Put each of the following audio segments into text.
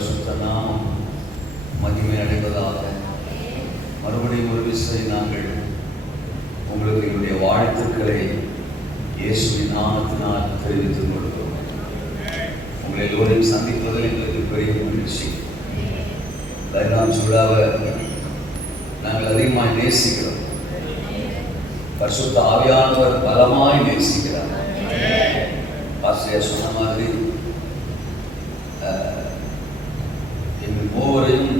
பரிசுத்த நாமம் மகிமை அடைவதாக. மறுபடியும் ஒரு விசை நாங்கள் உங்களுக்கு என்னுடைய வாழ்த்துக்களை இயேசுவின் நாமத்தினால் தெரிவித்துக் கொள்கிறோம். உங்களை எல்லோரையும் சந்திப்பதில் எங்களுக்கு பெரிய மகிழ்ச்சி. லைனாம் சூடாவை நாங்கள் அதிகமாக நேசிக்கிறோம். பரிசுத்த ஆவியானவர் பலமாய் நேசிக்கிறார். ஆசிரியர் சொன்ன மாதிரி எங்கள் மூவரையும்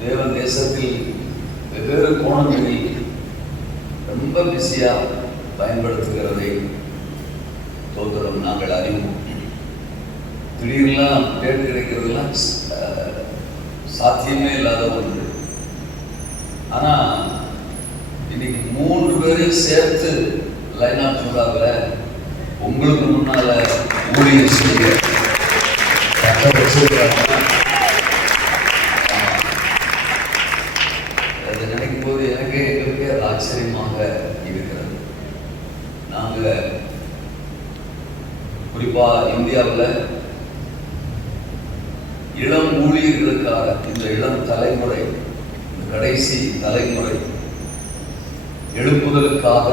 தேவன் தேசத்தில் வெவ்வேறு கோணங்களில் ரொம்ப பிஸியாக பயன்படுத்துகிறதை தோத்திரம் நாங்கள் அறிவோம். திடீர்லாம் டேட் கிடைக்கிறதுலாம் சாத்தியமே இல்லாத ஒன்று. ஆனால் இன்னைக்கு 3 பேரையும் சேர்த்து லைனா சூடாவில் உங்களுக்கு முன்னால ஊழியர் செய்ய அதை நினைக்கும் போது எங்களுக்கே ஆச்சரியமாக இருக்கிறது. நாங்கள் குறிப்பா இந்தியாவில் இளம் ஊழியர்களுக்காக இந்த இளம் தலைமுறை, கடைசி தலைமுறை எழுப்புதலுக்காக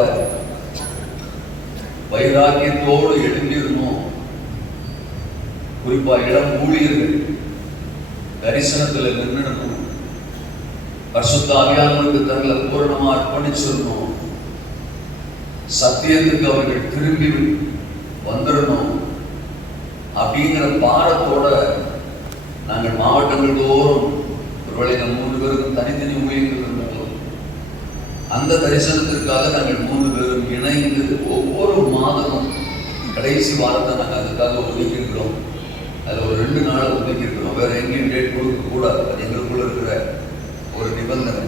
வைராக்கியத்தோடு எழுந்திருந்தோம். குறிப்பா இளம் ஊழியர்கள் தரிசனத்தில் நின்றுடணும், பரிசுத்த ஆவியானவருக்கு தங்களை பூரணமா அர்ப்பணிச்சிடணும், சத்தியத்துக்கு அவர்கள் திரும்பி வந்துடணும் அப்படிங்கிற பாரத்தோட நாங்கள் மாவட்டங்கள் தோறும் ஒருவேளை 3 பேருக்கும் தனித்தனி ஊழியர்கள் இருந்தாலும் அந்த தரிசனத்திற்காக நாங்கள் 3 பேரும் இணைந்து ஒவ்வொரு மாதமும் கடைசி வாரத்தை நாங்கள் அதுக்காக ஒதுக்கியிருக்கிறோம். அதில் ஒரு 2 நாளை ஒதுக்கியிருக்கிறோம். வேற எங்கேயும் டேட் கொடுக்கக்கூடாது. அது எங்களுக்குள்ள இருக்கிற ஒரு நிபந்தனை.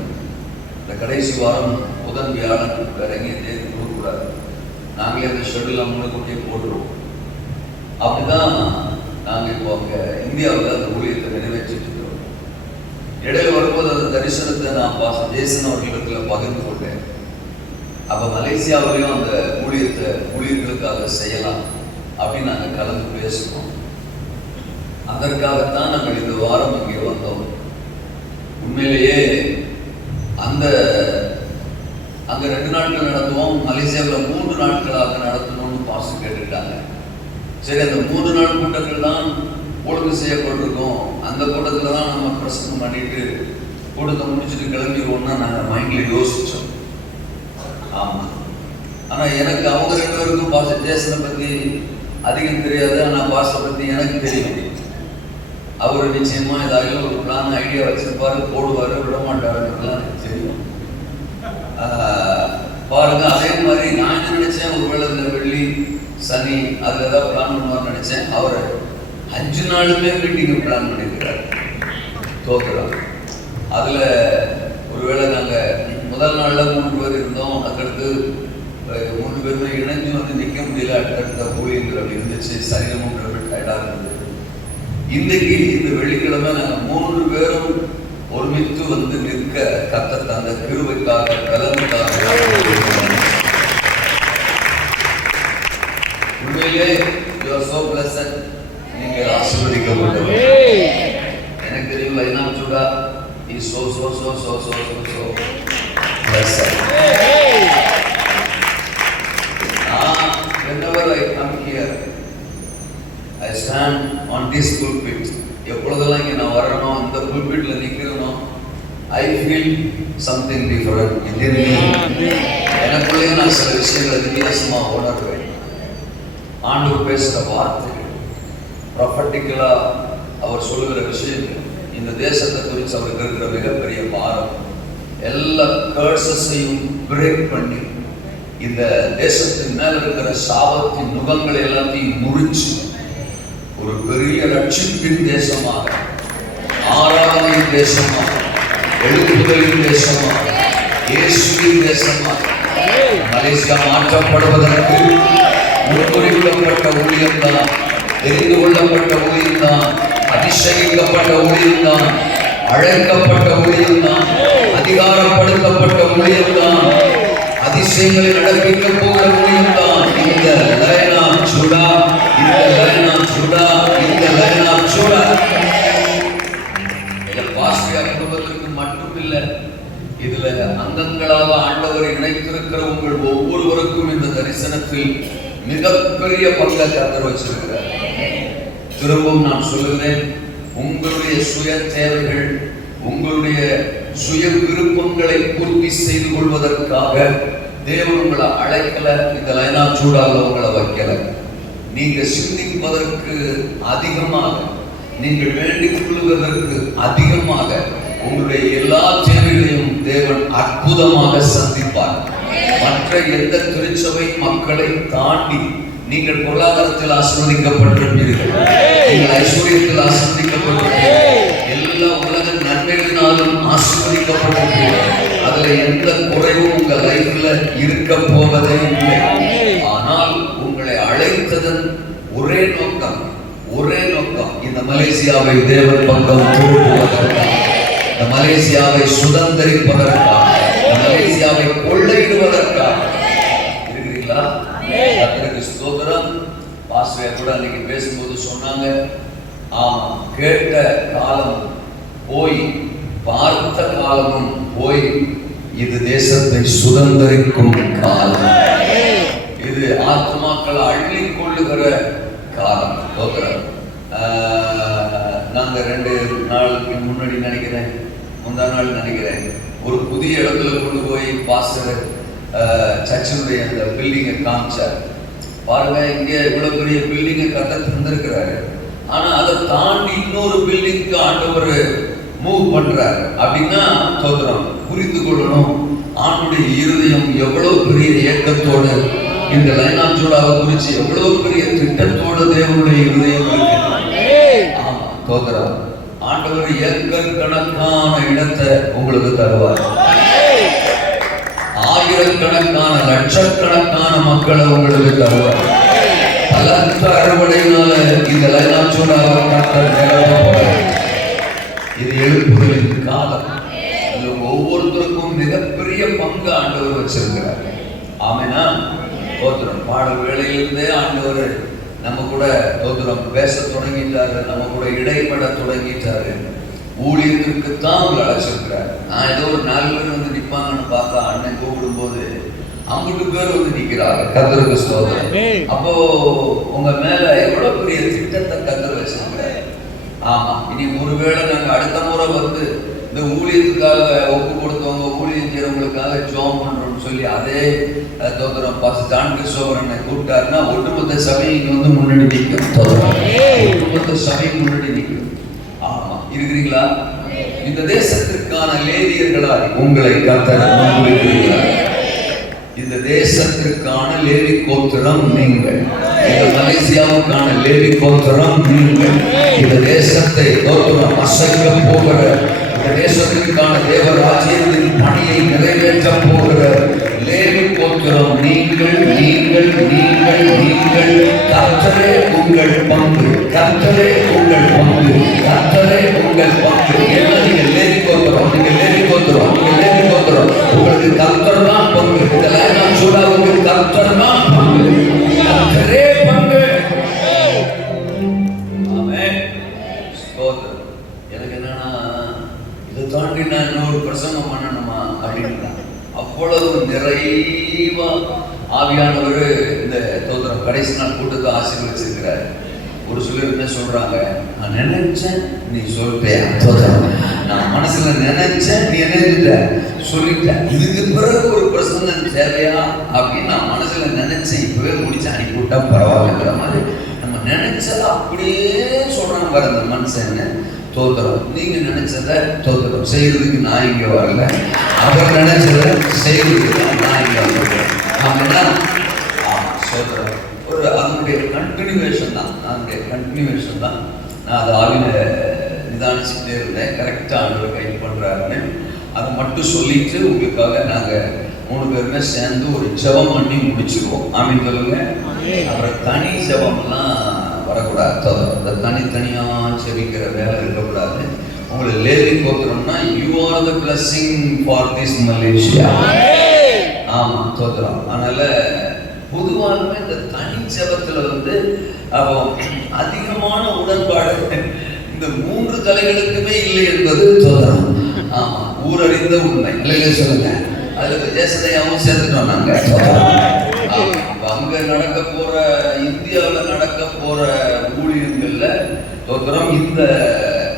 இந்த கடைசி வாரம் புதன் வியாழன் வேற எங்கேயும் டேட் கொடுக்கக்கூடாது. நாங்களே அந்த ஷெட்யூல் அவங்களுக்குள்ளே போடுறோம். அப்படிதான் நாங்கள் இப்போ அங்கே இந்தியாவில் அந்த ஊழியத்தை நிறைவேற்றிட்டு இருக்கிறோம். இடையில வரும்போது அந்த தரிசனத்தை நான் ஜேசன் அவர்களிடத்தில் பகிர்ந்து கொண்டேன். அப்போ மலேசியாவிலையும் அந்த ஊழியர்களுக்காக செய்யலாம் அப்படின்னு நாங்கள் கலந்து பேசணும். அதற்காகத்தான் நாங்கள் இந்த வாரம் இங்கே வந்தோம். உண்மையிலேயே அங்கே 2 நாட்கள் நடத்துவோம், மலேசியாவில் 3 நாட்களாக நடத்தணும்னு பாசம் கேட்டுக்கிட்டாங்க. சரி, அந்த 3 நாள் கூட்டங்கள் தான் ஒழுங்கு செய்யப்பட்டிருக்கோம். அந்த கூட்டத்தில் தான் நம்ம பிரசங்கம் பண்ணிட்டு கூட்டத்தை முடிச்சுட்டு கிளம்பிடுவோம்னா நாங்கள் மைண்டில் யோசித்தோம். ஆமாம், ஆனால் எனக்கு அவங்க 2 பேருக்கும் பாச ஜேசனை பற்றி அதிகம் தெரியாது. ஆனால் பாசை பற்றி எனக்கு தெரியும். அவர் நிச்சயமாக ஏதாவது ஒரு பிளான் ஐடியா வச்சிருப்பாரு, போடுவார், விடமாட்டாருன்றதுலாம் எனக்கு தெரியும். பாருங்க, அதே மாதிரி நான் என்ன நினைச்சேன், ஒருவேளை இந்த வெள்ளி சனி அதில் ஏதாவது பிளான் பண்ணுவார்னு நினைச்சேன். அவர் 5 நாளுமே மீட்டிங் பிளான் பண்ணியிருக்கிறார். தோக்குறோம். அதில் ஒருவேளை நாங்கள் முதல் நாளில் 3 பேர் இருந்தோம். அதுக்கடுத்து 3 பேருமே இணைஞ்சு வந்து நிற்க முடியல. அடுத்தடுத்த ஊழியர்கள் அப்படி இருந்துச்சு. சரீரமும் டயர்டாக இருந்தது. இன்னைக்கு இந்த வெள்ளிக்கிழமை நாங்கள் 3 பேரும் ஒருமித்து வந்து நிற்க கர்த்தர் தந்த கிருபைக்காக பலனுக்காக உண்மையிலே you are so blessed. நீங்கள் ஆசீர்வதிக்கப்பட்டவர்கள். எனக்கு தெரியும் லைனா சூடா is so blessed. Whenever I come here, I stand on this pulpit. எப்பொழுதெல்லாம் இங்கே நான் வரணும், அந்த புல்பிட்ல நிற்கிறனோ, I feel something different. எனக்குள்ளேயே நான் சில விஷயங்களை வித்தியாசமாக உணர்வேன். ஆண்டவர் பேசுகிற வார்த்தைகள், ப்ரொஃபட்டிக்கலா அவர் சொல்லுகிற விஷயங்கள், இந்த தேசத்தை குறித்து அவருக்கு இருக்கிற மிகப்பெரிய பாரம், எல்லா கர்சஸையும் பிரேக் பண்ணி இந்த தேசத்தின் மேல இருக்கிற சாபத்தின் நுகங்களை எல்லாத்தையும் முறிச்சு ஒரு பெரிய ரட்சிப்பின் தேசமாக, ஆராதனையின் தேசமாக, எழுப்புதலின் தேசமாக, இயேசுவின் தேசமாக மலேசியா மாற்றப்படுவதற்கு முன்குறிப்பிடப்பட்ட ஊழியம்தான், தெரிந்து கொள்ளப்பட்ட ஊழியம்தான், அபிஷேகிக்கப்பட்ட ஊழியம்தான், அழைக்கப்பட்ட ஊழியம்தான், அதிகாரப்படுத்தப்பட்ட ஊழியம்தான், அதிசயங்களை நடப்பிக்க போகிற ஊழியம்தான் இந்த லைனா சூடா, இந்த லைனா சூடா, இந்த லைனா சூடா. ஜனங்களாக ஆண்டவரை இணைத்திருக்கிற உங்கள் ஒவ்வொருவருக்கும் இந்த தரிசனத்தில் மிகப்பெரிய பங்கை கர்த்தர் வச்சிருக்கிறார். திரும்பவும் நான் சொல்லுகிறேன், உங்களுடைய சுய தேவைகள், உங்களுடைய சுய விருப்பங்களை பூர்த்தி செய்து கொள்வதற்காக தேவன் உங்களை அழைக்கல, இந்த லைனா சூடாக உங்களை வைக்கல. நீங்க சிந்திப்பதற்கு அதிகமாக, நீங்கள் வேண்டிக் கொள்வதற்கு அதிகமாக உங்களுடைய எல்லா தேவைகளையும் தேவன் அற்புதமாக சந்திப்பார். மற்ற எந்த திருச்சபை மக்களை தாண்டி நீங்கள் பொருளாதாரத்தில் ஆசீர்வதிக்கப்பட்டிருப்பீர்கள், நீங்கள் ஐஸ்வர்யத்தில் ஆசீர்வதிக்கப்பட்டிருப்பீர்கள், எல்லா உலக நன்மைகளினாலும் ஆசீர்வதிக்கப்பட்டிருப்பீர்கள். அதுல எந்த குறைவும் உங்க லைஃப்ல இருக்க போவதே இல்லை. ஆனால் உங்களை அழைத்ததன் ஒரே நோக்கம் இந்த மலேசியாவை தேவன் பக்கம் திருப்புவதற்காக, இந்த மலேசியாவை சுதந்திரிப்பதற்காக, இந்த மலேசியாவை கொள்ளையிடுவதற்காக. இருக்கிறீங்களா? கர்த்தருக்கு ஸ்தோத்திரம். பாஸ்டர் கூட அன்னைக்கு பேசும்போது சொன்னாங்க, ஆமா, கேட்ட காலம் போய், பார்த்த காலமும் போய், இது தேசத்தை சுதந்திரிக்கும் காலம், இது ஆத்மாக்களை அள்ளி கொள்ளுகிற காலம். நாங்க 2 நாளுக்கு முன்னாடி நினைக்கிறேன், முந்தா நாள் நினைக்கிறேன், ஒரு புதிய இடத்துல கொண்டு போய் பாஸ்டர் சர்ச்சினுடைய அந்த பில்டிங்கை காமிச்சார். பாருங்க, இங்க இவ்வளவு பெரிய பில்டிங்கை கர்த்தர் தந்திருக்கிறாரு, ஆனா அதை தாண்டி இன்னொரு பில்டிங்க்கு ஆண்டவர் மூவ் பண்றாரு அப்படின்னா தோத்திரம். புரிந்து கொள்ளணும், ஆண்டுடைய இருதயம் எவ்வளவு பெரிய இயக்கத்தோடு, இந்த லைனா சூடாவை குறிச்சு எவ்வளவு பெரிய திட்டத்தோடு தேவனுடைய இருதயம் இருக்கு. ஆமா தோத்திரம். ஆண்டவர் ஏக்கர் கணக்கான இடத்தை உங்களுக்கு தருவார். ஆயிரக்கணக்கான லட்சக்கணக்கான மக்களை உங்களுக்கு தருவார். பலத்த அறுவடையினால இந்த லைனா சூடாவை இது எழுப்புதலின் காலம். ஒவ்வொருத்தருக்கும் மிகப்பெரிய பங்கு ஆண்டவர் வச்சிருக்கிறார். ஆமெனா? தோத்திரம். பாடல் வேளையிலிருந்தே ஆண்டவர் நம்ம கூட தோத்திரம் பேச தொடங்கிட்டாரு, நம்ம கூட இடைப்பட தொடங்கிட்டாரு. ஊழியத்திற்கு தான் உங்களை அழைச்சிருக்கிறார். நான் ஏதோ ஒரு 4 பேர் வந்து நிற்பாங்கன்னு பார்த்தா அண்ணன் கூப்பிடும் போது 50 பேர் வந்து நிற்கிறாங்க. கர்த்தருக்கு ஸ்தோத்திரம். அப்போ உங்க மேல எவ்வளவு பெரிய திட்டத்தை கர்த்தர் வச்சிருக்கிறார். ஆமா, இனி ஒருவேளை நாங்க அடுத்த முறை வந்து இந்த ஊழியத்துக்காக ஒப்பு கொடுத்தவங்க, ஊழியம் செய்யறவங்களுக்காக ஜோம் பண்றோம்னு சொல்லி அதே தோத்திரம் பாஸ்டர் ஜான் கிறிஸ்டோபர் கூப்பிட்டாருன்னா ஒட்டுமொத்த சபை இங்க வந்து முன்னாடி நிற்கும். ஒட்டுமொத்த சபை முன்னாடி நிற்கும். ஆமா, இருக்கிறீங்களா? இந்த தேசத்திற்கான லேவியர்களாய் உங்களை கர்த்தர் முன்வைக்கிறார். இந்த தேசத்திற்கான லேவி கோத்திரம் நீங்கள், இந்த மலேசியாவுக்கான லேவி கோத்திரம் நீங்கள். இந்த தேசத்தை தோத்திரம் அசைக்க போகிற, இந்த தேசத்திற்கான தேவராஜ்யத்தின் பணியை நிறைவேற்ற போகிற லேவி கோத்திரம் நீங்கள். நீங்கள் நீங்கள் நீங்கள் கர்த்தரே உங்கள் பங்கு, கர்த்தரே உங்கள் பங்கு, கர்த்தரே உங்கள் பங்கு. என்ன நீங்கள் லேவி கோத்திரம், நீங்கள் லேவி கோத்திரம், நீங்கள் லேவி கோத்திரம். உங்களுக்கு கர்த்தர் தான் பங்கு. இந்த லைனா சூடாவுக்கு கர்த்தர் தான் பங்கு, கர்த்தரே பங்கு. ஆமென். ஸ்தோத்திரம். எனக்கு என்னன்னா, இதை தாண்டி நான் இன்னொரு பிரசங்கம் பண்ணணுமா அப்படின்னு அவ்வளவு நிறைவா ஆவியானவர் இந்த தோத்திரம் கடைசி நாள் கூட்டத்தை ஆசீர்வதிச்சிருக்கிறார். ஒரு சிலர் என்ன சொல்றாங்க, நான் நினைச்சேன் நீ சொல்லிட்டேன், நான் மனசுல நினைச்சேன் நீ என்ன சொல்லிட்ட, இதுக்கு பிறகு ஒரு பிரசங்கம் தேவையா அப்படின்னு நான் மனசுல நினைச்சேன், இப்பவே முடிச்சு அனுப்பிவிட்டா பரவாயில்லைங்கிற மாதிரி நம்ம நினைச்சதை அப்படியே சொல்றாங்க பாரு அந்த மனுஷன். தோத்திரம். நீங்க நினைச்சதை தோத்திரம் செய்யறதுக்கு நான் இங்க வரல, அவர் நினைச்சதை செய்யறதுக்கு நான் இங்க வந்துடுறேன். அப்படின்னா சோதரம் ஒரு அதனுடைய கண்டினியூவேஷன் தான், அதனுடைய கண்டினியூவேஷன் தான். நான் அதை ஆவில நிதானிச்சுட்டே இருந்தேன். கரெக்டாக ஆண்டவர் கைட் பண்ணுறாருன்னு அதை மட்டும் சொல்லிட்டு உங்களுக்காக நாங்கள் 3 பேருமே சேர்ந்து ஒரு ஜெபம் பண்ணி முடிச்சுக்குவோம். ஆமீன் சொல்லுங்க. அப்புறம் தனி ஜெபம்லாம் வரக்கூடாது. அந்த தனித்தனியாக செபிக்கிற வேலை இருக்கக்கூடாது. உங்களை லேவி கோத்திரம்னா you are the blessing for this Malaysia. ஆமாம் தோத்திரம். அதனால பொதுவாகவே இந்த தனி ஜெபத்தில் வந்து அப்போ அதிகமான உடன்பாடு இந்த 3 தலைகளுக்குமே இல்லை என்பது தோத்திரம். ஆமாம், ஊரறிந்த உண்மை. இல்லையே சொல்லுங்க. அதுல ஜெயசதையாவும் சேர்த்துட்டோம் நாங்க. அங்க நடக்க போற, இந்தியாவில் நடக்க போற ஊழியங்கள்ல இந்த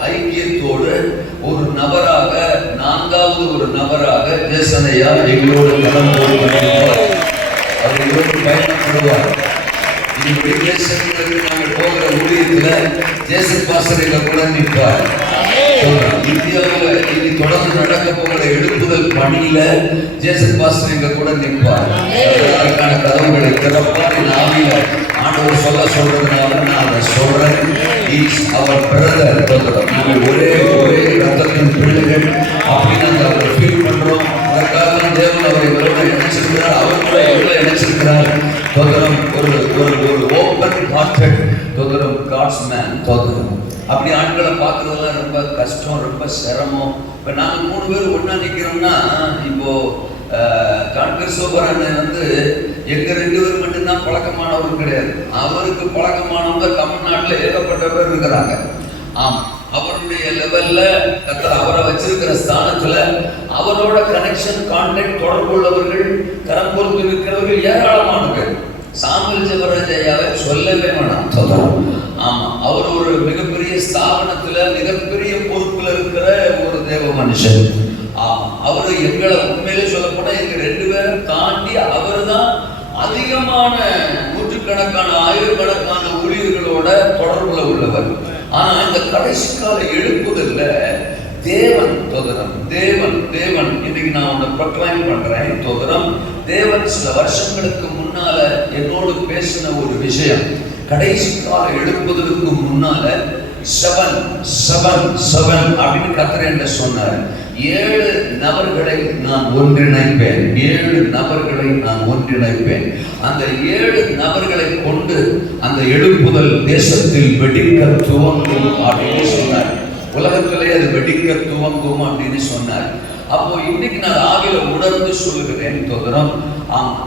ஐக்கியத்தோடு ஒரு நபராக, நான்காவது ஒரு நபராக ஜெயசதையா எங்களோடு கலந்து கொண்டிருப்பார். அவர் இவருக்கு பயணப்படுவார். இப்படி தேசங்களுக்கு நாங்கள் போகிற ஊழியத்துல ஜேசன் பாஸ்டர் கூட நிற்பார். இந்தியாவில் இனி தொடர்ந்து நடக்க போகிற எழுப்புதல் பணியில ஜேசன் பாஸ்டர் எங்க கூட நிற்பார். அதற்கான கதவுகளை திறப்பார். ஆவியில ஆண்டவர் சொல்றதுனால நான் அதை சொல்றேன். அவர் பிரதர் நாங்கள் ஒரே ரத்தத்தின் பிள்ளைகள் அப்படின்னு அவரை ஃபீல் பண்றோம். அதற்காக தேவன் அவரை இணைச்சிருக்கிறார். அவர் கூட எவ்வளவு இணைச்சிருக்கிறார். ஒரு ஓப்பன் ஹார்ட்டட் காட்ஸ் மேன். அப்படி ஆண்களை பார்க்கறதெல்லாம் ரொம்ப கஷ்டம், ரொம்ப சிரமம். இப்போ நாங்கள் 3 பேர் ஒன்றா நிற்கிறோம்னா, இப்போ கான்கர் சோபரன் வந்து எங்க 2 பேர் மட்டும்தான் பழக்கமானவர் கிடையாது. அவருக்கு பழக்கமானவங்க தமிழ்நாட்டில் ஏகப்பட்ட பேர் இருக்கிறாங்க. ஆமாம், அவருடைய லெவல்ல அவரை வச்சிருக்கிற ஸ்தானத்துல அவரோட கனெக்ஷன், கான்டாக்ட், தொடர்பு உள்ளவர்கள், கரம் பொறுத்து இருக்கிறவர்கள் ஏராளமான பேர். சாமுவேல் ஜெபராஜையாவை சொல்லவே வேணாம். ஆமா, அவர் ஒரு மிகப்பெரிய ஸ்தாபனத்துல மிகப்பெரிய பொறுப்புல இருக்கிற ஒரு தேவ மனுஷன். ஆமா, அவரு எங்களை உண்மையிலே சொல்ல போனா எங்க 2 பேரும் தாண்டி அவர் தான் அதிகமான நூற்றுக்கணக்கான, ஆயிரக்கணக்கான ஊழியர்களோட தொடர்புல உள்ளவர். ஆனா இந்த கடைசி கால எழுப்புதல்ல தேவன் தேவன் இன்னைக்கு நான் உன்னை ப்ரொக்ளைம் பண்றேன். தேவன் சில வருஷங்களுக்கு முன்னால என்னோடு பேசின ஒரு விஷயம். கடைசி கால எழுப்புதலுக்கு முன்னால 7 அப்படின்னு கர்த்தர் என்ன சொன்னார். 7 நபர்களை நான் ஒன்றிணைப்பேன். 7 நபர்களை நான் ஒன்றிணைப்பேன். அந்த 7 நபர்களை கொண்டு அந்த எழுப்புதல் தேசத்தில் வெடிக்க துவங்கும் அப்படின்னு சொன்னார். உலகத்திலே அது வெடிக்க துவங்கும் அப்படின்னு சொன்னார். அப்போ இன்னைக்கு நான் ஆவில உணர்ந்து சொல்லுகிறேன்.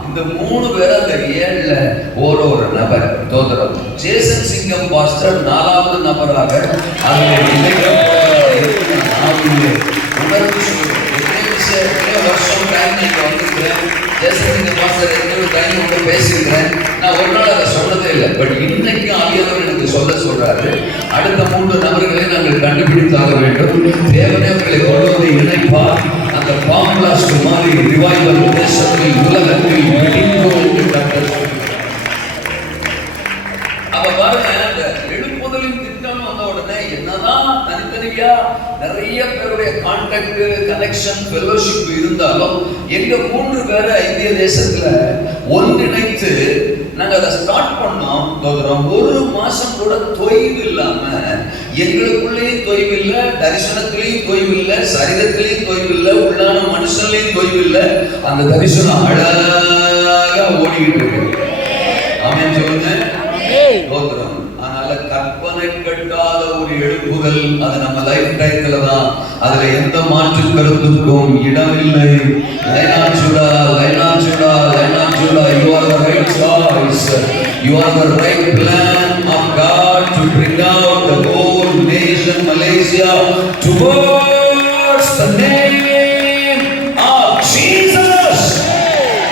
இந்த 3 பேர் அந்த 7ல ஒரு நபர். ஜேசன் சிங்கம் பாஸ்டர் 4வது நபராக உணர்ந்து சொல்லுகிறேன். வருஷம் டைம் நீங்க வந்துக்கிறேன். ஜேசன் சிங்கம் பாஸ்டர் டைம் கூட பேசியிருக்கிறேன். நான் ஒரு நாள் அதை சொன்னதே இல்லை. பட் இன்னைக்கு ஆவியானவர் எனக்கு சொல்றாரு. அடுத்த 3 நபர்களை நாங்கள் கண்டுபிடித்தாக வேண்டும். தேவனே அவர்களை கொண்டு வந்து இணைப்பார். அந்த பாம்புலாஸ்ட் மாதிரி ரிவைவல் தேசத்தில், உலகத்தில் வெடிக்கும் என்று கர்த்தர் சொல்கிறார். அப்ப பாருங்க, அந்த எழுப்புதலின் திட்டம் வந்த உடனே என்னதான் தனித்தனியா நிறைய பேருடைய கான்டாக்ட், கனெக்ஷன், ஃபெலோஷிப் இருந்தாலும் எங்க 3 பேரை இந்திய தேசத்துல ஒன்றிணைத்து நாங்க அதை ஸ்டார்ட் பண்ணோம். ஒரு மாசம் கூட தொய்வு இல்லாம, எங்களுக்குள்ளேயும் தொய்வு இல்லை, தரிசனத்திலையும் தொய்வு இல்லை, சரீரத்திலையும் தொய்வு இல்லை, உள்ளான மனுஷன்லையும் தொய்வு இல்லை. அந்த தரிசனம் அழகா ஓடிக்கிட்டு இருக்கு. ஆமென் சொல்லுங்க. அதனால கற்பனை கட்டாத ஒரு எழுப்புதல் அது நம்ம லைஃப் டைத்துல தான். அதுல எந்த மாற்று கருத்துக்கும் இடமில்லை. லைனாச்சுடா you are the right choice. You are the right plan of God to bring out the whole nation Malaysia towards the name of Jesus.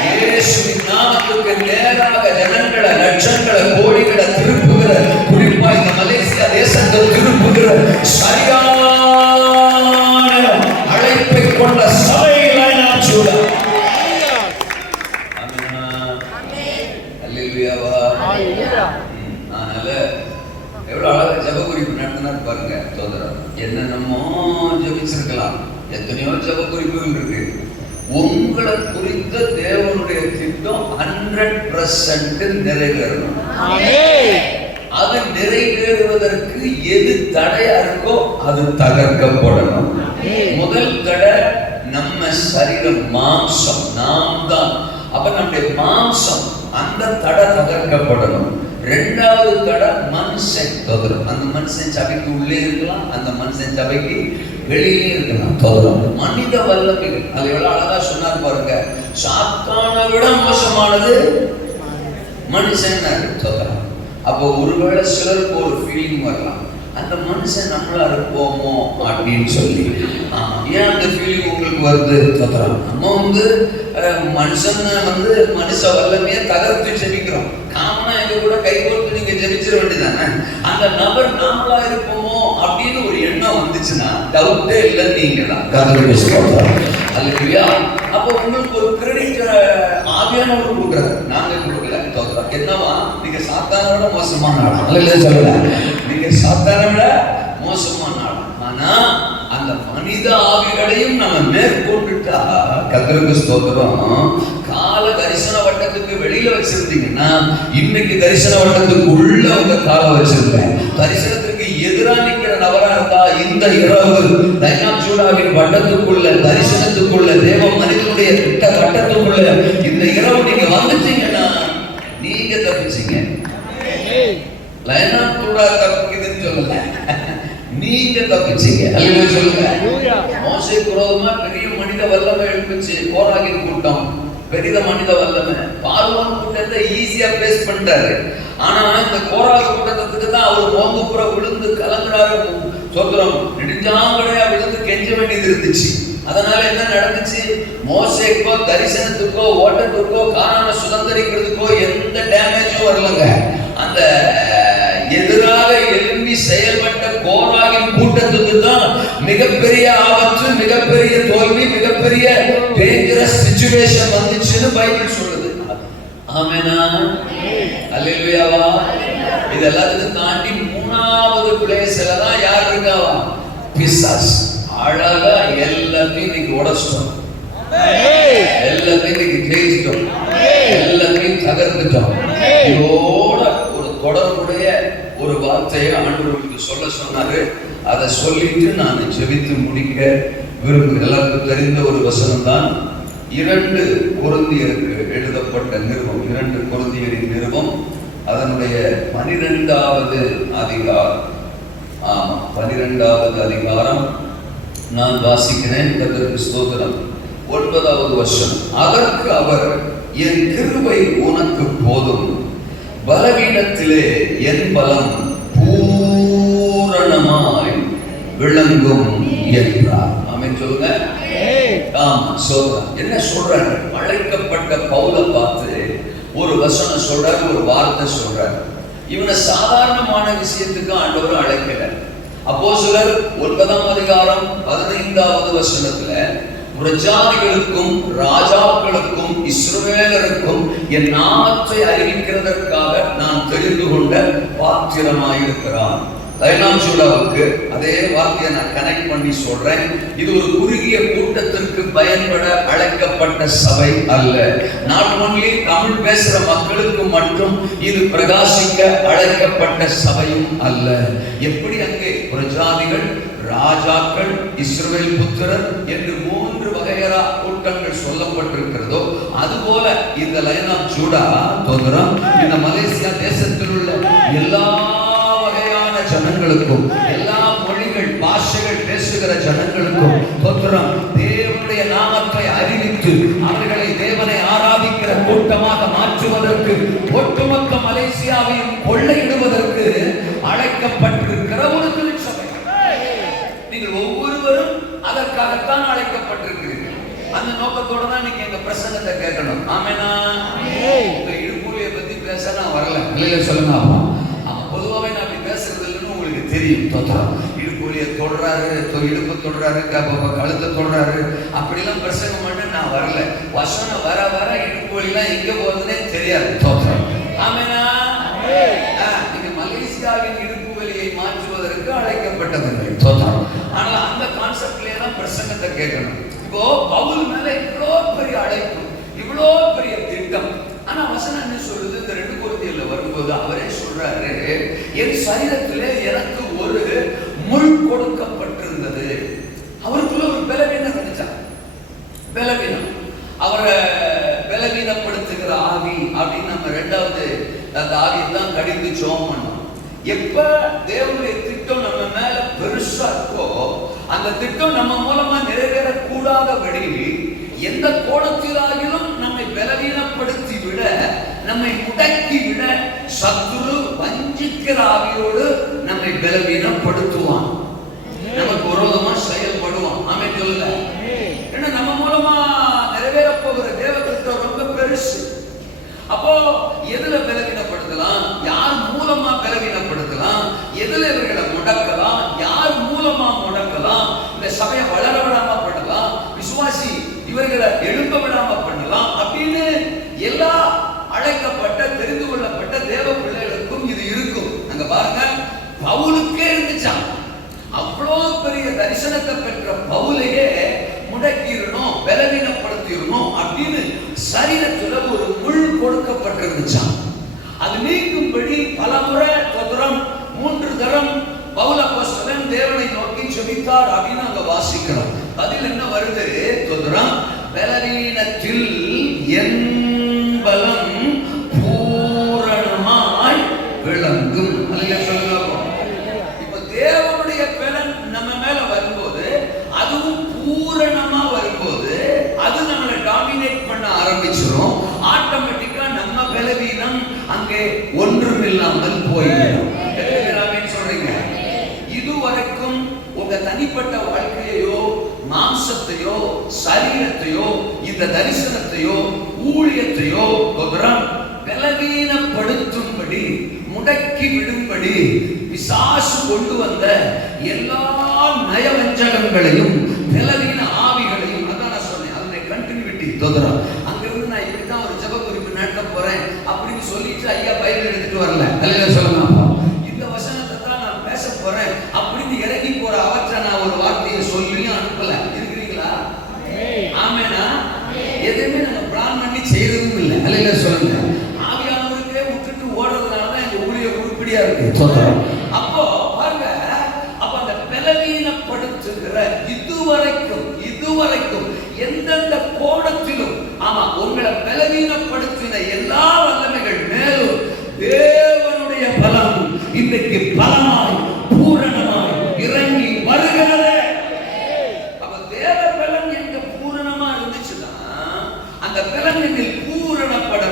இயேசுவின் நாமத்துக்கு நேராக ஜனங்களை, லட்சங்களை, கோடிகளை திருப்புகிற, குறிப்பா இந்த மலேசியா தேசத்தை திருப்புகிற சரியான அழைப்பை கொண்ட சபை லைனாச்சுடா. அதனால எவ்வளவு அழகா ஜப குறிப்பு நடத்தினார் பாருங்க. என்னென்னமோ ஜபிச்சிருக்கலாம், எத்தனையோ ஜப குறிப்புகள் இருக்கு. உங்களை குறித்த தேவனுடைய திட்டம் 100% நிறைவேறணும். அது நிறைவேறுவதற்கு எது தடையா இருக்கோ அது தகர்க்கப்படணும். முதல் தடை நம்ம சரீரம், மாம்சம், நாம் தான். அப்ப நம்முடைய மாம்சம், அந்த தடை தகர்க்கப்படணும். 2வது தடை மனுஷன். அந்த மனுஷன் சபைக்கு உள்ளே இருக்கலாம், அந்த மனுஷன் சபைக்கு வெளியே இருக்கலாம். மனித வல்லமைகள் அது எவ்வளவு அழகா சொன்னார் பாருங்க. சாத்தானை விட மோசமானது மனுஷன். அப்போ ஒருவேளை சிலருக்கு ஒரு ஃபீலிங் வரலாம், அந்த மனுஷன் நம்மளா இருப்போமோ அப்படின்னு சொல்லி. ஏன் அந்த ஃபீலிங் உங்களுக்கு வருது? நம்ம மனுஷன் மனுஷ வல்லமையை தகர்த்து ஜெபிக்கிறோம். காமனா எங்க கூட கை கோர்த்து நீங்க ஜெபிச்சிட வேண்டியதானே. அந்த நபர் நாமளா இருப்போமோ அப்படின்னு ஒரு எண்ணம் வந்துச்சுன்னா டவுட்டே இல்லை, நீங்க தான். அப்போ உங்களுக்கு ஒரு கிரெடிட் ஆவியானவர் கொடுக்குறாரு, நாங்க கொடுக்கல. என்னவா, நீங்க சாத்தான விட மோசமான ஆளா சொல்லல, நீங்க சாத்தான விட மோசமான ஆளா. ஆனா அந்த மனித ஆவிகளையும் நம்ம மேற்கொண்டுட்டா கர்த்தருக்கு ஸ்தோத்திரம். கால தரிசன வட்டத்துக்கு வெளியில வச்சிருந்தீங்கன்னா இன்னைக்கு தரிசன வட்டத்துக்கு உள்ள உங்க காலை வச்சிருந்தேன். தரிசனத்திற்கு எதிராக நிற்கிற நபரா இருந்தா இந்த இரவு டைனாச்சூடாவின் வட்டத்துக்குள்ள, தரிசனத்துக்குள்ள, தேவ மனிதனுடைய திட்ட வட்டத்துக்குள்ள இந்த இரவு நீங்க வந்துட்டீங்கன்னா நீங்க தப்பிச்சீங்க. லைனாச்சூடா தப்பிக்குதுன்னு சொல்லல, நீங்க தப்பிச்சீங்க. அல்லேலூயா சொல்லுங்க. மோசேக்கு விரோதமா பெரிய மனித வல்லமை எழுந்துச்சு. கோராகின் கூட்டம் பெரிய மனித வல்லமை. பார்வோன் கூட்டத்தை ஈஸியா பேஸ் பண்ணிட்டாரு. ஆனா இந்த கோராக கூட்டத்துக்கு தான் அவர் மோங்குப்புற விழுந்து கலங்குறாரு. சோத்திரம், நெடுஞ்சாங்கடையா விழுந்து கெஞ்ச வேண்டியது இருந்துச்சு. அதனால என்ன நடந்துச்சு? மோசேக்கோ தரிசனத்துக்கோ ஓட்டத்துக்கோ கானான சுதந்திரிக்கிறதுக்கோ எந்த டேமேஜும் வரலங்க. அந்த எதிராக எழும்பி செயல்பட்ட கோராகின் கூட்டத்துக்கு தான் மிகப்பெரிய ஆபத்து, மிகப்பெரிய தோல்வி, மிகப்பெரிய டேஞ்சரஸ் சிச்சுவேஷன் வந்துச்சுன்னு பைபிள் சொல்லுது. ஆமெனா? அல்லேலூயாவா? இது எல்லாத்தையும் தாண்டி மூணாவது பிளேஸ்ல தான் யார் இருக்காவா? பிசாசு. அழகா எல்லாத்தையும் இன்னைக்கு உடைச்சிட்டோம், எல்லாத்தையும் இன்னைக்கு ஜெயிச்சிட்டோம், எல்லாத்தையும் தகர்த்துட்டோம். இதோட ஒரு தொடர்புடைய ஒரு வார்த்தையை ஆண்டவருக்கு சொல்ல சொன்னாரு. அதை சொல்லிட்டு நான் ஜெபித்து முடிக்க விரும்புகிறேன். எல்லாருக்கும் தெரிந்த ஒரு வசனம் தான் 2 கொரிந்தியருக்கு எழுதப்பட்ட நிருபம். 2 கொரிந்தியரின் நிருபம், அதனுடைய 12வது அதிகாரம். 12வது அதிகாரம் நான் வாசிக்கிறேன். கர்த்தருக்கு ஸ்தோத்திரம். 9வது வசனம். அதற்கு அவர், என் கிருபை உனக்கு போதும், பலவீனத்திலே என் பலம் பூரணமாய் விளங்கும் என்றார். ஆமென் சொல்லுங்க. ஆமா சொல்றேன். என்ன சொல்றாரு? அழைக்கப்பட்ட பவுலை பார்த்து ஒரு வசனம் சொல்றாரு, ஒரு வார்த்தை சொல்றாரு. இவனை சாதாரணமான விஷயத்துக்கு ஆண்டவர் அழைக்கல. அப்போஸ்தலர் 9ஆம் அதிகாரம் 15வது வசனத்துல, பிரஜாதிகளுக்கும் ராஜாக்களுக்கும் இஸ்ரவேலருக்கும் என் நாமத்தை அறிவிக்கிறதற்காக நான் தெரிந்து கொண்ட பாத்திரமாயிருக்கிறான். தைனாச்சூடாவுக்கு அதே வார்த்தையை நான் கனெக்ட் பண்ணி சொல்றேன். இது ஒரு குறுகிய கூட்டத்திற்கு பயன்பட அழைக்கப்பட்ட சபை அல்ல. நாட் ஒன்லி தமிழ் பேசுற மக்களுக்கு மட்டும் இது பிரகாசிக்க அழைக்கப்பட்ட சபையும் அல்ல. எப்படி அங்கே பிரஜாதிகள், ராஜாக்கள், இஸ்ரவேல் புத்திரர் என்று 3 வகையரா கூட்டங்கள் சொல்லப்பட்டிருக்கிறதோ அதுபோல இந்த லைன் ஆஃப் ஜூடா தோதரம் இந்த மலேசியா தேசத்தில் உள்ள எல்லா வகையான ஜனங்களுக்கும், எல்லா மொழிகள் பாஷைகள் பேசுகிற ஜனங்களுக்கும் தோதரம் தேவனுடைய நாமத்தை அறிவித்து அவர்களை தேவனை ஆராதிக்கிற கூட்டமாக மாற்றுவதற்கு, ஒட்டுமொத்த மலேசியாவையும் கொள்ளையிடுவதற்கு அழைக்கப்பட்டிருக்கிற ஒரு திருச்சபை. நீங்கள் ஒவ்வொருவரும் அதற்காகத்தான் அழைக்கப்பட்டிருக்கிறீர்கள். அந்த நோக்கத்தோட தான் நீங்க எங்க பிரசங்கத்தை கேட்கணும். ஆமெனா? உங்க இடுப்பூலியை பத்தி பேச நான் வரல. இல்லையா சொல்லுங்க. பொதுவாகவே நான் அப்படி பேசுறது இல்லைன்னு உங்களுக்கு தெரியும். இடுப்பூலியை தொடுறாரு, இடுப்பு தொடுறாரு, கழுத்தை தொடுறாரு, அப்படிலாம் பிரசங்கம் பண்ண நான் வரல. வசனம் வர வர இடுப்பூலிலாம் எங்க போகுதுன்னே தெரியாது. ஆமெனா? நீங்க மலேசியாவின் இடுப்பு வலியை மாற்றுவதற்கு அழைக்கப்பட்டவர்கள். ஆனா அந்த கான்செப்ட்லயே தான் பிரசங்கத்தை கேட்கணும். இப்போ பவுல் மேல இவ்வளோ பெரிய அழைப்பு, இவ்வளோ பெரிய திட்டம். ஆனா வசனம் என்ன சொல்லுது? இந்த 2 கொரிந்தியர்ல வரும்போது அவரே சொல்றாரு, என் சரீரத்திலே எனக்கு ஒரு முள் கொடுக்கப்பட்டிருந்தது. அவருக்குள்ள ஒரு பலவீனம் இருந்துச்சான். பலவீனம், அவரை பலவீனப்படுத்துகிற ஆவி அப்படின்னு நம்ம 2வது அந்த ஆவியை தான் கடிந்து ஜெபம் பண்ணோம். எப்ப தேவனுடைய திட்டம் நம்ம மேல பெருசா இருக்கோ அந்த திட்டம் நம்ம மூலமா நிறைவேறக்கூடாதபடி எந்த கோணத்திலாகிலும் நம்மை பலவீனப்படுத்தி விட, நம்மை முடக்கி விட சத்துரு வஞ்சிக்கிற ஆவியோடு நம்மை பலவீனப்படுத்துவான், நமக்கு விரோதமா செயல்படுவான். ஆமென் சொல்லுங்க. ஏன்னா நம்ம மூலமா நிறைவேற போகிற தேவ திட்டம் ரொம்ப பெருசு. அப்போ எதுல பலவீனப்படுத்தலாம், யார் மூலமா பலவீனப்படுத்தலாம், எதுல இவர்களை முடக்கலாம், யார் மூலமா முடக்கலாம், இந்த சபையை வளர விடாம பண்ணலாம், விசுவாசி இவர்களை எழும்ப விடாம பண்ணலாம் அப்படின்னு எல்லா அழைக்கப்பட்ட தெரிந்து கொள்ளப்பட்ட தேவ பிள்ளைகளுக்கும் இது இருக்கும். அங்க பாருங்க, பவுலுக்கே இருந்துச்சான். அவ்வளோ பெரிய தரிசனத்தை பெற்ற பவுலையே முடக்கிடணும், பலவீனப்படுத்திடணும் அப்படின்னு சரீரத்துல ஒரு முள் கொடுக்கப்பட்டிருந்துச்சான். அது நீக்கும்படி பலமுறை தொதரம் 3 தரம் பவுல் அப்போஸ்தலன் தேவனை நோக்கி ஜெபித்தார் அப்படின்னு அங்க வாசிக்கிறோம். பதில் என்ன வருது? தொதரம், பலவீனத்தில் என் பலம் பூரணமாய் விளங்கும். அல்லேலூயா சொல்லுங்க. இப்ப தேவனுடைய பலன் நம்ம மேல வரும்போது, அதுவும் பூரணமா வரும்போது, அது நம்மளை டாமினேட் பண்ண ஆரம்பிச்சிடும். ஆட்டோமேட்டிக்கா நம்ம பலவீனம் அங்கே ஒன்றும் இல்லாமல் போயிடும். சொல்றீங்க, இதுவரைக்கும் உங்க தனிப்பட்ட வாழ்க்கையோ மாம்சத்தையோ சரீரத்தையோ இந்த தரிசனத்தையோ ஊழியத்தையோ பலவீனப்படுத்தும்படி முடக்கி விடும்படி பிசாசு கொண்டு வந்த எல்லா நயவஞ்சகங்களையும் பலவீன ஆவிகளையும், அதான் நான் சொன்னேன், அதனுடைய கண்டினியூட்டி தொதரம். அங்கிருந்து நான் இப்படித்தான் ஒரு ஜெப குறிப்பு நடத்த போறேன் அப்படின்னு சொல்லிட்டு ஐயா பைபிள் எடுத்துட்டு வரல. அல்லேலூயா சொல்லுங்க. இந்த வசனத்தை தான் நான் பேச போறேன் அப்படின்னு இறங்கி போற அவற்றை நான் ஒரு வார்த்தையை சொல்லியும் அனுப்பல. இருக்கிறீங்களா? ஆமெனா? எதுவுமே நம்ம பிளான் பண்ணி செய்யறதும் இல்லை. அல்லேலூயா சொல்லுங்க. ஆவியானவருக்கே விட்டுட்டு ஓடுறதுனால தான் இந்த ஊழியர் உருப்படியா இருக்கு. அப்போ பாருங்க, அப்ப அந்த பலவீனப்படுத்துகிற இதுவரைக்கும் எந்தெந்த கோணத்திலும், ஆமா, உங்களை பலவீனப்படுத்தின எல்லா வல்லமைகள் மேலும் தேவனுடைய பலம் இன்றைக்கு பலமாய் பூரணமாய் இறங்கி வருகிறது. அப்ப தேவ பலம் எங்க பூரணமா இருந்துச்சுன்னா, அந்த பலம் என்னில் பூரணப்பட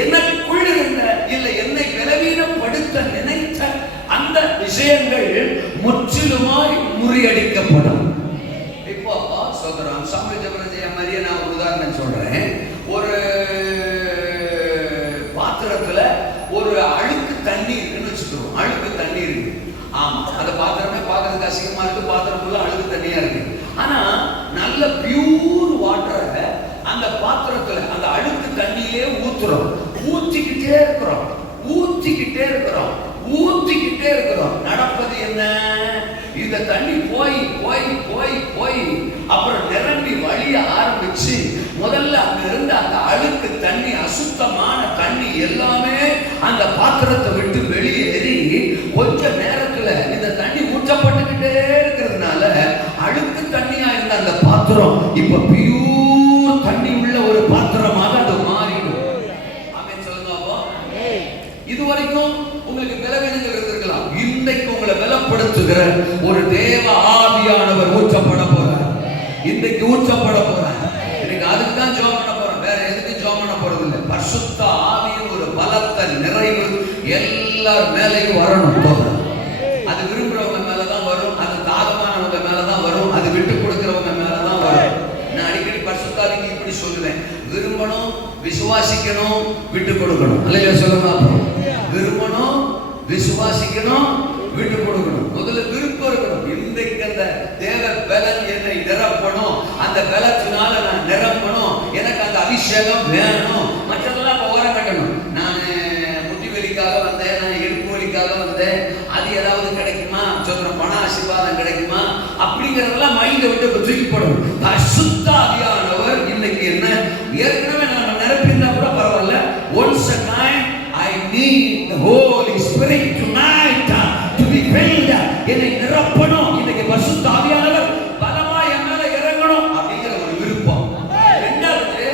எனக்குள் இருந்த இல்லை என்னை பலவீனப்படுத்த நினைத்த அந்த விஷயங்கள் முற்றிலுமாய் முறியடிக்கப்படும். இப்போ சொல்றோம், சாமுவேல் ஜெபராஜ்யா மாதிரியே நான் ஒரு உதாரணம் சொல்றேன். ஒரு பாத்திரத்துல ஒரு அழுக்கு தண்ணி இருக்குன்னு வச்சுக்கிறோம். அழுக்கு தண்ணி இருக்கு. ஆமா, அந்த பாத்திரமே பார்க்கறதுக்கு அசிங்கமா இருக்கு, பாத்திரம் ஃபுல்லா அழுக்கு தண்ணியா இருக்கு. ஆனா நல்ல பியூர் வாட்டரை அந்த பாத்திரத்துல அந்த அழுக்கு தண்ணியிலே ஊத்துறோம். ஊத்திக்கிட்டே இருக்கிறோம். நடப்பது என்ன? இந்த தண்ணி போய் அப்புறம் நிரம்பி வழிய ஆரம்பிச்சு, முதல்ல அங்க இருந்த அந்த அழுக்கு தண்ணி, அசுத்தமான தண்ணி எல்லாமே அந்த பாத்திரத்தை விட்டு வெளியேறி கொஞ்ச நேரத்துல இந்த தண்ணி ஊற்றப்பட்டுக்கிட்டே இருக்கிறதுனால அழுக்கு தண்ணியா இருந்த அந்த பாத்திரம் இப்ப பியூர் தண்ணி உள்ள ஒரு பாத்திரமாக அது மாறிடும். ஆமென் சொல்லுங்க. அப்போ இதுவரைக்கும் உங்களுக்கு பலவீனங்கள் இருந்திருக்கலாம். இன்றைக்கு உங்களை பலப்படுத்துகிற ஒரு தேவ ஆவியானவர் ஊற்றப்பட போறார். இன்றைக்கு ஊற்றப்பட போறார். இன்னைக்கு அதுக்கு தான் ஜெபம் பண்ண போறோம், வேற எதுக்கு ஜெபம் பண்ண போறது இல்லை. பரிசுத்த ஆவியின் ஒரு பலத்த நிறைவு எல்லார் மேலையும் வரணும். அது விரும்புறவங்க மேலதான் வரும், அது தாகமானவங்க மேலதான் வரும், அது விட்டு கொடுக்கிறவங்க மேலதான் வரும். நான் அடிக்கடி பரிசுத்த ஆவிக்கு இப்படி சொல்லுவேன், விரும்பணும், விசுவாசிக்கணும், விட்டு கொடுக்கணும். அல்லேலூயா சொல்லுங்க. விரும்பணும், விசுவாசிக்கணும், விட்டு கொடுக்கணும். முதல்ல விருப்பம் இருக்கணும். இன்றைக்கு அந்த தேவ பலன் என்னை நிரப்பணும், அந்த பலத்தினால நான் நிரப்பணும், எனக்கு அந்த அபிஷேகம் வேணும். மற்றதெல்லாம் ஓரம் கட்டணும். நான் முட்டி வலிக்காக வந்தேன், நான் இடுப்பு வலிக்காக வந்தேன், அது ஏதாவது கிடைக்குமா, சொல்ற பண ஆசீர்வாதம் கிடைக்குமா அப்படிங்கறதெல்லாம் மைண்டை விட்டு தூக்கி போடணும். பரிசுத்த ஆவியானவர் இன்னைக்கு என்ன, ஏற்கனவே நம்ம நிரப்பியிருந்தா கூட பரவாயில்ல, once a time I need the Holy Spirit tonight to be filled. என்னை நிரப்பணும். இன்னைக்கு பரிசுத்த ஆவியானவர் பலமா என் மேல இறங்கணும் அப்படிங்கிற ஒரு விருப்பம். ரெண்டாவது,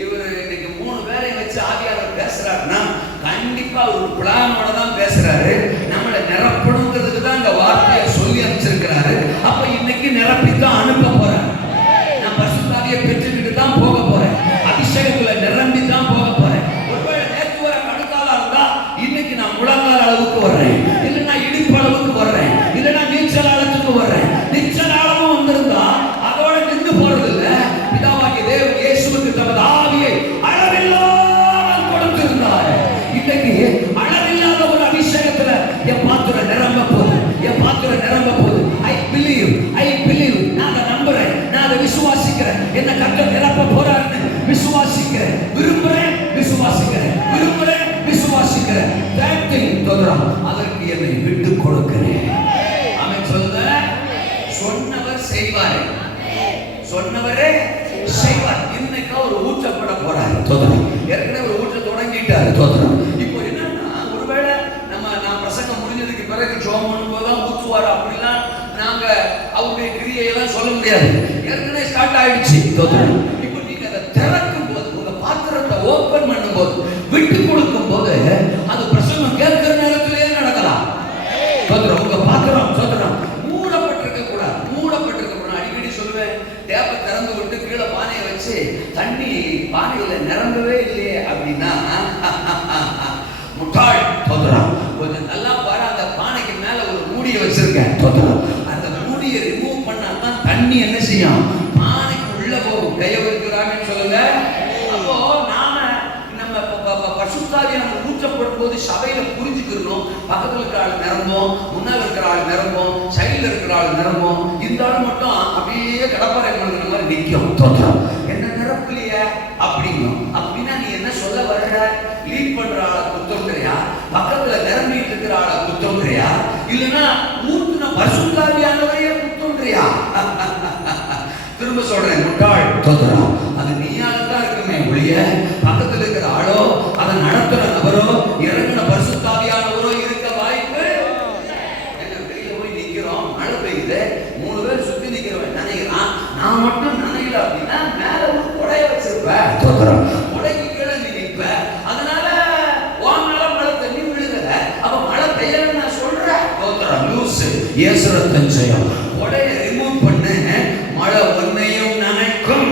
இவர் இன்னைக்கு 3 பேரை வச்சு ஆவியானவர் பேசுறாருன்னா கண்டிப்பா ஒரு பிளானோட தான் பேசுறாரு. நம்மளை நிரப்பணுங்கிறதுக்கு தான் இந்த வார்த்தையை சொல்லி அமைச்சிருக்கிறாரு. அப்ப இன்னைக்கு நிரப்பித்தான் அனுப்ப போறாரு. நான் பரிசுத்த ஆவியை பெற்றுக்கிட்டு தான் போக போறேன். அபிஷேகத்துல நிரம்பி தான் போக போறேன். ஒருவேளை நேற்று வர கடுக்காலா இருந்தா இன்னைக்கு நான் முழங்கால் அளவுக்கு அளவுக்கு வர்றேன், இல்லைன்னா இடுப்பு அளவுக்கு வர்றேன், இல்லைன்னா நீச்சல் ஆழத்துக்கு வர்றேன். நீச்சல் ஆழமும் வந்திருந்தா அதோட நின்று போறது இல்ல. பிதாவாகிய தேவன் இயேசுவுக்கு தமது ஆவியை அளவில்லாமல் கொடுத்திருந்தார். இன்னைக்கு அளவில்லாத ஒரு அபிஷேகத்துல என் பாத்திரம் நிரம்ப போகுது, என் பாத்திரம் நிரம்ப போகுது. ஐ பிலீவ், நான் அதை நம்புறேன், நான் அதை விசுவாசிக்கிறேன். என்ன கர்த்தர் நிரப்ப போறாருன்னு விசுவாசிக்கிறேன், விரும்புறேன், விசுவாசிக்கிறேன், விரும்புறேன், விசுவாசிக்கிறேன். அதற்கு என்னை விட்டு கொடுக்கிறேன். ஆமென் சொல்லுங்க. சொன்னவர் செய்வார், சொன்னவரே செய்வார். இன்னைக்கு அவர் ஊற்றப்பட போறாரு. ஏற்கனவே ஒரு ஊற்ற தொடங்கிட்டாரு. இப்போ என்னன்னா, ஒருவேளை நான் பிரசங்கம் முடிஞ்சதுக்கு பிறகு ஜோம் பண்ணும்போதுதான் ஊற்றுவார் அப்படிலாம் நாங்க அவருடைய கிரியையெல்லாம் சொல்ல முடியாது. ஏற்கனவே ஸ்டார்ட் ஆயிடுச்சு. இப்போ நீங்க அதை திறக்கும் போது, உங்க பாத்திரத்தை ஓபன் பண்ணும் போது, விட்டு கொடுக்கும் போது, அது பிரசங்கம் கேட்கிற நேரத்திலேயே நடக்கலாம். உங்க பாத்திரம் மூடப்பட்டிருக்க கூடாது, மூடப்பட்டிருக்க கூடாது. அடிக்கடி சொல்லுவேன், டேப்பை திறந்து விட்டு கீழே பானையை வச்சு தண்ணி பானையில நிரம்பவே இல்லையே அப்படின்னா முட்டாள். கொஞ்சம் நல்லா பாரு, அந்த பானைக்கு மேல ஒரு மூடியை வச்சிருக்கேன். அந்த மூடியை ரிமூவ் பண்ணாதான் தண்ணி என்ன செய்யும், பானைக்கு உள்ள போகும். கையை இருக்கிறாங்கன்னு சொல்லுங்க. அப்போ நாம நம்ம பசுத்தாவியை நம்ம ஊற்றப்படும் போது சபையில புரிஞ்சுக்கணும். பக்கத்துல இருக்கிற ஆள் நிரம்பும், முன்னாள் இருக்கிற ஆள் நிரம்பும், சைடுல இருக்கிற ஆள் நிரம்பும். இந்த ஆள் மட்டும் அப்படியே கடப்பாறை கொடுக்குற மாதிரி நிற்கும். என்ன நிரப்பலையே அப்படிங்கும். அப்படின்னா நீ என்ன சொல்ல வர்ற? லீட் பண்ற ஆளை குத்தம்ன்றியா, பக்கத்துல நிரம்பிட்டு இருக்கிற ஆளை குத்தம்ன்றியா, இல்லைன்னா ஊத்துன பசுத்தாவியானவரையே குத்தம்ன்றியா? திரும்ப சொல்றேன், முட்டாள். அது நீயாகத்தான் இருக்குமே ஒழிய பக்கத்தில் இருக்கிற ஆளோ, அதை நடத்துற நபரோ, இறங்கின பரிசுத்தாவியானவரோ இருக்க வாய்ப்பு. வெளியில போய் நிக்கிறோம், மழை பெய்யுது, 3 பேர் சுத்தி நிக்கிறவன் நினைக்கிறான், நான் மட்டும் நினைக்கல அப்படின்னா மேல ஒரு கொடைய வச்சிருப்பேன், கொடைக்கு கீழே நீ நிற்ப. அதனால உன்னால மழை தண்ணி விழுகல. அப்ப மழை பெய்யலன்னு நான் சொல்றேன். லூசு ஏசுரத்தன் செய்யும். கொடையை ரிமூவ் பண்ணு, மழை ஒன்னையும் நினைக்கும்.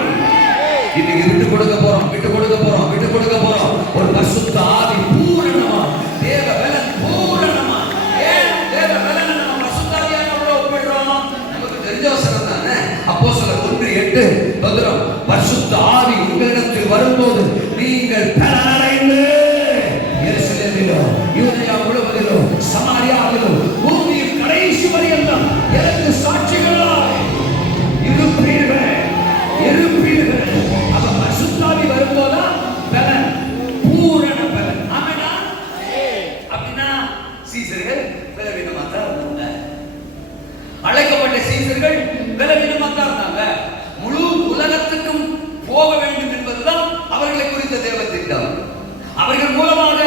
இன்னைக்கு விட்டு கொடுக்க போறோம், விட்டு கொடுக்க போறோம், விட்டு கொடுக்க போறோம். ஒரு பரிசுத்த ஆவி பூரணமா, தேவ பலன் பூரணமா. ஏன் தேவ பலனை நம்ம பரிசுத்த ஆவியானவரோட ஒப்பிடுறோம்? நமக்கு தெரிஞ்ச வசனம் தானே. அப்போஸ்தலர் 1:8 பரிசுத்த ஆவி உங்களிடத்தில் வரும்போது நீங்கள் பலனடைந்து எருசலேமிலும் யூதேயா முழுவதிலும் சமாரியாவிலும் பூமியின் கடைசி வரையெல்லாம் எனக்கு சாட்சிகளாய் இருப்பீர்கள். அப்ப பரிசுத்தாவி வரும்போதா பலன், பூரண பலன். ஆமெனா? அப்படின்னா சீசர்கள் பலவீனமா தான் இருந்தாங்க. அழைக்கப்பட்ட சீசர்கள் பலவீனமா தான் இருந்தாங்க. முழு உலகத்துக்கும் போக வேண்டும் என்பதுதான் அவர்களை குறித்த தேவ திட்டம். அவர்கள் மூலமாக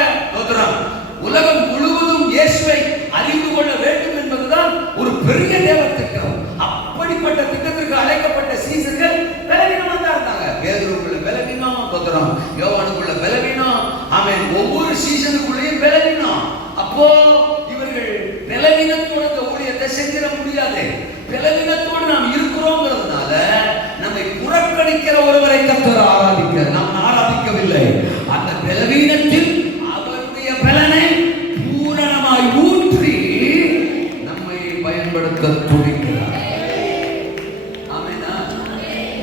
உலகம் முழுவதும் இயேசுவை அறிந்து கொள்ள வேண்டும் என்பதுதான் ஒரு பெரிய தேவ திட்டம். அப்படிப்பட்ட திட்டத்திற்கு அழைக்கப்பட்ட சீசர்கள் பலவீனமா தான் இருந்தாங்க. பேதுருக்குள்ள பலவீனம், யோவானுக்குள்ள பலவீனம். ஆமென். ஒவ்வொரு சீசனுக்குள்ளேயும் பலவீனம். அப்போ இவர்கள் பலவீனத்தோட இந்த ஊழியத்தை செஞ்சிட முடியாது. பலவீனத்தோடு நாம் இருக்கிறோங்கிறதுனால நம்மை புறக்கணிக்கிற ஒருவரை கர்த்தர் ஆராதிக்க நாம் ஆராதிக்கவில்லை. அந்த பலவீனத்தில் அவருடைய பலனை பூரணமாய் ஊற்றி நம்மை பயன்படுத்த துடிக்கிறார். ஆமெனா?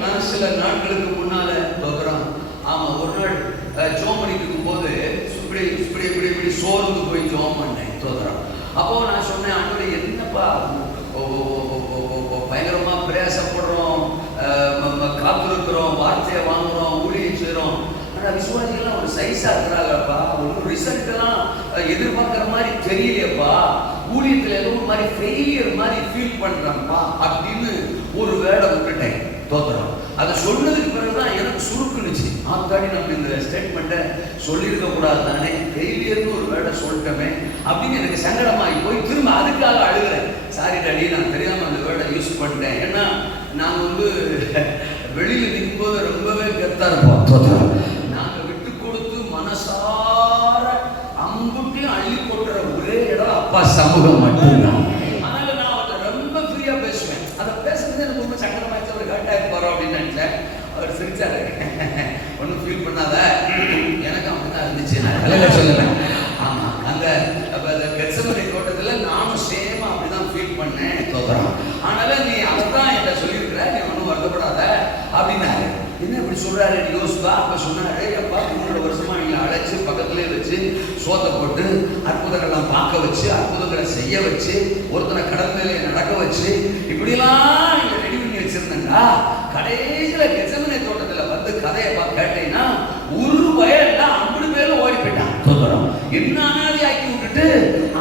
நான் சில நாட்களுக்கு முன்னால ஒரு நாள் ஜோம் பண்ணிக்கும் போது இப்படி சோர்ந்து போய் ஜோம் பண்ணேன். அப்போ நான் சொன்னேன், ஆண்டவரே என்னப்பா பயங்கரமா பிரயாசப்படுறோம், காத்திருக்கிறோம், வார்த்தையை வாங்குறோம், ஊழியம் செய்யறோம். ஆனா விசுவாசிகள்லாம் ஒரு சைஸா இருக்கிறாங்கப்பா, ஒரு ரிசல்ட் எல்லாம் எதிர்பார்க்கிற மாதிரி தெரியலையப்பா, ஊழியத்துல ஏதோ ஒரு மாதிரி ஃபெயிலியர் மாதிரி ஃபீல் பண்றாங்கப்பா அப்படின்னு ஒரு வேலை விட்டுட்டேன். அதை சொன்னதுக்கு பிறகுதான் எனக்கு சுருக்குனுச்சு. ஆத்தாடி நம்ம இந்த ஸ்டேட்மெண்ட்டை சொல்லியிருக்க கூடாது தானே, ஃபெயிலியர்னு ஒரு வேலை சொல்லிட்டோமே அப்படின்னு எனக்கு சங்கடமாகி போய் திரும்ப அதுக்காக அழுகிறேன். சாரி டாடி, நான் தெரியாம அந்த வேர்டை யூஸ் பண்ணிட்டேன். ஏன்னா நாங்கள் வெளியில் நிற்கும்போது ரொம்பவே கெத்தா இருப்போம். நாங்கள் விட்டு கொடுத்து மனசார அம்புட்டையும் அள்ளி போட்டுற ஒரே இடம் அப்பா சமூகம் மட்டும்தான். அதனால நான் அதை ரொம்ப ஃப்ரீயா பேசுவேன். அதை பேசுறது எனக்கு ரொம்ப சங்கடமாச்சு. அவர் கரெக்டாக போறோம் அப்படின்னு நினைச்சேன். அவர் சிரிச்சாரு, ஒன்றும் ஃபீல் பண்ணாத, எனக்கு அப்படிதான் இருந்துச்சு. நான் சொல்லலை. ஆமா, அந்த கெத்செமனே சோத்தை போட்டு அற்புதங்கள்லாம் பார்க்க வச்சு, அற்புதங்களை செய்ய வச்சு, ஒருத்தனை கடல் மேலே நடக்க வச்சு, இப்படிலாம் ரெடி பண்ணி வச்சிருந்தா கடைசியில கெத்செமனே தோட்டத்துல வந்து கதையை கேட்டீங்கன்னா ஒரு வயல்ல 50 பேரும் ஓடி போயிட்டான். என்ன அனாதி ஆக்கி விட்டுட்டு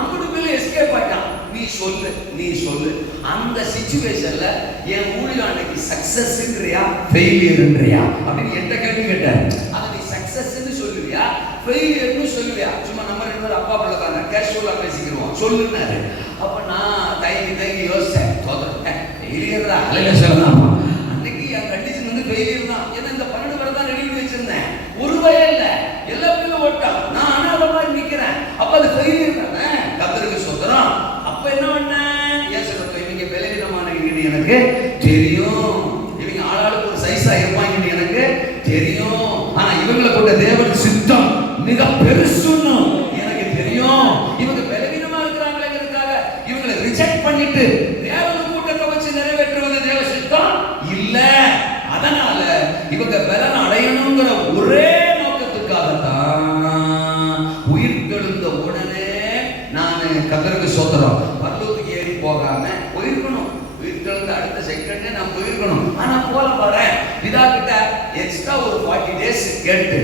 50 பேரும் எஸ்கேப் ஆயிட்டான். நீ சொல்லு அந்த சிச்சுவேஷன்ல என் ஊழியம் அன்னைக்கு சக்சஸ்ன்றியா ஃபெயிலியர்ன்றியா அப்படின்னு என்கிட்ட கேட்டேன். அதை நீ சக்சஸ்ன்னு சொல்லுவியா ஃபெயிலியர்னு சொல்லுவியா? சும்மா நம்ம ரெண்டு பேரும் அப்பா பிள்ளைக்கான கேஷுவலா பேசிக்கிறோம் சொல்லுன்னாரு. அப்ப நான் தயங்கி யோசிச்சேன். ஃபெயிலியர் தான் அன்னைக்கு என் கண்டிஷன் வந்து ஃபெயிலியர் தான். ஏன்னா இந்த 12 பேரை தான் ரெடி பண்ணி வச்சிருந்தேன். ஒரு வயல்ல எல்லா பேரும் ஓட்டான், நான் அனாதை மாதிரி நிக்கிறேன். அப்ப அது ஃபெயிலியர் தானே. கர்த்தருக்கு ஸ்தோத்திரம். அப்ப என்ன பண்ண இவங்க பலவீனமானவங்க எனக்கு தெரியும், இவங்க ஆளாளுக்கு ஒரு சைஸா இருப்பாங்கன்னு எனக்கு தெரியும். ஆனா இவங்களை கொண்ட தேவன் சித்தம் மிக பெருசுன்னு எனக்கு தெரியும். இவங்க பலவீனமா இருக்கிறாங்களேங்கிறதுக்காக இவங்களை ரிஜெக்ட் பண்ணிட்டு தேவன் கூட்டத்தை வச்சு நிறைவேற்றுவது தேவ சித்தம் இல்ல. அதனால இவங்க பலன் அடையணுங்கிற ஒரே நோக்கத்துக்காகத்தான் உயிர்த்தெழுந்த உடனே நான் கர்த்தருக்கு ஸ்தோத்திரம் பரலோகத்துக்கு ஏறி போகாம போயிருக்கணும். உயிர்த்தெழுந்த அடுத்த செகண்டே நான் போயிருக்கணும். ஆனா போல பாறேன் பிதா கிட்ட எக்ஸ்ட்ரா ஒரு 40 days கேட்டு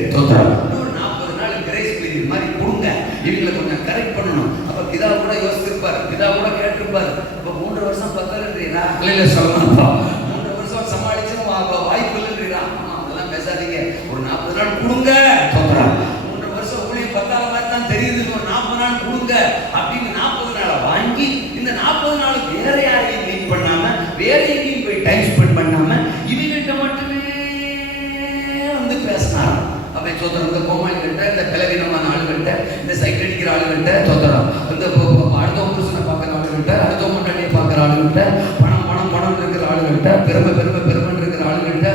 ஒரு 40 நாள் கிரேஸ் பீரியட் மாதிரி கொடுங்க, இவங்களை கொஞ்சம் கரெக்ட் பண்ணணும். அப்ப பிதா கூட யோசிச்சிருப்பாரு, பிதா கூட கேட்டிருப்பாரு. அப்ப 3 வருஷம் பத்தலன்றீரா? இல்ல சொல்லணும்ப்பா, 3 வருஷம் சமாளிச்சு வாய்ப்பு இல்லைன்றீரா? ஆமா அதெல்லாம் பேசாதீங்க, ஒரு 40 நாள் கொடுங்க. 3 வருஷம் ஊழியம் பத்தாத மாதிரி தான் தெரியுது, ஒரு 40 நாள் கொடுங்க அப்படின்னு 40 நாளை வாங்கி இந்த 40 நாள் வேற யாரையும் மீட் பண்ணாம வேற எங்கேயும் போய் டைம் ஸ்பெண்ட் பண்ணாம இவங்கிட்ட மட்டுமே வந்து பேசினார். அப்படி சோதரம் இந்த கோமாளிகிட்ட, இந்த பலவீனமான ஆளுகிட்ட, இந்த சைக்கிள் அடிக்கிற ஆளுகிட்ட, சோதரம் இந்த அடுத்த புருஷனை பார்க்குற ஆளுகிட்ட, அடுத்த முன்னாடியை பார்க்குற ஆளுகிட்ட, பணம் பணம் பணம் இருக்கிற ஆளுகிட்ட, பெருமை இருக்கிற ஆளுகிட்ட,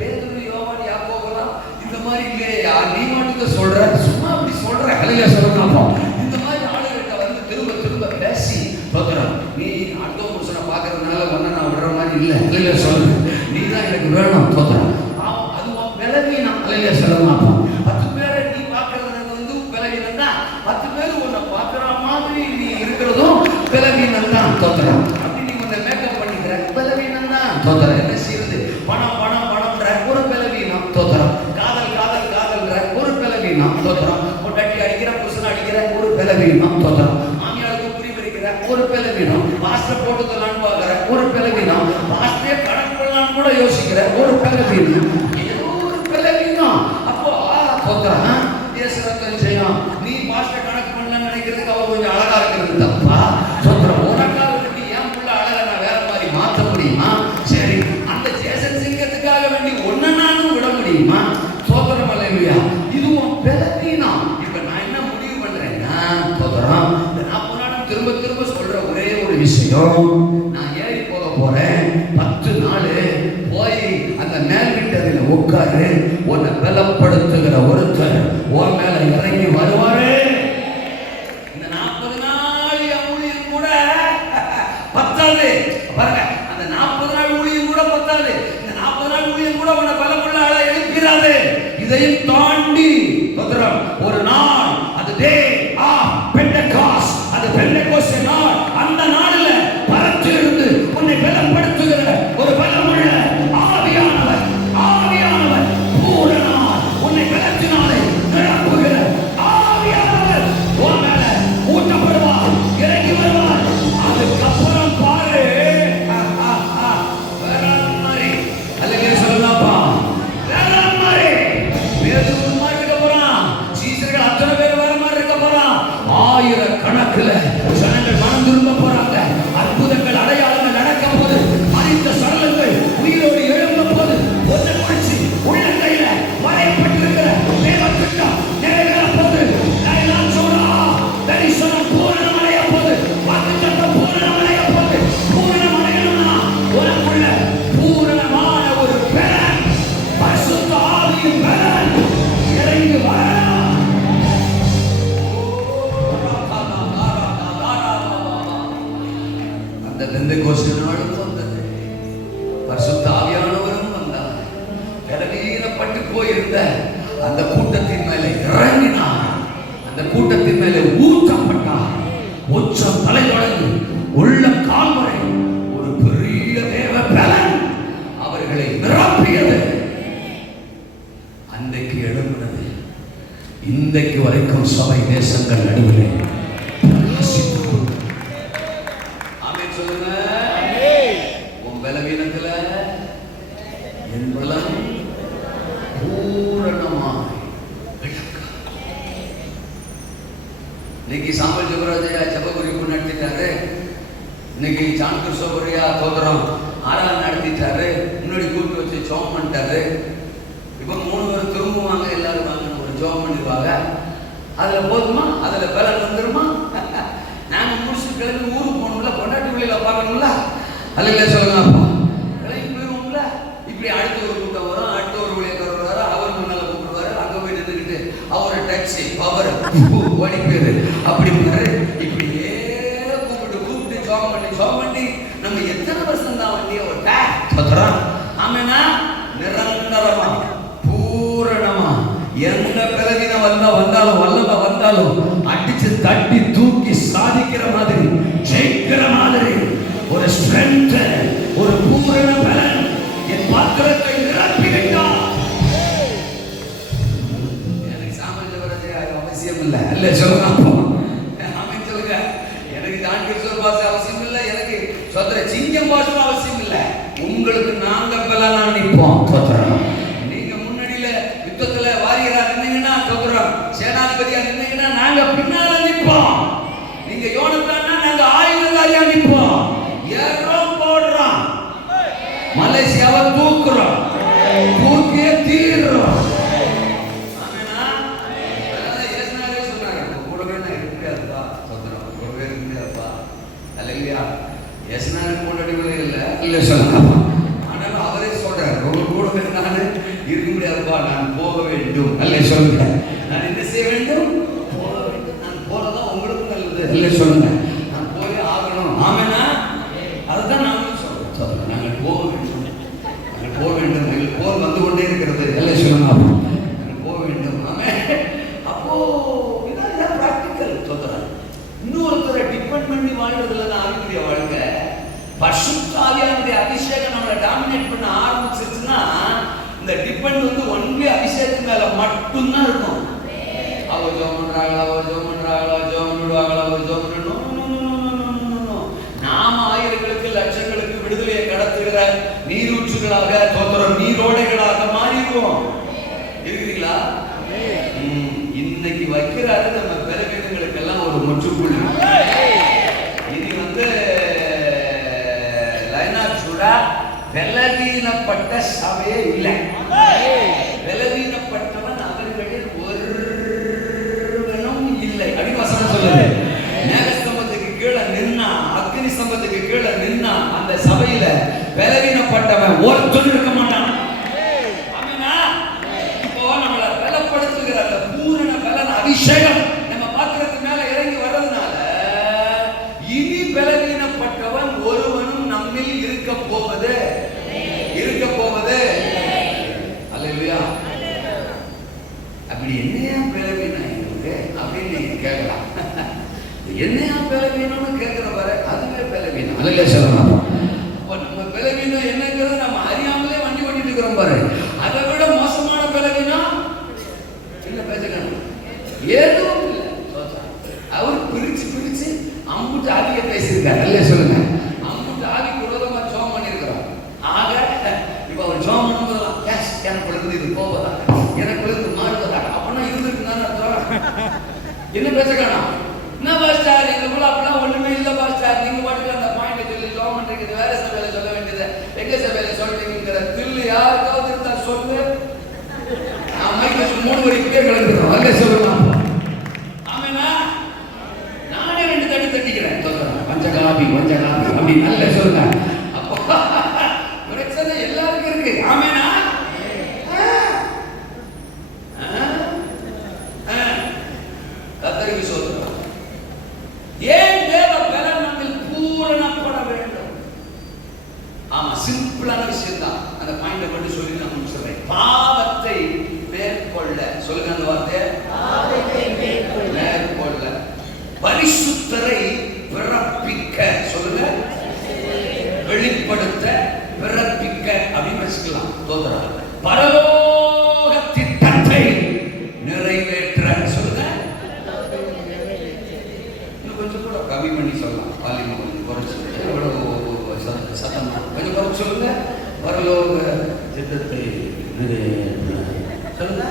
பேதுரு யோவான் யாக்கோபெல்லாம் இந்த மாதிரி இல்லையா? நீ மட்டும் சொல்ற, சும்மா அப்படி சொல்ற கலையா சொல்லணும். இந்த மாதிரி ஆளுகிட்ட வந்து திரும்ப பேசி சோதரம் நீ அடுத்த புருஷனை பார்க்கறதுனால ஒன்ன நான் விடுற மாதிரி இல்லை கலையா சொல்லு, நீ தான் எனக்கு வேணும் சோதரம். அதுவும் பலவீனம் கலையா சொல்லணும். 10 பேரை நீ பார்க்கறது வந்து பலவீனம் தான், 10 பேர் உன்னை பார்க்குற மாதிரி நீ இருக்கிறதும் பலவீனம் தான் தோத்துறோம். அப்படி நீ உன்னை மேக்கப் பண்ணிக்கிற பலவீனம் தான் தோத்துறோம். என்ன செய்யுது? பணம் ஒரு பலவீனம் தோத்துறோம். காதல்ன்ற ஒரு பலவீனம் தோத்துறோம். பொண்டாட்டி அடிக்கிற புருஷனை அடிக்கிற ஒரு பலவீனம் தோத்துறோம். மாமியாருக்கு புரிவரிக்கிற ஒரு பலவீனம், மாஸ்டர் போட்டு தரலான்னு பார்க்குற ஒரு பலவீனம், மாஸ்டரே கணக்கு பண்ணலான்னு கூட யோசிக்கிற ஒரு பலவீனம், ஏதோ ஒரு பலவீனம். அப்போ தோத்துறோம் செய்யும். நீ மாஸ்டர் கணக்கு பண்ணலன்னு நினைக்கிறதுக்கு அவர் கொஞ்சம் அழகா இருக்கிறது தப்பா? சொல்றோம் உனக்காக வேண்டி என் புள்ள அழகை நான் வேற மாதிரி மாற்ற முடியுமா? சரி, அந்த ஜேசன் சிங்கத்துக்காக வேண்டி ஒன்ன நானும் விட முடியுமா? சோதரம் அல்லையா? இதுவும் பலவீனம். இப்ப நான் என்ன முடிவு பண்றேன்னா சோதரம் இந்த 40 நாளும் திரும்ப சொல்ற ஒரே ஒரு விஷயம், நான் ஏறி போக போறேன். 10 நாள் போய் அந்த மேல் வீட்டறையில உட்காரு, உன்னை பலப்படுத்துகிற ஒருத்தர் உன் மேல இறங்கி வருவாரு. இந்த 40 நாள் ஊழியம் கூட பத்தாது. பாருங்க, அந்த 40 நாள் ஊழியம் கூட பத்தாது. இந்த 40 நாள் ஊழியம் கூட உன்னை பலமுள்ள ஆளா எழுப்பிடாது. இதையும் தாண்டி ஒரு நாள், அது டே ஆஃப் பெண்டெகாஸ்ட், அது பெண்டெகாஸ்ட் நாள். அந்த நாளில பரத்து இருந்து உன்னை பலப்படுத்துகிற ஒரு பலமுள்ள ஆவியானவர் பூரணமாய் உன்னை பலத்தினாலே நிரப்புகிற ஆவியானவர் உன் மேல ஊற்றப்படுவார், இறங்கி வருவார். அதுக்கப்புறம் பாரு வேற மாதிரி அல்லையே சொல்லலாம்ப்பா, வேற மாதிரி பேதுரு மாதிரி இருக்க போறான். சீசர்கள் அத்தனை பேர் வேற மாதிரி இருக்க போறான். ஆயிரக்கணக்கில் ஜனங்கள் மனம் திரும்ப போறாங்க. அற்புதங்கள் அடையாளங்கள் நடக்க போது, மனித சடலங்கள் உயிரோடு எழும்ப போது, ஒன்றை குடிச்சு உள்ள கையில வரையப்பட்டிருக்கிற தேவ திட்டம் நிறைவேற போது, தரிசனம் பூரணம் அடைய போது, வாக்குத்தத்தம் பூரணம் அடைய போது. பூரணம் அடையணும்னா உனக்குள்ள பூரணமான ஒரு பலன், பரிசுத்த ஆவியின் பலன் இறங்கி வரணும். அந்த பெந்தெகோஸ்து நாளும் வந்தது, பரிசுத்த ஆவியானவரும் வந்தார். பலவீனப்பட்டு போயிருந்த அந்த கூட்டத்தின் மேலே இறங்கினார். அந்த கூட்டத்தின் இருக்கிறார். உச்சம் தலை தொடங்கி உள்ள கால் வரை ஒரு பெரிய தேவ பலன் அவர்களை நிரப்பியது. அன்றைக்கு எழும்பினது இன்றைக்கு வரைக்கும் சபை தேசங்கள் நடுவிலே சொல்லுங்க. உன் பலவீனத்துல என் பலம் பூரணமாய். இன்னைக்கு சாம்பல் ஜெபராஜையா ஜெப குறிப்பு நடத்திட்டாரு. இன்னைக்கு சாந்தூர் சோபரியா தோதரம் ஆராதனை நடத்திட்டாரு. முன்னாடி கூப்பிட்டு வச்சு ஜெபம் பண்ணிட்டாரு. இப்ப 3 பேர் திரும்புவாங்க, எல்லாரும் வாங்க ஒரு ஜெபம் பண்ணிடுவாங்க. அதுல போதுமா? அதுல பலன் வந்துருமா? நாங்க முடிச்சு கிளம்பி ஊருக்கு போகணும்ல, கொண்டாட்டி வழியில பார்க்கணும்ல, அல்ல சொல்லுங்க. அப்போ கிளம்பி போயிருவோம்ல. இப்படி அடுத்த ஒரு கூட்டம் வரும், அடுத்த ஒரு ஊழியக்காரர் வருவாரு, அவர் முன்னால கூப்பிடுவாரு, அங்க போய் நின்றுக்கிட்டு அவரை டாக்ஸி பவர் ஓடி போயிரு அப்படி இப்படியே கூப்பிட்டு ஜோம் பண்ணி நம்ம எத்தனை வருஷம் தான் வண்டியை ஓட்டுறோம். ஆமேனா நிரந்தரமா பூரணமா எந்த பலவீனம் வந்தாலும் வல்லமை வந்தாலும் அடிச்சு தட்டி தூக்கி சாதிக்கிற மாதிரி, ஜெயிக்கிற மாதிரி ஒரு ஸ்ட்ரென்த், ஒரு பூரண பலன் என் பாத்திரத்தை நிரப்பி விட்டார். எனக்கு சாமானிய அவசியம் இல்லை. அல்ல சொல்லுங்க. சொல்லுங்க. எனக்கு ஜான் கிறிஸ்தவர் பாஷை அவசியம் இல்லை. எனக்கு சொந்த சிங்கம் பாஷை அவசியம் இல்லை. உங்களுக்கு நாங்க பலனா நிற்போம். நீங்க முன்னாடியில யுத்தத்துல வாரியரா நின்னீங்கன்னா தோக்குறோம், சேனாதிபதியா நின்னீங்கன்னா நாங்க பின்னால நிற்போம். நீங்க யோனத்தான்னா நாங்க ஆயுததாரியா நிற்போம். ஏறோம் போடுறோம், மலேசியாவை தூக்குறோம், தூக்கியே தீர்றோம். ஆமெனா? இயேசுவே சொன்னாரு, கூடவே நான் இருக்க முடியாதுப்பா. சொல்றோம், கூடவே இருக்க முடியாதுப்பா. அல்லேலூயா. இயேசுவே கூடவே இல்ல சொல்லலாம். ஆனாலும் அவரே சொல்றாரு, கூடவே நான் இருக்க முடியாதுப்பா, நான் போக வேண்டும். அல்ல சொல்லுங்க. நான் என்ன செய்ய வேண்டும்? போக வேண்டும். நான் போறதான் உங்களுக்கு நல்லது. அல்ல சொல்லுங்க. நான் போய் ஆகணும். ஆமெனா? அதுதான் நான் சொல்றேன். நாங்கள் போக வேண்டும், நாங்கள் போக வேண்டும். எங்களுக்கு போர் வந்து கொண்டே இருக்கிறது. அல்ல சொல்லுங்க. நாங்கள் போக வேண்டும். ஆமே. அப்போ இதான் பிராக்டிக்கல் சொல்றேன். இன்னொருத்தரை டிபெண்ட் பண்ணி வாழ்றதுல தான் ஆவிக்குரிய வாழ்க்கை. பரிசுத்த ஆவியானவருடைய அபிஷேகம் நம்மளை டாமினேட் பண்ண ஆரம்பிச்சிருச்சுன்னா இந்த டிபெண்ட் வந்து ஒன்லி அபிஷேகத்து மேல மட்டும்தான் இருக்கும். அவர் ஜெபம் பண்றாங்களா, அவர் ஜெபம் பண்றாங்களா, ஜெபம் பண்ணுவாங்களா, அவர் ஜெபம் பண்ணணும். நாம ஆயிரங்களுக்கு லட்சங்களுக்கு விடுதலையை கடத்துகிற நீரூற்றுகளாக, தோத்திரம் நீரோடைகளாக மாறிடுவோம். இருக்கிறீங்களா? இன்னைக்கு வைக்கிறாரு நம்ம பலவீனங்களுக்கு எல்லாம் ஒரு முற்றுப்புள்ளி. இது வந்து பலவீனப்பட்ட சபையே இல்லை. பலவீனப்பட்டவன் அவர்களில் ஒருவனும் இல்லை. அடிவாசனம் சொல்லுது. மேகஸ்தம்பத்துக்கு கீழே நின்னா, அக்னி ஸ்தம்பத்துக்கு கீழே நின்னா அந்த சபையில பலவீனப்பட்டவன் ஒருத்தன் இருக்க மாட்டான். ஆமெனா? இப்போ நம்மளை பலப்படுத்துகிற அந்த பூரண பலன் அபிஷேகம் நம்ம பாத்திரத்து மேல இறங்கி வர்றதுனால இனி பலவீனப்பட்டவன் ஒருவனும் நம்மில் இருக்க போவது அல்லேலூயா. அப்படி என்னையா பலவீனம் இருக்கு அப்படின்னு நீங்க கேட்கலாம். என்னையா பலவீனம்னு கேட்கிற பாரு, அதுவே பலவீனம். அல்லேலூயா சொல்லலாம். அப்ப நம்ம பலவீனம் என்னங்கிறது நம்ம அறியாமலே வண்டி ஓட்டிட்டு இருக்கிறோம் பாரு. அதை விட மோசமான பலவீனம் இல்ல. பேசணும் ஏதும் இல்லை. அவர் பிரிச்சு அம்புட்டு ஆவியை பேசியிருக்காரு. அல்ல சொல்லுங்க. அம்புட்டு ஆவிக்கு விரோதமா ஜெபம் பண்ணியிருக்கிறோம். ஆக இப்ப அவர் ஜெபம் பண்ணும்போதெல்லாம் எனக்குள்ள இருந்து இது போவதா, எனக்குள்ள இருந்து மாறுவதா அப்படின்னா இருந்துருக்குன்னு அர்த்தம். என்ன பேசலாம்? என்ன பாஸ்டர் எங்களுக்குள்ள அப்படிலாம் ஒண்ணுமே இல்லை பாஸ்டர், நீங்க பாட்டுக்கு அந்த பாயிண்ட் சொல்லி ஜெபம் பண்றீங்க, வேற சபையில சொல்ல வேண்டியது எங்க சபையில சொல்றீங்கிற தில்லு யாருக்காவது இருந்தா சொல்லு. நான் மைக்கு 3 வரைக்கும் கிளம்பிடுறோம். அல்ல சொல்லலாம். ஆமெனா? நானே 2 தட்டி தட்டிக்கிறேன். பஞ்சகாபி அப்படி நல்ல சொல்லுங்க. அப்போ பிரச்சனை எல்லாருக்கும் இருக்கு. ஆமெனா? கர்த்தருக்கு ஸ்தோத்திரம். ஏன் தேவ பலன் நம்மில் பூரணப்பட வேண்டும்? ஆமா, சிம்பிளான விஷயம் தான். அந்த பாயிண்ட மட்டும் சொல்லி நான் முடிச்சுறேன். பாவத்தை மேற்கொள்ள சொல்லுங்க. அந்த வார்த்தை பாவத்தை மேற்கொள்ள. பரிசு கம்மி பண்ணி சொல்லலாம், வால்யூமை கொஞ்சம் குறைச்சி, எவ்வளோ சத்தமா கொஞ்சம் குறைச்சி சொல்லுங்க. பரலோக திட்டத்தை சொல்லுங்க.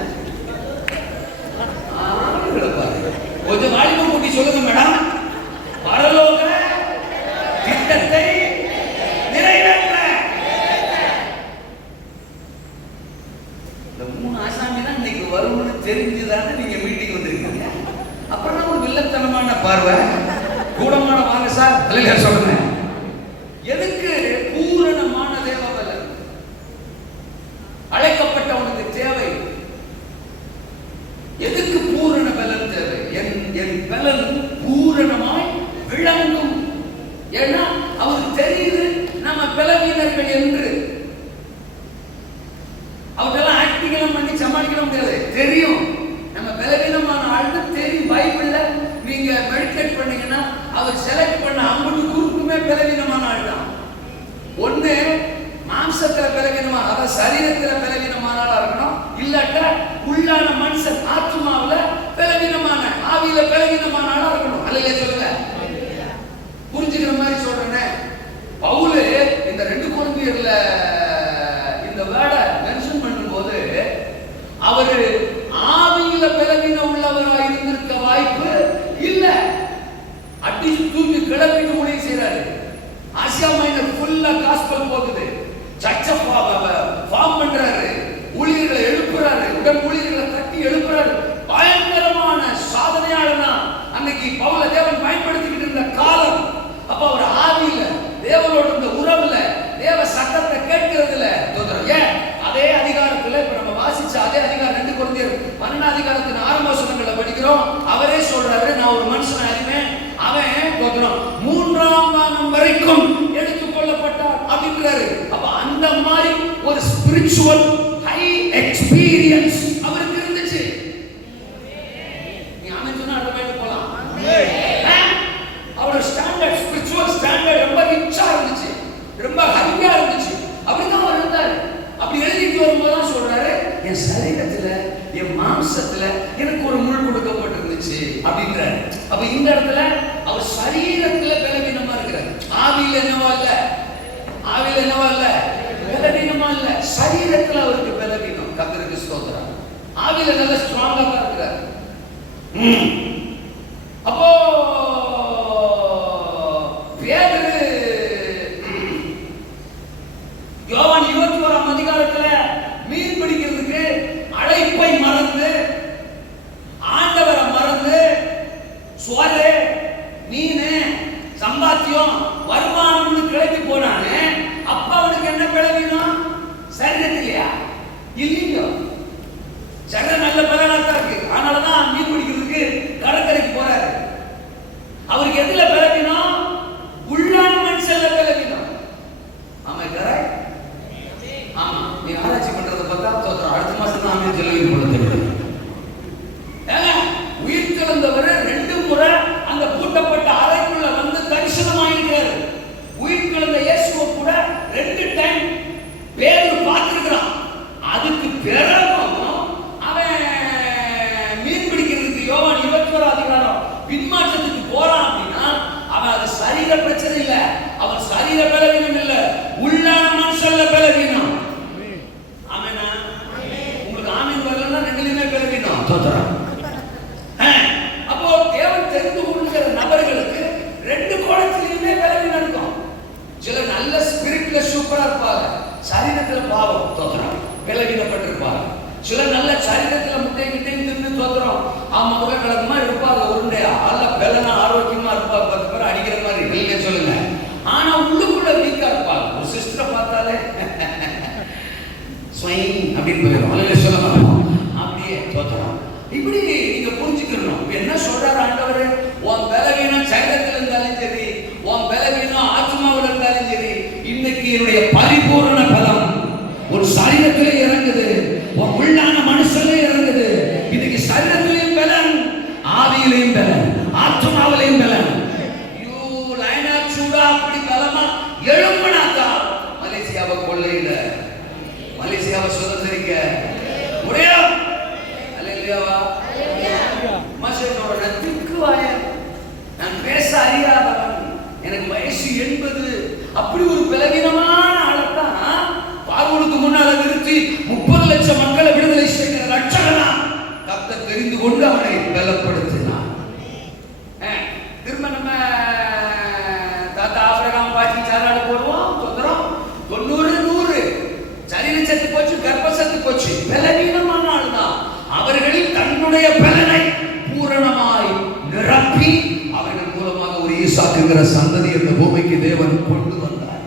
ஆளுகளை பாருங்க, கொஞ்சம் வால்யூமை கூட்டி சொல்லுங்க மேடம். பரலோக திட்டத்தை நிறைவேற்ற. இந்த 3 ஆசாமி தான் இன்னைக்கு வரும்னு தெரிஞ்சுதானே நீங்க மீட்டிங் வந்திருக்கீங்க. அப்புறம் ஒரு வில்லத்தனமான பார்வை, கூடமான வாங்க சார் தலைவர் சொல்லுங்க. எதுக்கு பூரணமான தேவ பலன் அழைக்கப்பட்டவனுக்கு தேவை? எதுக்கு பூரண பலன் தேவை? என் பலன் பூரணமாய் விளங்கும். ஏன்னா அவருக்கு தெரியுது நம்ம பலவீனர்கள் என்று. அவரெல்லாம் ஆக்டிங் பண்ணி சமாளிக்க முடியாது, தெரியும் நம்ம பலவீனமான ஆள்னு தெரியும். பைபிள்ல நீங்க மெடிடேட் பண்ணீங்கன்னா அவர் செலக்ட் பண்ண 50 குரூப்புமே பலவீனமான ஆள் தான். ஒண்ணு மாம்சத்துல பலவீனமான, அதாவது சரீரத்துல பலவீனமான ஆளா இருக்கணும், இல்லாட்டா உள்ளான மனுஷன் ஆத்மாவுல பலவீனமான, ஆவியில பலவீனமான ஆளா இருக்கணும். அல்லையா சொல்லுங்க, புரிஞ்சுக்கிற மாதிரி சொல்றேனே. பவுல் இந்த 2 கொரிந்தியர்ல இந்த வேர்டை மென்ஷன் பண்ணும்போது அவரு ஆவியில பலவீனம் உள்ளவராக இருந்திருக்க வாய்ப்பு இல்ல. அடிச்சு தூக்கி கிளப்பிட்டு முடிவு செய்யறாரு. ஆசியா மைனர் ஃபுல்லா காஸ்பல் போகுது, சர்ச்சை ஃபார்ம் பண்றாரு, ஊழியர்களை எழுப்புறாரு, உடன் ஊழியர்களை தட்டி எழுப்புறாரு. பயங்கரமான சாதனையாளனா அன்னைக்கு பவுல தேவன் பயன்படுத்திக்கிட்டு இருந்த காலம். அப்ப அவர் ஆவியில தேவனோட இந்த உறவுல தேவ சத்தத்தை கேட்கிறதுல ஏன் அதே அதிகாரத்துல இப்ப நம்ம வாசிச்ச அதே அதிகாரம் 2 கொரிந்தியர் 12 அதிகாரத்தின் ஆரம்ப வசனங்களை படிக்கிறோம். அவரே சொல்றாரு, நான் ஒரு மனுஷன் அறிவேன், அவன் தோத்துறான் 3ஆம் வானம் வரைக்கும் எடுத்துக்கொள்ளப்பட்டார் அப்படின்றாரு. அப்ப அந்த மாதிரி ஒரு ஸ்பிரிச்சுவல் ஹை எக்ஸ்பீரியன்ஸ் அவருக்கு இருந்துச்சு. நீ ஆமென் சொன்னா அடுத்த பாயிண்ட் போலாம். அவரோட ஸ்டாண்டர்ட், ஸ்பிரிச்சுவல் ஸ்டாண்டர்ட் ரொம்ப ரிச்சா இருந்துச்சு, ரொம்ப ஹையா இருந்துச்சு. அப்படிதான் அவர் இருந்தாரு. அப்படி எழுதிட்டு வரும்போது தான் சொல்றாரு, என் சரீரத்துல என் மாம்சத்துல எனக்கு ஒரு முள் கொடுக்கப்பட்டிருந்துச்சு அப்படின்றாரு. அப்ப இந்த இடத்துல அவர் சரீரத்துல பலவீனமா இருக்கிறார். ஆவியில என்னவா இல்ல, ஆவியில என்னவா இல்ல, பலவீனமா இல்ல, சரீரத்துல அவருக்கு பலவீனம். கர்த்தருக்கு ஸ்தோத்திரம். ஆவியில நல்ல ஸ்ட்ராங்கா தான் இருக்கிறார். அப்போ பேதுரு யோவான் 21ஆம் அதிகாரத்துல மீன் பிடிக்கிறதுக்கு அழைப்பை மறந்து, ஆண்டவரை மறந்து, சோறு மீன் சம்பாத்தியம் வருமானம்னு கிளம்பி போனானே. அப்ப அவனுக்கு என்ன பலவீனம்? சரீரத்திலையா? இல்லைங்க, சரீரம் நல்ல பலனாத்தான் இருக்கு. அதனாலதான் மீன் பிடிக்கிறதுக்கு கடற்கரைக்கு போறாரு. அவருக்கு எதுல பலவீனம்? உள்ளான மனுஷன்ல பலவீனம். ஆமா கரெக்ட். ஆமா, நீ ஆராய்ச்சி பண்றத பார்த்தா தோற்றம் அடுத்த மாசம் தான் ஆமென் சொல்லுவீங்க போல தெரியுது. உயிர் தெழுந்தவர் 2 முறை அந்த பூட்டப்பட்ட அறைக்குள்ள வந்து தரிசனமாயிருக்கிறார். உயிர் தெழுந்த இயேசுவை கூட 2 டைம் பேதுரு பார்த்திருக்கிறான். அதுக்கு பிறகும் அவன் மீன் பிடிக்கிறதுக்கு யோவான் 21ஆம் அதிகாரம் பின்மாற்றத்துக்கு போறான் அப்படின்னா அவன் அது சரீர பிரச்சனை இல்ல, அவன் சரீர பலவீனம் இல்ல, உள்ளான மனுஷன்ல பலவீனம். ஆமெனா? உங்களுக்கு ஆமென் வரலன்னா 2லயுமே பலவீனம். தோத்துறான். அப்போ தேவன் தெரிந்து கொள்ளுகிற நபர்களுக்கு 2 கோணத்திலுமே பலவீனம் இருக்கும். சிலர் நல்ல ஸ்பிரிட்ல சூப்பரா இருப்பாங்க, சரீரத்துல பாவம் தோத்துறான், பலவீனப்பட்டிருப்பாங்க. சிலர் நல்ல சரீரத்துல முட்டை கிட்டே தின்னு தோத்துறோம், ஆமா உலக மாதிரி இருப்பாங்க, உருண்டையா அல்ல பலனா ஆரோக்கியமா இருப்பாங்க, 10 பேர் அடிக்கிற மாதிரி நீங்க சொல்லுங்க. ஆனா உள்ளுக்குள்ள வீக்கா இருப்பாங்க. ஒரு சிஸ்டரை பார்த்தாலே அப்படின்னு போயிடும், அல்ல சொல்லலாம், அப்படியே தோத்துறோம். இப்படி நீங்க புரிஞ்சுக்கணும். என்ன சொல்றாரு ஆண்டவர்? உன் பலவீனம் சரீரத்தில் இருந்தாலும் சரி, உன் பலவீனம் ஆத்மாவில் இருந்தாலும் சரி, இன்னைக்கு என்னுடைய பரிபூர்ண பலம் ஒரு சரீரத்திலே இறங்குது, உன் உள்ளான மனுஷனே இறங்குது. இன்னைக்கு சரீரத்திலையும் பலன், ஆவியிலையும் பலன், ஆத்மாவிலையும் பலன். லைனா சூடா அப்படி பலமா எழும்பனாக்கா மலேசியாவை கொள்ளையிட, மலேசியாவை சுதந்திரிக்க முடியும். அல்லேலூயாவா? மனுஷனோட திக்குவாய நான் பேச அறியாத கொண்டு அவனை பலப்படுத்தினார். திரும்ப நம்ம தாத்தா ஆபிரகாம் பாட்டி சாராடு போடுவோம், தொந்தரம் 90 100 சரீரம் செத்து போச்சு, கர்ப்பம் செத்து போச்சு, பலவீனமான ஆள் தான். அவர்களில் தன்னுடைய பலனை பூரணமாய் நிரப்பி அவர்கள் மூலமாக ஒரு ஈசாக்குங்கிற சந்ததி இந்த பூமிக்கு தேவன் கொண்டு வந்தார்.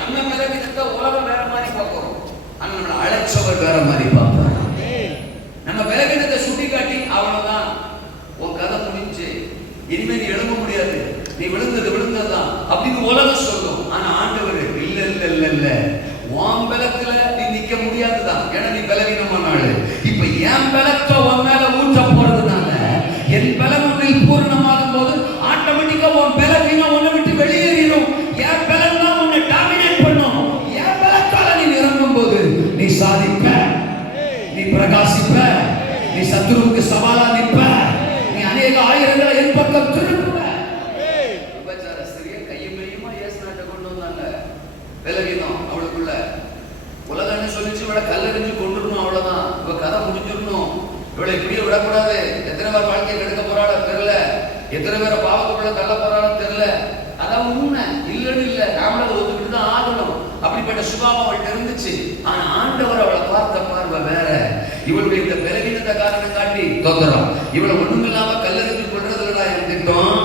நம்ம பலவீனத்தை உலகம் வேற மாதிரி பார்க்கிறோம், ஆனா நம்மளை அழைச்சவர் வேற மாதிரி பார்ப்பார். நம்ம பலவீனத்தை சுட்டி காட்டி அவ்வளவுதான் உன் கதை முடிஞ்சு, இனிமே நீ எழும்ப முடியாது, நீ விழுந்ததுதான் அப்படின்னு உலகம் சொல்லும். ஆனா ஆண்டவர் இல்ல இல்ல இல்ல இல்ல, உன் பலத்துல நீ நிக்க முடியாதுதான், ஏன்னா நீ பலவீனமான ஆளு. இப்ப என் பலத்தை உன் மேல ஊற்ற போறதுனால என் பலம் உன்னில் பூரணமாகும் போது ஆட்டோமேட்டிக்கா உன் பலவீனம் உன்னை விட்டு வெளியேறிடும். என் பலம் தான் உன்னை டாமினேட் பண்ணும். என் பலத்தால நீ நிரம்பும் போது நீ சாதிப்ப, நீ பிரகாசிப்ப, நீ சத்துருவுக்கு சவாலா நிற்ப, நீ அநேக ஆயிரங்களை என் பக்கம் திருப்புவ. விபச்சார ஸ்திரியை கையுமையுமா இயேசுநாட்ட கொண்டு வந்தாங்க. பலவீனம் அவளுக்குள்ள, உலகன்னு சொல்லிச்சு இவளை கல்லறிஞ்சு கொண்டுடணும், அவ்வளவுதான், இவ கதை முடிஞ்சிடணும், இவளை இப்படியே விடக்கூடாது. எத்தனை பேர் வாழ்க்கையை கெடுக்க போறாளோ தெரியல, எத்தனை பேரை பாவத்துக்குள்ள தள்ள போறாளோ தெரியல. அதான் உண்மை, இல்லன்னு இல்ல, நாமளும் அதை ஒத்துக்கிட்டு தான் ஆகணும். அப்படிப்பட்ட சுபாவம் அவள்கிட்ட இருந்துச்சு. ஆனா ஆண்டவர் அவளை பார்த்த பார்வை வேற. இவளுடைய இந்த பலவீனத்தை காரணம் காட்டி தோத்துறான். இவளை ஒண்ணுமில்லாம கல்லறிஞ்சு கொள்றதுலடா என் திட்டம்.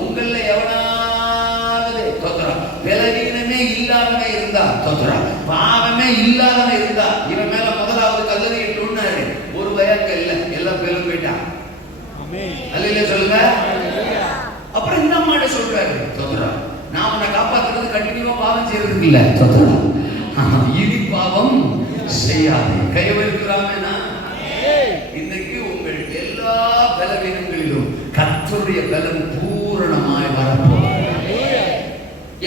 உங்கள எவனாவது தோத்துறான், பலவீனமே இல்லாதவன் இருந்தா தோத்துறான், பாவமே இல்லாதவன் இருந்தா இவன் மேல முதலாவது கல்லறிட்டுன்னாரு. ஒரு பயம் இல்ல, எல்லாம் பேரும் போயிட்டான். அல்லேலூயா சொல்லுங்க. அப்புறம் இந்த அம்மாட்ட சொல்றாரு, தோத்துறா, நான் உன்னை காப்பாத்துறது கண்டினியூவா பாவம் செய்யறதுக்கு இல்ல, தோத்துறா, இனி பாவம் செய்யாது. கையவருக்கிறாங்கன்னா இன்னைக்கு உங்கள் எல்லா பலவீனங்களிலும் கர்த்தருடைய பலம் பூரணமாய் வரப்போகுது.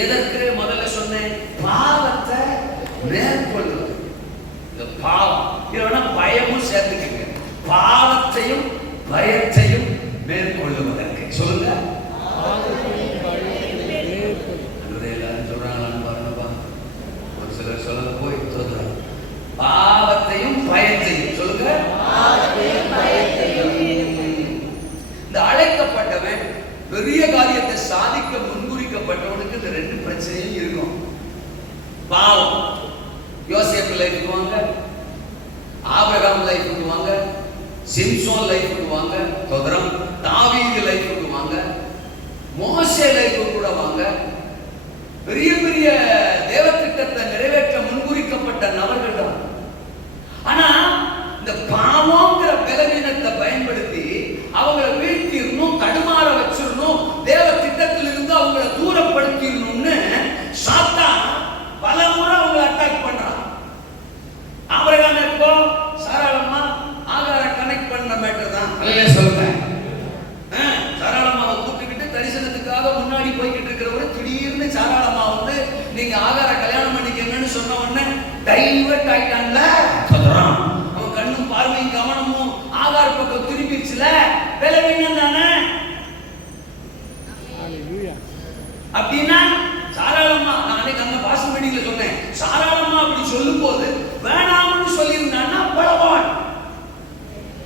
எதற்கு முதல்ல சொன்னேன்? பாவத்தை மேற்கொள்வது. இந்த பாவம் இல்லைன்னா பயமும் சேர்த்துக்கங்க. பாவத்தையும் பயத்தையும் மேற்கொள்ளுவதற்கு சொல்லுங்க. எல்லாரும் சொல்றாங்களான்னு பாருங்கப்பா. ஒரு சிலர் சொல்ல போய் சொல்றாங்க பாவத்தையும் பயத்தையும் சொல்லுங்க. இந்த அழைக்கப்பட்டவன் பெரிய காரியத்தை சாதிக்க முன்குறிக்கப்பட்டவனுக்கு இந்த ரெண்டு பிரச்சனையும் இருக்கும். பாவம், யோசேப்பு லைஃப்க்கு வாங்க, ஆபிரகாம் லைஃப்க்கு வாங்க, சிம்சோன் லைஃப்க்கு வாங்க, தோதரம் தாவீது லைஃப்க்கு வாங்க, மோசே லைஃப்க்கு கூட வாங்க. பெரிய பெரிய தேவ திட்டத்தை நிறைவேற்ற முன்குறிக்கப்பட்ட நபர்கள் தான். ஆனா இந்த பாவம்ங்கிற பலவீனத்தை பயன்படுத்தி அவங்களை வீழ்த்திடணும், தடுமாற வச்சிடணும், தேவ திட்டத்திலிருந்து அவங்களை தூரப்படுத்திடணும்னு சாத்தான் பல முறை அவங்களை அட்டாக் பண்றான். ஆபிரகாம் எப்போ சாராளமா ஆகார கனெக்ட் பண்ண மேட்டர் தான். அல்லேலூயா சொல்லுங்க. சாராளமாவை கூப்பிட்டுக்கிட்டு தரிசனத்துக்காக முன்னாடி போய்கிட்டு இருக்கிறவரு திடீர்னு சாராளமா வந்து நீங்க ஆகார கல்யாணம் பண்ணிக்கங்கன்னு சொன்ன உடனே டைவர்ட் ஆயிட்டான்ல. அவன் கண்ணும் பார்வையும் கவனமும் ஆகார பக்கம் திரும்பிடுச்சுல. பலவீனம் தானே. அப்படின்னா சாராளமா, நான் அன்னைக்கு அந்த பாசம் மீட்டிங்ல சொன்னேன், சாராளமா அப்படி சொல்லும் போது வேணாம்னு சொல்லியிருந்தான்னா பலவான்,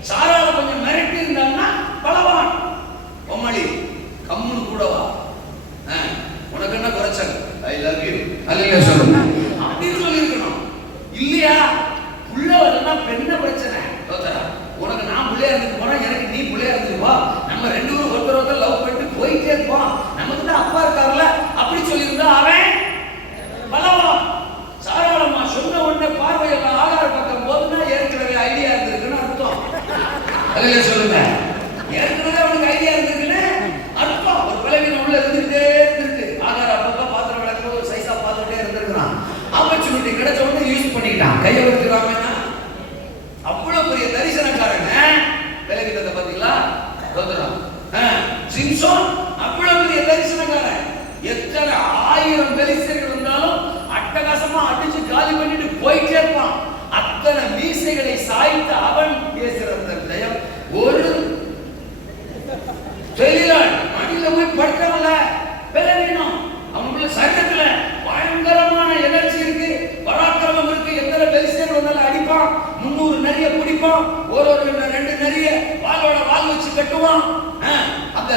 சாராள கொஞ்சம் மிரட்டி இருந்தான்னா பலவான். பொம்மளி கம்முன்னு கூடவா, உனக்கு என்ன குறைச்சல், ஐ லவ் யூ அல்லேலூயா சொல்லுங்க அப்படின்னு சொல்லியிருக்கணும். இல்லையா புள்ள வரலன்னா பெண்ண பிரச்சனை. உனக்கு நான் பிள்ளையா இருந்துட்டு போனா எனக்கு நீ பிள்ளையா இருந்துருவா, நம்ம ரெண்டு பேரும் ஒருத்தர் ஒருத்தர் லவ் பண்ணிட்டு போயிட்டே இருப்போம், நமக்கு தான் அப்பா இருக்காருல்ல அப்படி சொல்லியிருந்தா அவன் பலவான். சாராளமா சொன்ன உடனே பார்வையெல்லாம் ஆகார பக்கம் போதுன்னா ஏற்கனவே ஐடியா இருந்திருக்குன்னு அர்த்தம். அல்லேலூயா சொல்லுங்க. ஏற்கனவே அவனுக்கு ஐடியா இருந்திருக்குன்னு அர்த்தம். ஒரு பலவீனம் உள்ள இருந்துகிட்டே இருந்திருக்கு. ஆகார அப்பப்ப பாத்திரம் விளக்கும்போது ஒரு சைஸா பார்த்துட்டே இருந்திருக்கிறான். ஆப்பர்ச்சுனிட்டி கிடைச்ச உடனே யூஸ் பண்ணிக்கிட்டான். கையை வச்சுக்கிறாங்கன்னா அவ்வளவு பெரிய தரிசனக்காரங்க. பலவீனத்தை பாத்தீங்களா? சிம்சோன் அவ்வளவு பெரிய தரிசனக்காரன். எத்தனை ஆயிரம் பெலிஸ்தர்கள் இருந்தாலும் அட்டகாசமா அடிச்சு காலி பண்ணிட்டு போயிட்டே இருப்பான். அத்தனை மீசைகளை சாய்த்த அவன் பேசுற ஜெயம் ஒரு தொழிலாளி மடியில போய் படுக்கிறவங்கள பலவீனம். அவனுக்குள்ள சரீரத்துல பயங்கரமான எனர்ஜி இருக்கு, பராக்கிரமம் இருக்கு. எத்தனை பெலிஸ்தர்கள் வந்தாலும் அடிப்பான், 300 நிறைய பிடிப்பான், ஒரு 2 நிறைய வாளோட வாள் வச்சு கட்டுவான். அந்த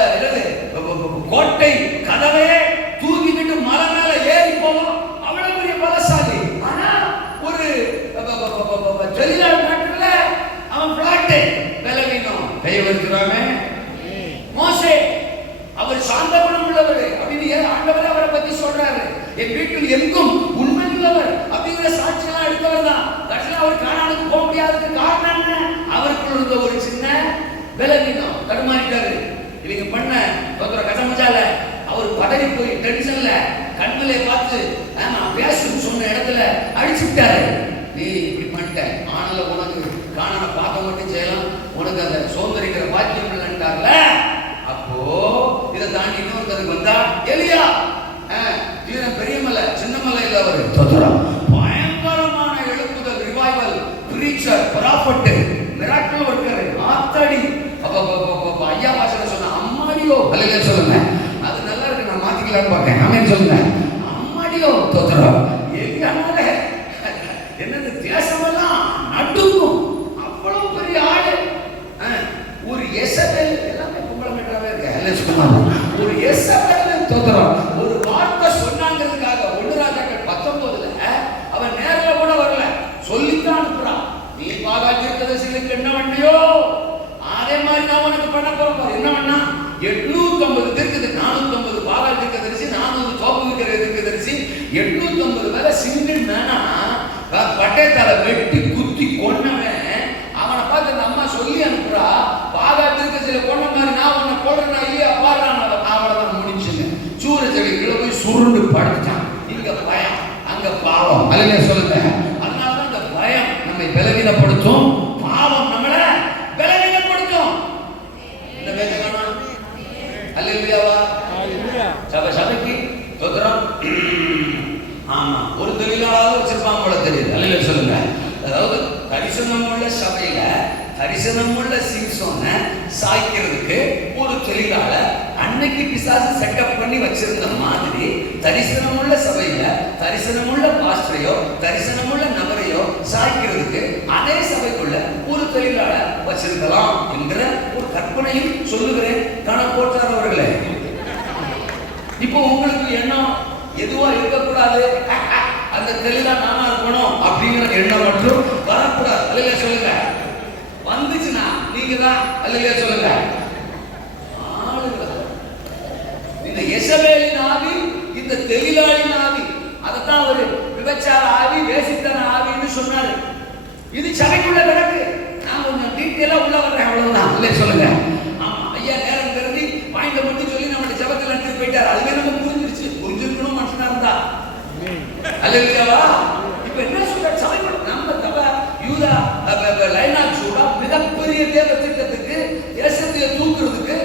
கோட்டை கதவே தூக்கிக்கிட்டு மலை மேல ஏறி போவோம். அவ்வளவு பெரிய பலசாலி. ஆனா ஒரு தொழிலாளி நாட்டுல அவன் பிளாட்டு விலகினோம் கை வச்சுறாமே. மோசே அவர் சாந்த குணம் உள்ளவர் அப்படின்னு ஆண்டவர் அவரை பத்தி சொல்றாரு. என் வீட்டில் எங்கும் உண்மை உள்ளவர் அப்படிங்கிற சாட்சியெல்லாம் எடுத்தவர் தான். கடைசியில் அவர் கானானுக்கு போக முடியாததுக்கு காரணம் என்ன? அவருக்குள்ள இருந்த ஒரு சின்ன விலகினம். தடுமாறிட்டாரு. இவங்க பண்ண கசமச்சால அவர் பதறி போய் டென்ஷன்ல கண்களை பார்த்து நான் பேசுன்னு சொன்ன இடத்துல அடிச்சு விட்டாரு. நீ இப்படி பண்ணிட்ட, ஆனல உனக்கு காணான பார்க்க மட்டும் செய்யலாம், உனக்கு அந்த சோதரிக்கிற பாக்கியம் இல்லைன்ட்டார்ல. அப்போ இதை தாண்டி இன்னொருத்தருக்கு வந்தா எலியா. தீரன் பெரிய மலை சின்ன மலை இல்ல அவரு. பயங்கரமான எழுப்புதல், revival, preacher, prophet, miracle worker. ஆத்தாடி ஐயா பாஷையில சொன்ன அம்மாடியோ அல்லையா சொல்லுங்க. அது நல்லா இருக்கு, நான் மாத்திக்கலாம்னு பார்க்கேன். ஆமென் சொல்லுங்க. அம்மாடியோ தோத்துறோம். எங்கனால என்னது தேசமெல்லாம் நடுங்கும். அவ்வளவு பெரிய ஆளு. ஒரு எசபேல் எல்லாமே கும்பலமேட்டாவே இருக்கு. அல்லையா சொல்லுங்க. ஒரு எசபேல் தோத்துறோம். ஒரு வார்த்தை சொன்னாங்கிறதுக்காக 1 ராஜாக்கள் 19ல அவன் நேரில் கூட வரல, சொல்லித்தான் அனுப்புறான். நீ பாகால் தீர்க்கதரிசிகளுக்கு என்ன பண்ணியோ அதே மாதிரி நான் உனக்கு பண்ண போறேன். என்ன பண்ணா 850 தீர்க்கது, 450 பாகால் தீர்க்கதரிசி, 400 தோப்பு விக்கிற தீர்க்கதரிசி, 850 மேல சிங்கிள் மேனா பட்டயத்தால வெட்டி குத்தி கொன்னவன். அவனை பார்த்து அந்த அம்மா சொல்லி அனுப்புறா, பாகால் தீர்க்கதரிசியில கொன்ன மாதிரி நான் உன்னை கொல்றேன்னா இல்லையா பாடுறான். அவளதான் முடிச்சுங்க. சூரச்செடி கீழே போய் சுருண்டு படுத்துட்டான். இங்க பயம், அங்க பாவம். அல்லையா சொல்லுங்க. அதனாலதான் இந்த பயம் நம்மை பலவீனப்படுத்தும், பாவம் நம்மளை பலவீனப்படுத்தும். இந்த வேதகானா அல்லேலூயாவா சபைக்கு தோத்திரம். ஆமா, ஒரு தொழிலாளர் வச்சிருப்பான் போல தெரியுது. அல்லேலூயா சொல்லுங்க. அதாவது தரிசனம் உள்ள சபையில தரிசனம் உள்ள சிம்சோனை சாய்க்கிறதுக்கு ஒரு தொழிலாளர் அன்னைக்கு பிசாசு செட்டப் பண்ணி வச்சிருந்த மாதிரி தரிசனமுள்ள சபையில தரிசனமுள்ள பாஸ்டரையோ தரிசனமுள்ள நபரையோ சாய்க்கிறதுக்கு அதே சபைக்குள்ள ஒரு தொழிலாளர் வச்சிருக்கலாம் என்கிற ஒரு கற்பனையும் சொல்லுகிறேன். போட்டார் அவர்களே. இப்போ உங்களுக்கு எண்ணம் எதுவா இருக்கக்கூடாது, அந்த தெளிவா நானா இருக்கணும் அப்படிங்கிற எண்ணம் மட்டும் வரக்கூடாது. அல்லையா சொல்லுங்க. வந்துச்சுன்னா நீங்க தான் அல்லையா சொல்லுங்க. இந்த எசபேலின் ஆவி, இந்த தெளிலாளின் ஆவி, அதைத்தான் ஒரு விபச்சார ஆவி, வேசித்தன ஆவின்னு சொன்னாரு. இது சபைக்குள்ள கிடக்கு. நான் கொஞ்சம் டீட்டெயிலா உள்ள வர்றேன், அவ்வளவுதான். அல்லையா சொல்லுங்க. ஆமா, ஐயா நேரம் கருதி பாயிண்ட மட்டும் சொல்லி நம்மளுடைய ஜபத்தில் எடுத்துட்டு போயிட்டார். அதுவே நம்ம புரிஞ்சிருச்சு. புரிஞ்சிருக்கணும் மனுஷனா இருந்தா. அல்லேலூயாவா. இப்ப என்ன சொல்ற சபைக்குள்ள நம்ம தபா யூதா லைனாக் சூடா மிகப்பெரிய தேவ திட்டத்துக்கு தேசத்தை தூக்குறதுக்கு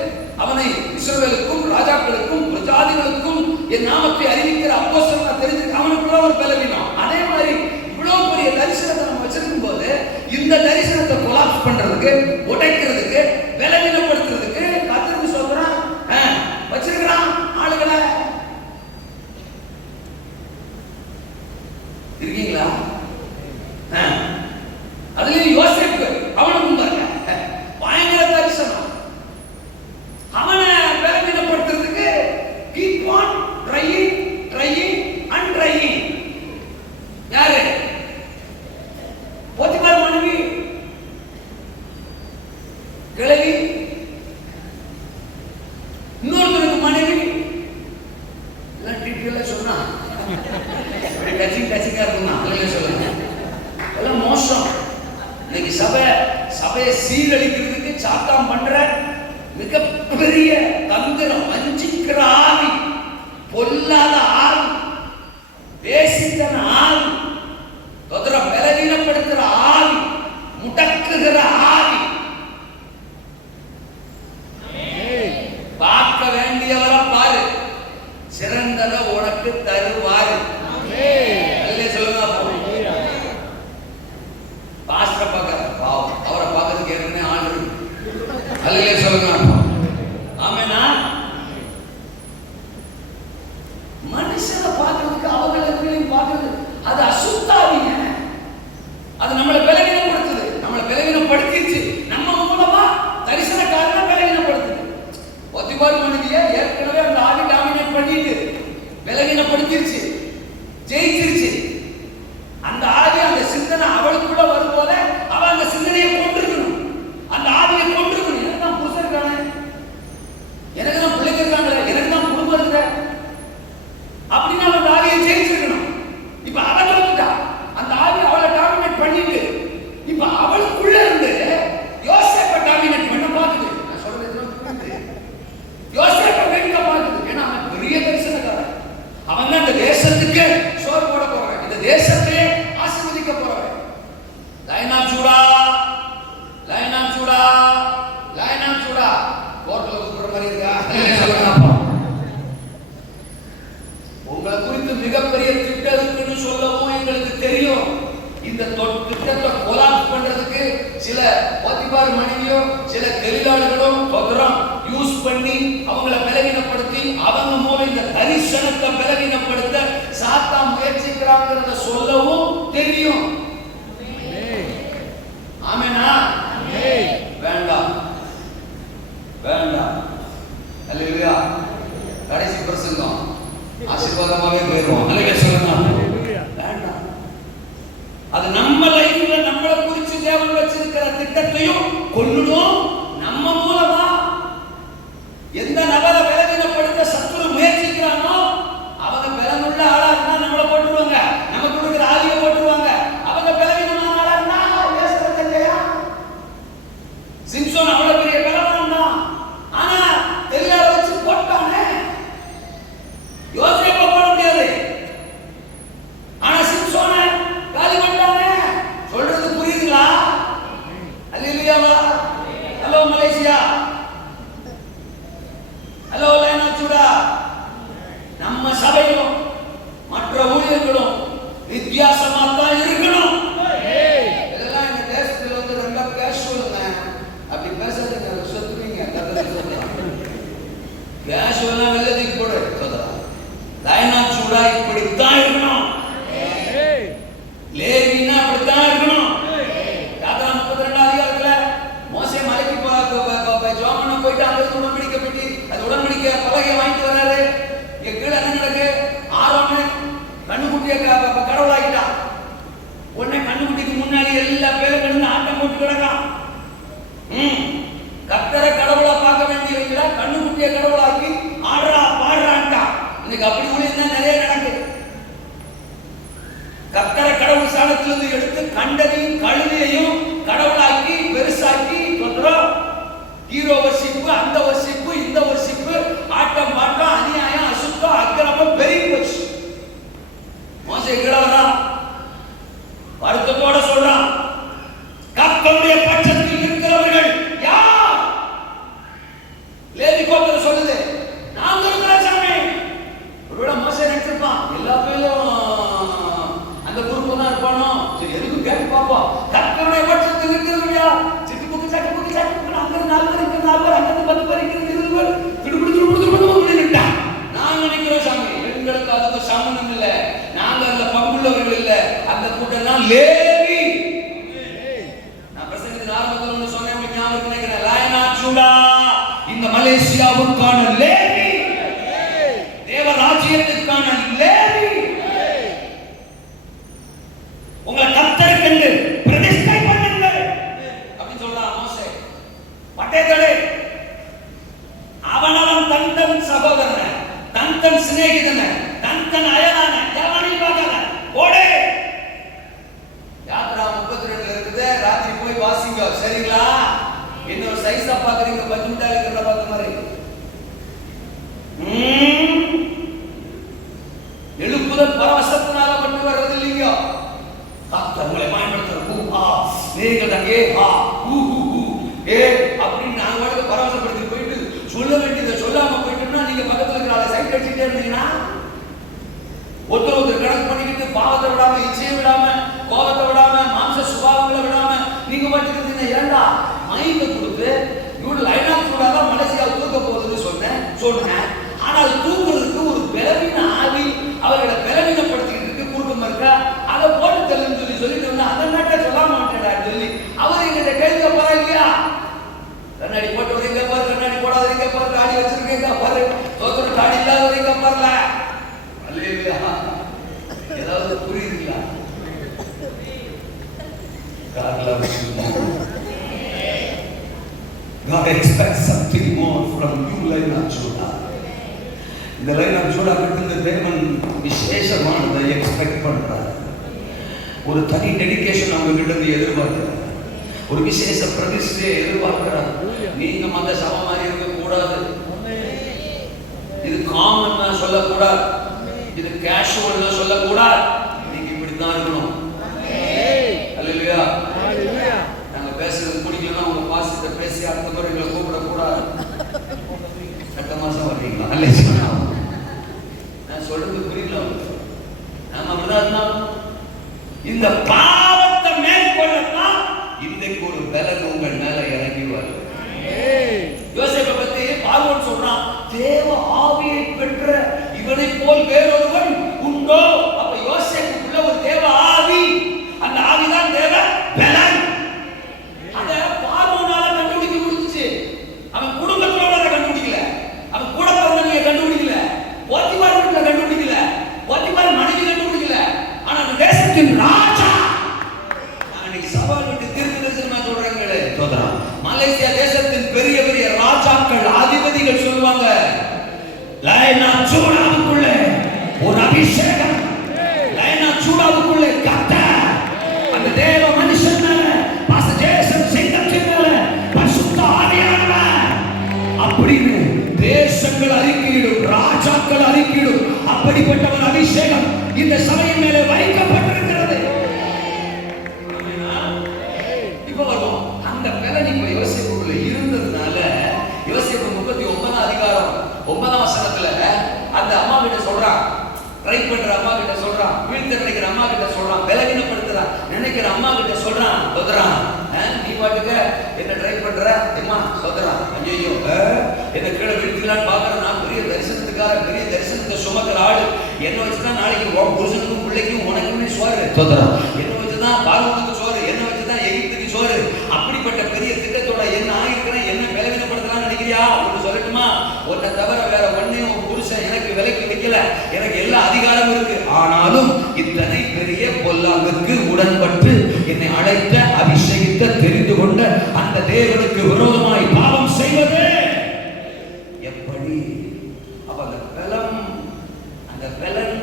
அவனை இஸ்ரவேலுக்கும் ராஜாக்களுக்கும் பிரஜாதிகளுக்கும் என் நாமத்தை அறிவிக்கிற அப்போஸ்தலனா தெரிஞ்சு அவனுக்குள்ள ஒரு பலவீனம். அதே மாதிரி இவ்வளவு பெரிய தரிசனத்தை நம்ம வச்சிருக்கும் போது இந்த தரிசனத்தை கொலாப்ஸ் பண்றதுக்கு, உடைக்கிறதுக்கு, பலவீனப்படுத்துறதுக்கு கர்த்தருக்கு சொல்றான் வச்சிருக்கிறான் ஆளுகளை. இருக்கீங்களா? அதுலயும் யோசேப்பு அவனுக்கும் பாருங்க பயங்கர தரிசனம். அவனை பலவீனப்படுத்துறதுக்கு keep on trying and trying. யாரு? போத்திபார் மனைவி கிழவி, இன்னொருத்தருக்கு மனைவி. எல்லாம் டீட்டெயிலா சொன்னா டச்சிங்கா இருக்குன்னா அல்லையா சொல்லுங்க. எல்லாம் மோசம். இன்னைக்கு சபையை சீரழிக்கிறதுக்கு சாத்தான் பண்ற மிகப்பெரிய தந்திரம், வஞ்சிக்கிற ஆவி, பொல்லாத ஆவி, வேசித்தன ஆவி, பலவீனப்படுத்துற ஆவி, முடக்குகிற ஆவி. பார்க்க வேண்டியவரை பாரு, சிறந்ததை உனக்கு தருவாரு. அல்லேலூயா சொல்லுங்க. பாஸ்டரை பார்க்கற பாவம், அவரை பார்க்கறதுக்கு ஏற்கனவே ஆள் இருக்கு. அல்லேலூயா சொல்லுங்க. ஆமெனா. மனுஷனை பார்க்கறதுக்கு அவங்களையும் பார்க்கறது அது அசுத்தாவிங்க. அது நம்மளை பலவீனப்படுத்துது. நம்மளை பலவீனப்படுத்திடுச்சு. நம்ம மூலமா ஆவியை ஏற்கனவே அந்த ஆவி டாமினேட் பண்ணிட்டு விலகினப்படுத்திருச்சு, ஜெயிச்சிருச்சு. அந்த ஆவி அந்த சிந்தனை அவளுக்குள்ள வரும்போது அவ அந்த சிந்தனையை கொண்டிருக்கணும், அந்த ஆவியை கொண்டிருக்கணும். எனக்கு தான் புருஷன் இருக்கானே, எனக்கு தான் பிள்ளைங்க இருக்காங்களே, எனக்கு தான் குடும்பம் இருக்கு அப்படின்னு அவன் அந்த ஆவியை ஜெயிச்சிருக்கணும். இப்ப அவ வந்துட்டா, அந்த ஆவி அவளை டாமினேட் பண்ணிட்டு இப்ப அவளுக்குள்ள இருந்து யோசேப்பை டாமினேட் பண்ண பாக்குது. நான் சொல்றது யோசேப்பை வேடிக்க பாக்குது. ஏன்னா அவன் பெரிய தரிசனக்காரன், அவன் தான் இந்த தேசத்துக்கு சோறு போட போறவன், இந்த தேசத்தையே ஆசீர்வதிக்க போறவன். லைனாம் சூடா, லைனாம் சூடா, லைனாம் சூடா, கோர்ட்ல கூப்பிடுற மாதிரி இருக்கா? உங்களை குறித்து மிகப்பெரிய திட்டம் இருக்குன்னு சொல்லவும் எங்களுக்கு தெரியும். இந்த திட்டத்தை கொலாப்ஸ் பண்றதுக்கு சில போத்திபார் மனைவியோ சில தொழிலாளர்களோ யூஸ் பண்ணி அவங்கள பலவீனப்படுத்தி அவங்க மூலம் இந்த தரிசனத்தை பலவீனப்படுத்த சாத்தான் முயற்சிக்கிறாங்கிறத சொல்லவும் தெரியும். ஆமெனா? வேண்டாம் வேண்டாம். அல்லேலூயா. கடைசி பிரசங்கம் ஆசீர்வாதமாவே போயிடும். அல்லேலூயா சொல்லுங்க. வேண்டாம். அது நம்ம லைஃப்ல நம்மள குறிச்சு தேவன் வச்சிருக்கிற திட்டத்தையும் கொல்லணும். நம்ம மூலமா எந்த நபரை பலவீனப்படுத்த சத்துரு முயற்சிக்கிறானோ அவங்க பலனுள்ள ஆளா இருந்தா நம்மளை போட்டுருவாங்க, நமக்கு கொடுக்குற ஆவியை போட்டுருவாங்க. அவங்க பலவீனமான ஆளா இருந்தா பேசுறது இல்லையா? சிம்சோன் அவ்வளவு பெரிய பலவான் தான், ஆனா தெரியல வச்சு போட்டானே. யோசேப்பை போட முடியாது, ஆனா சிம்சோனை காலி பண்ணிட்டானே. சொல்றது புரியுதுங்களா? அல்லேலூயாவா? ஹலோ மலேசியா, ஹலோ லைனாச்சூடா. நம்ம சபையும் மற்ற ஊழியர்களும் வித்தியாசமா தான் இருக்கணும். இதெல்லாம் இந்த தேசத்துல வந்து ரொம்ப கேஷுவலுங்க. அப்படி பேசாதீங்க, சொத்துவீங்க. கேஷுவலா வெள்ளத்துக்கு போட சொல்றேன். லைனாச்சூடா இப்படித்தான் இருக்கணும். லேவினா அப்படித்தான் இருக்கணும். யாத்திரா 32 அதிகாரத்துல மோசே மலைக்கு ஜோமன போயிட்டு அங்க உடன்படிக்கை பெட்டி, அது உடன்படிக்கை பலகை வாங்கிட்டு வர்றாரு. இங்க கீழே என்ன நடக்கு? ஆரோன் கண்ணுக்குட்டிய கடவுளாகிட்டான். உடனே கண்ணுக்குட்டிக்கு முன்னாடி எல்லா பேரும் கிடந்து ஆட்டம் போட்டு கிடக்கான். கர்த்தரை கடவுளா பார்க்க வேண்டியவங்கள கண்ணுக்குட்டிய கடவுளாக்கி ஆடுறா பாடுறான்ட்டான். இன்னைக்கு அப்படி ஊழியம் நிறைய நடக்குது. கர்த்தரை கடவுள் ஸ்தானத்திலிருந்து எடுத்து கண்டதையும் கழுதையையும் கடவுளாக்கி பெருசாக்கி ஹீரோ வர்ஷிப்பு, அந்த வர்ஷிப்பு, இந்த வர்ஷிப்பு, ஆட்டம் பாட்டம், அநியாயம், அசுத்தம், அக்கிரமம் பெருகி போச்சு. மோசே கிழவரா வருத்தத்தோட சொல்றான், கர்த்தருடைய பட்சத்தில் இருக்கிறவர்கள் யார்? லேவி கோத்திரம் சொல்லுது, நாங்க இருக்கிறோம் சாமி. ஒருவேளை மோசே நினைச்சிருப்பான் எல்லா பேரும் அந்த குரூப் தான் இருப்பானோ, சரி எதுக்கும் கேட்டு பார்ப்போம். கர்த்தருடைய பட்சத்தில் இருக்கிறவர்கள் யார்? சிட்டுப்புக்கு சட்டுப்புக்கு சட்டுப்புக்கு அங்க 4 பேர் இங்க 4 பேர் அங்க 10 பேர் இங்க 20 பேர் திடுபிடு நான் நினைக்கிறோம் சாமி, எங்களுக்கு அதுக்கு சம்பந்தம் இல்லை, நாங்க அந்த பங்குள்ளவர்கள் இல்லை. அந்த கூட்டம் தான் லேவி. நான் பிரசங்கத்தின் ஆரம்பத்தில் ஒன்று சொன்னேன், உங்களுக்கு ஞாபகம் நினைக்கிறேன். லைனாச்சூடா இந்த மலேசியாவுக்கான லேவி, தேவராஜ்யத்துக்கான லேவி. உங்களை கர்த்தருக்கென்று பிரதிஷ்டை பண்ணுங்கள் அப்படி சொல்றான் மோசே. பட்டேகளே, அவனவன் தன் சகோதரன், தன் சிநேகிதன், தன் அயலான எவனையும் பார்க்கல, ஓடே. யாத்ரா 32 இருக்குது, ராத்திரி போய் வாசிங்க சரிங்களா? இன்னொரு சைஸா பாக்குறீங்க, 10 மிட்டாய் இருக்கிறத பார்த்த மாதிரி. எழுப்புதல் பரவசத்தினால மட்டும் வர்றது இல்லைங்க. கர்த்தர்களை பயன்படுத்துற நீங்கள் தான் அப்படின்னு நாங்க வாடகை பரவசப்படுத்தி போயிட்டு சொல்ல வேண்டியதை சொல்லாம போயிட்டோம்னா நீங்க பக்கத்துல இருக்கிற சைட் அடிச்சுட்டே இருந்தீங்கன்னா ஒருத்தர் கணக்கு பண்ணிக்கிட்டு பாவத்தை விடாம, இச்சையை விடாம, கோபத்தை விடாம, மாம்ச சுபாவங்களை விடாம நீங்க பாட்டுக்கிறீங்க. ஏண்டா மைக்க கொடுத்து இவரு லைனாச்சூடாதான் மலேசியாவை தூக்க போகுதுன்னு சொன்னேன். ஆனால் தூக்குறதுக்கு ஒரு பலவீன ஆவி அவர்களை பலவீனப்படுத்திக்கிட்டு இருக்கு, கூட்டம் இருக்கா, அதை போட்டு தள்ளுன்னு சொல்லிட்டு அந்த நாட்டை சொல்ல மாட்டேடா சொல்லி அவர் எங்கிட்ட கேள்வி போறா இல்லையா? கண்ணாடி போட்டவர் எங்க பாரு, கண்ணாடி போடாத எங்க பாரு, தாடி வச்சிருக்கேங்க பாரு, சோதரம் தாடி இல்லாதவங்க பாருல. அல்லேலூயா. ஏதாவது புரியுதுங்களா? God loves you more. God expects something more from you, line of Judah. இந்த லைன் ஆஃப் ஜூடா கிட்ட தேவன் விசேஷமானதை எக்ஸ்பெக்ட் பண்றார். ஒரு தனி டெடிகேஷன் அவங்க கிட்ட இருந்து எதிர்பார்க்கிறார். ஒரு விசேஷ பிரதிஷ்டையை எதிர்பார்க்கிறார். நீங்க மத சபை மாதிரி இருக்க கூடாது. இது காமன் சொல்லக்கூடாது, இது கேஷுவல் சொல்லக்கூடாது. நீங்க இப்படித்தான் இருக்கணும். அல்லேலூயா. நாங்க பேசுறது பிடிக்கலன்னா உங்க பாசத்தை பேசி அடுத்த முறை எங்களை கூப்பிடக்கூடாது. அடுத்த மாசம் வர்றீங்களா? அல்லேலூயா. நான் சொல்றது புரியல. நாம அப்படிதான் இந்த பாவத்தை மேற்கொள்ளத்தான் இன்றைக்கு ஒரு பலன் உங்கள் மேல இறங்கி வரும். யோசேப்பை பத்தி பார்வோன் சொல்றான், தேவ ஆவியை பெற்ற இவனை போல் வேறொருவன் உண்டோ? அப்ப யோசேப்புக்குள்ள ஒரு தேவ ஆவி, அந்த ஆவிதான் தேவ பலன். அத பார்வோனால கண்டுபிடிக்க முடிஞ்சுச்சு. அவன் குடும்பத்தோட கண்டுபிடிக்கல, அவன் கூட பிறந்தவங்க கண்டுபிடிக்கல, போத்திபார் வீட்டுல கண்டுபிடிக்கல, போத்திபார் மனைவி கண்டுபிடிக்கல. ஆனா அந்த தேசத்தின் ராஜா, அன்னைக்கு சவால் விட்டு தீர்க்க தரிசனமா சொல்றாங்களே சோதரா, மலேசியா தேசத்தின் பெரிய பெரிய ராஜாக்கள் அதிபதிகள் சொல்லுவாங்க, லைனா சூடாவுக்குள்ள ஒரு அபிஷேகம், லைனா சூடாவுக்குள்ள கர்த்தர் அந்த தேவ மனுஷன் மேல, பாஸ்டர் ஜேசன் சிங்கத்தின் மேல பரிசுத்த ஆவியானவர் அப்படின்னு தேசங்கள் அறிக்கையிடும், ராஜாக்கள் அறிக்கையிடும். அப்படிப்பட்ட ஒரு அபிஷேகம் இந்த சபையின் மேலே வைக்கப்பட்டிருக்கிறது. இப்ப வருவோம். அந்த பலன் இப்ப யோசேப்புக்குள்ள இருந்ததுனால, யோசேப்பு 39 அதிகாரம் 9 வசனத்துல அந்த அம்மா கிட்ட சொல்றான், ட்ரை பண்ற அம்மா கிட்ட சொல்றான், வீழ்த்த நினைக்கிற அம்மா கிட்ட சொல்றான், பலகீனப்படுத்துறான் நினைக்கிற அம்மா கிட்ட சொல்றான், சொல்றான், நீ பாட்டுக்க என்ன ட்ரை பண்ற அம்மா சொல்றான், ஐயோ என்ன கீழே வீழ்த்தலான்னு பாக்குறேன், நான் பெரிய தரிசனத்துக்கார, பெரிய தரிசனத்தை சுமக்கிற ஆளு, என்ன வச்சுதான் நாளைக்கு புருஷனுக்கும் பிள்ளைக்கும் உனக்குமே சோறு சொல்றான், என்ன வச்சுதான் பார்வனுக்கு சோறு, என்ன வச்சுதான் எகிப்துக்கு சோறு, அப்படிப்பட்ட பெரிய திட்டத்தோட என்ன ஆகிருக்கிறேன், என்ன பலவீனப்படுத்தலாம்னு நினைக்கிறியா? ஒன்று சொல்லட்டுமா, உன்னை தவிர வேற ஒன்னையும் உன் புருஷன் எனக்கு விலைக்கு வைக்கல, எனக்கு எல்லா அதிகாரம் இருக்கு. ஆனாலும் இத்தனை பெரிய பொல்லாங்குக்கு உடன்பட்டு என்னை அழைத்த, அபிஷேகித்த, தெரிந்து கொண்ட அந்த தேவனுக்கு விரோதமாய் பாவம் செய்வது எப்படி? அப்ப அந்த பலன்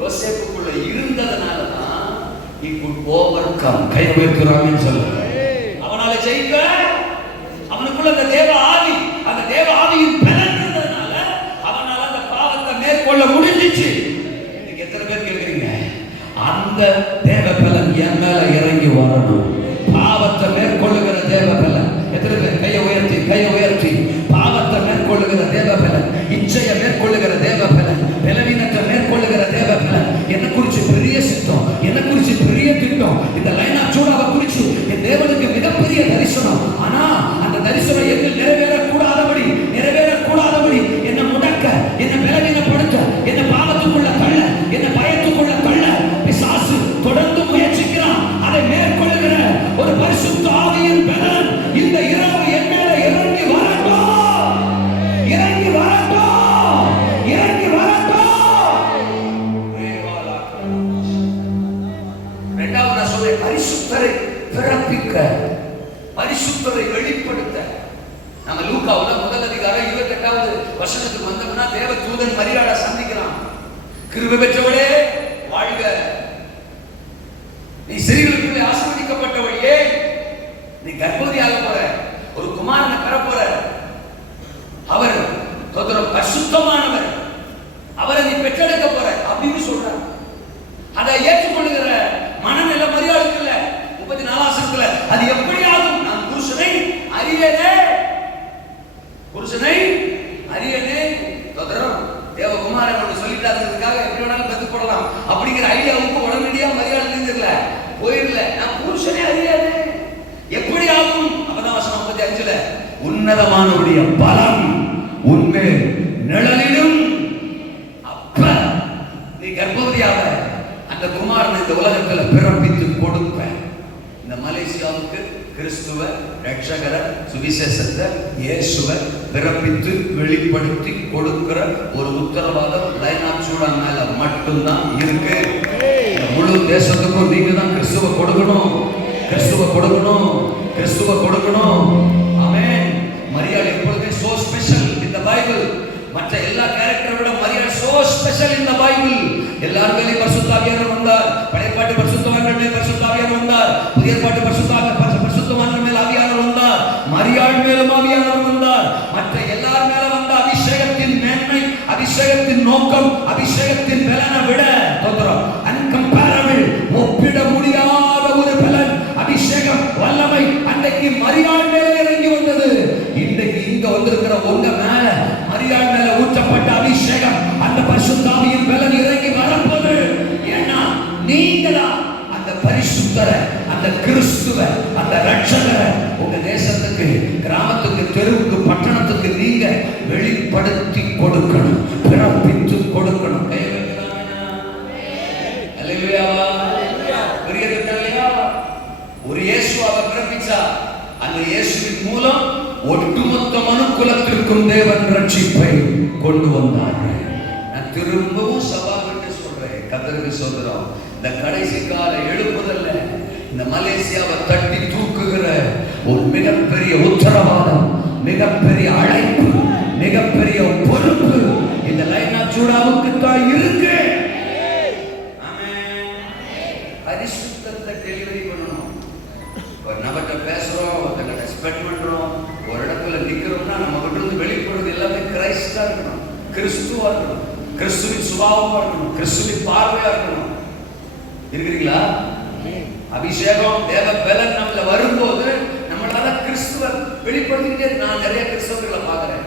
யோசேப்புக்குள்ள இருந்ததனாலதான் he could overcome. கை வைக்கிறான்னு சொல்லுங்க. அவனால ஜெயிக்க, அவனுக்குள்ள அந்த தேவ ஆவி, அந்த தேவ ஆவியின் பலன் இருந்ததனால அவனால அந்த பாவத்தை மேற்கொள்ள முடிஞ்சிச்சு. இன்னைக்கு எத்தனை பேர் கேட்கிறீங்க, அந்த தேவ பலன் என் மேல இறங்கி வரணும்? பாவத்தை மேற்கொள்ளுகிற தேவ பலன் எத்தனை பேர்? கையை உயர்த்தி, கையை உயர்த்தி. பாவத்தை மேற்கொள்ளுகிற தேவ பலன், இச்சையை மேற்கொள்ளுகிற தேவ பலன், பலவீனத்தை மேற்கொள்ளுகிற தேவ பலன், என்ன குறிச்சு பெரிய சித்தம், என்ன குறிச்சு பெரிய திட்டம், இந்த லைன் ஆஃப் ஜூடாவை குறிச்சு என் தேவனுக்கு மிகப்பெரிய தரிசனம். ஆனா அந்த தரிசனம் எதில் நிறைவேறக்கூடாதபடி என்ன முடக்க, என்ன பலவீனப்படுத்த, என்ன பாவத்துக்குள்ள தள்ள, என்ன பயத்துக்குள்ள தள்ள பிசாசு தொடர்ந்து முயற்சிக்கிறான். அதை மேற்கொள்ளுகிற ஒரு பரிசுத்த ஆவியின் பலன் இந்த இரவு என் மேல இறங்கி வரட்டும், இறங்கி வரட்டும், இறங்கி வரட்டும். இரண்டாவது நான் சொல்றேன், பரிசுத்தரை பிறப்பிக்க, பரிசுத்தரை வெளிப்படுத்த. நம்ம லூக்காவுல 1 அதிகாரம் 28வது வசனத்துக்கு வந்தோம்னா தேவ தூதன் மரியாதை சந்திக்கிறான். கிருபை பெற்றவளே வாழ்க, நீ ஸ்திரீகளுக்குள்ளே ஆசீர்வதிக்கப்பட்டவளே, நீ கர்ப்பவதியாக போற, ஒரு குமாரனை பெற போற, அவர் பரிசுத்தமானவர், அவரை நீ பெற்றெடுக்க போற அப்படின்னு சொல்றார். அதை ஏற்றுக்கொள்ளுகிற மனநிலை மரியாதைக்கு இல்ல. 34 வசனத்துல அது எப்படி ஆகும்? நான் புருஷனை அறியனே, புருஷனை அறியனே. தேவகுமாரன் ஒன்று சொல்லிட்டாருக்காக எப்படி வேணாலும் கத்து போடலாம் அப்படிங்கிற ஐடியாவுக்கு உடனடியா மரியாதை தெரிஞ்சிடல, போயிடல. நான் புருஷனே அறியாது எப்படி ஆகும்? அப்பதான் வசனம் 55ல உன்னதமானவருடைய பலம் உன்மேல் நிழலிடும், அப்ப நீ கர்ப்பவதியாக அந்த குமாரனை இந்த உலகத்துல பிறப்பித்து கொடுப்பேன். இந்த மலேசியாவுக்கு கிறிஸ்துவ ரட்சகர சுவிசேஷத்தை இயேசுவை பிறப்பித்து வெளிப்படுத்தி கொடுக்கிற ஒரு உத்தரவாதம் லைன் ஆஃப் சூடான் மேல மட்டும்தான் இருக்கு. முழு தேசத்துக்கும் நீங்க தான் கிறிஸ்துவ கொடுக்கணும், கிறிஸ்துவ கொடுக்கணும், கிறிஸ்துவ கொடுக்கணும். ஆமென். மரியாள் எப்பொழுதுமே சோ ஸ்பெஷல் இன் தி பைபிள். மற்ற எல்லா கேரக்டரை விட மரியாள் சோ ஸ்பெஷல் இன் தி பைபிள். எல்லார் மேலயும் பரிசுத்த ஆவியானவர் வந்தார். பழைய பாட்டு பரிசுத்தவான்கள் மேல் பரிசுத்த ஆவியானவர் வந்தார். புதிய பாட்டு பரிசுத்தவான்கள் மேல் ஆவியானவர் வந்தார். மரியாள் மேலும் ஆவியானவர் வந்தார். மற்ற எல்லார் மேல வந்த அபிஷேகத்தின் மேன்மை, அபிஷேகத்தின் நோக்கம், அபிஷேகத்தின் பலனை விட அன்கம்பேரபிள், ஒப்பிட முடியாத ஒரு பலன், அபிஷேகம், வல்லமை அன்றைக்கு மரியாள் மேல இறங்கி வந்தது. இன்றைக்கு இங்க வந்திருக்கிற உங்க மேல மரியாள் மேல ஊற்றப்பட்ட அபிஷேகம், அந்த பரிசுத்த ஆவியின் பலன் இறங்கி வரப்போகுது. ஏன்னா நீங்களா அந்த பரிசுத்தரை, அந்த கிறிஸ்துவை, அந்த ரட்சகரை உங்க தேசத்துக்கு, கிராமத்துக்கு, தெருவுக்கு, பட்டணத்துக்கு நீங்க வெளிப்படுத்தி கொடுக்கணும், பிறப்பித்து கொடுக்கணும். ஒரு இயேசுவை பிறப்பிச்சா அந்த இயேசுவின் மூலம் ஒட்டுமொத்த மனுக்குலத்திற்கும் தேவன் ரட்சிப்பை கொண்டு வந்தார். நான் திரும்பவும் சவால்கிட்ட சொல்றேன், கர்த்தருக்கு சொல்றோம், இந்த கடைசி கால எழுப்புதல்ல இந்த மலேசியாவை தட்டி தூக்குகிற ஒரு மிகப்பெரிய உத்தரவாதம், மிகப்பெரிய அழைப்பு, மிகப்பெரிய பொறுப்பு இந்த லைன் ஆஃப் ஜூடாவுக்கு தான் இருக்கு. பரிசுத்தத்தை டெலிவரி பண்ணணும். ஒரு நபர்கிட்ட பேசுறோம், ஒருத்தங்கிட்ட ஸ்பெண்ட் பண்றோம், ஒரு இடத்துல நிக்கிறோம்னா நம்ம கிட்ட இருந்து வெளிப்படுறது எல்லாமே கிரைஸ்டா இருக்கணும், கிறிஸ்துவா இருக்கணும், கிறிஸ்துவின் சுபாவமா இருக்கணும், கிறிஸ்துவின் பார்வையா இருக்கணும். இருக்கிறீங்களா? அபிஷேகம், தேவ பலன் நம்மள வரும்போது நம்மளால கிறிஸ்துவ வெளிப்படுத்திக்கிட்டே. நான் நிறைய கிறிஸ்தவர்களை பார்க்கிறேன்,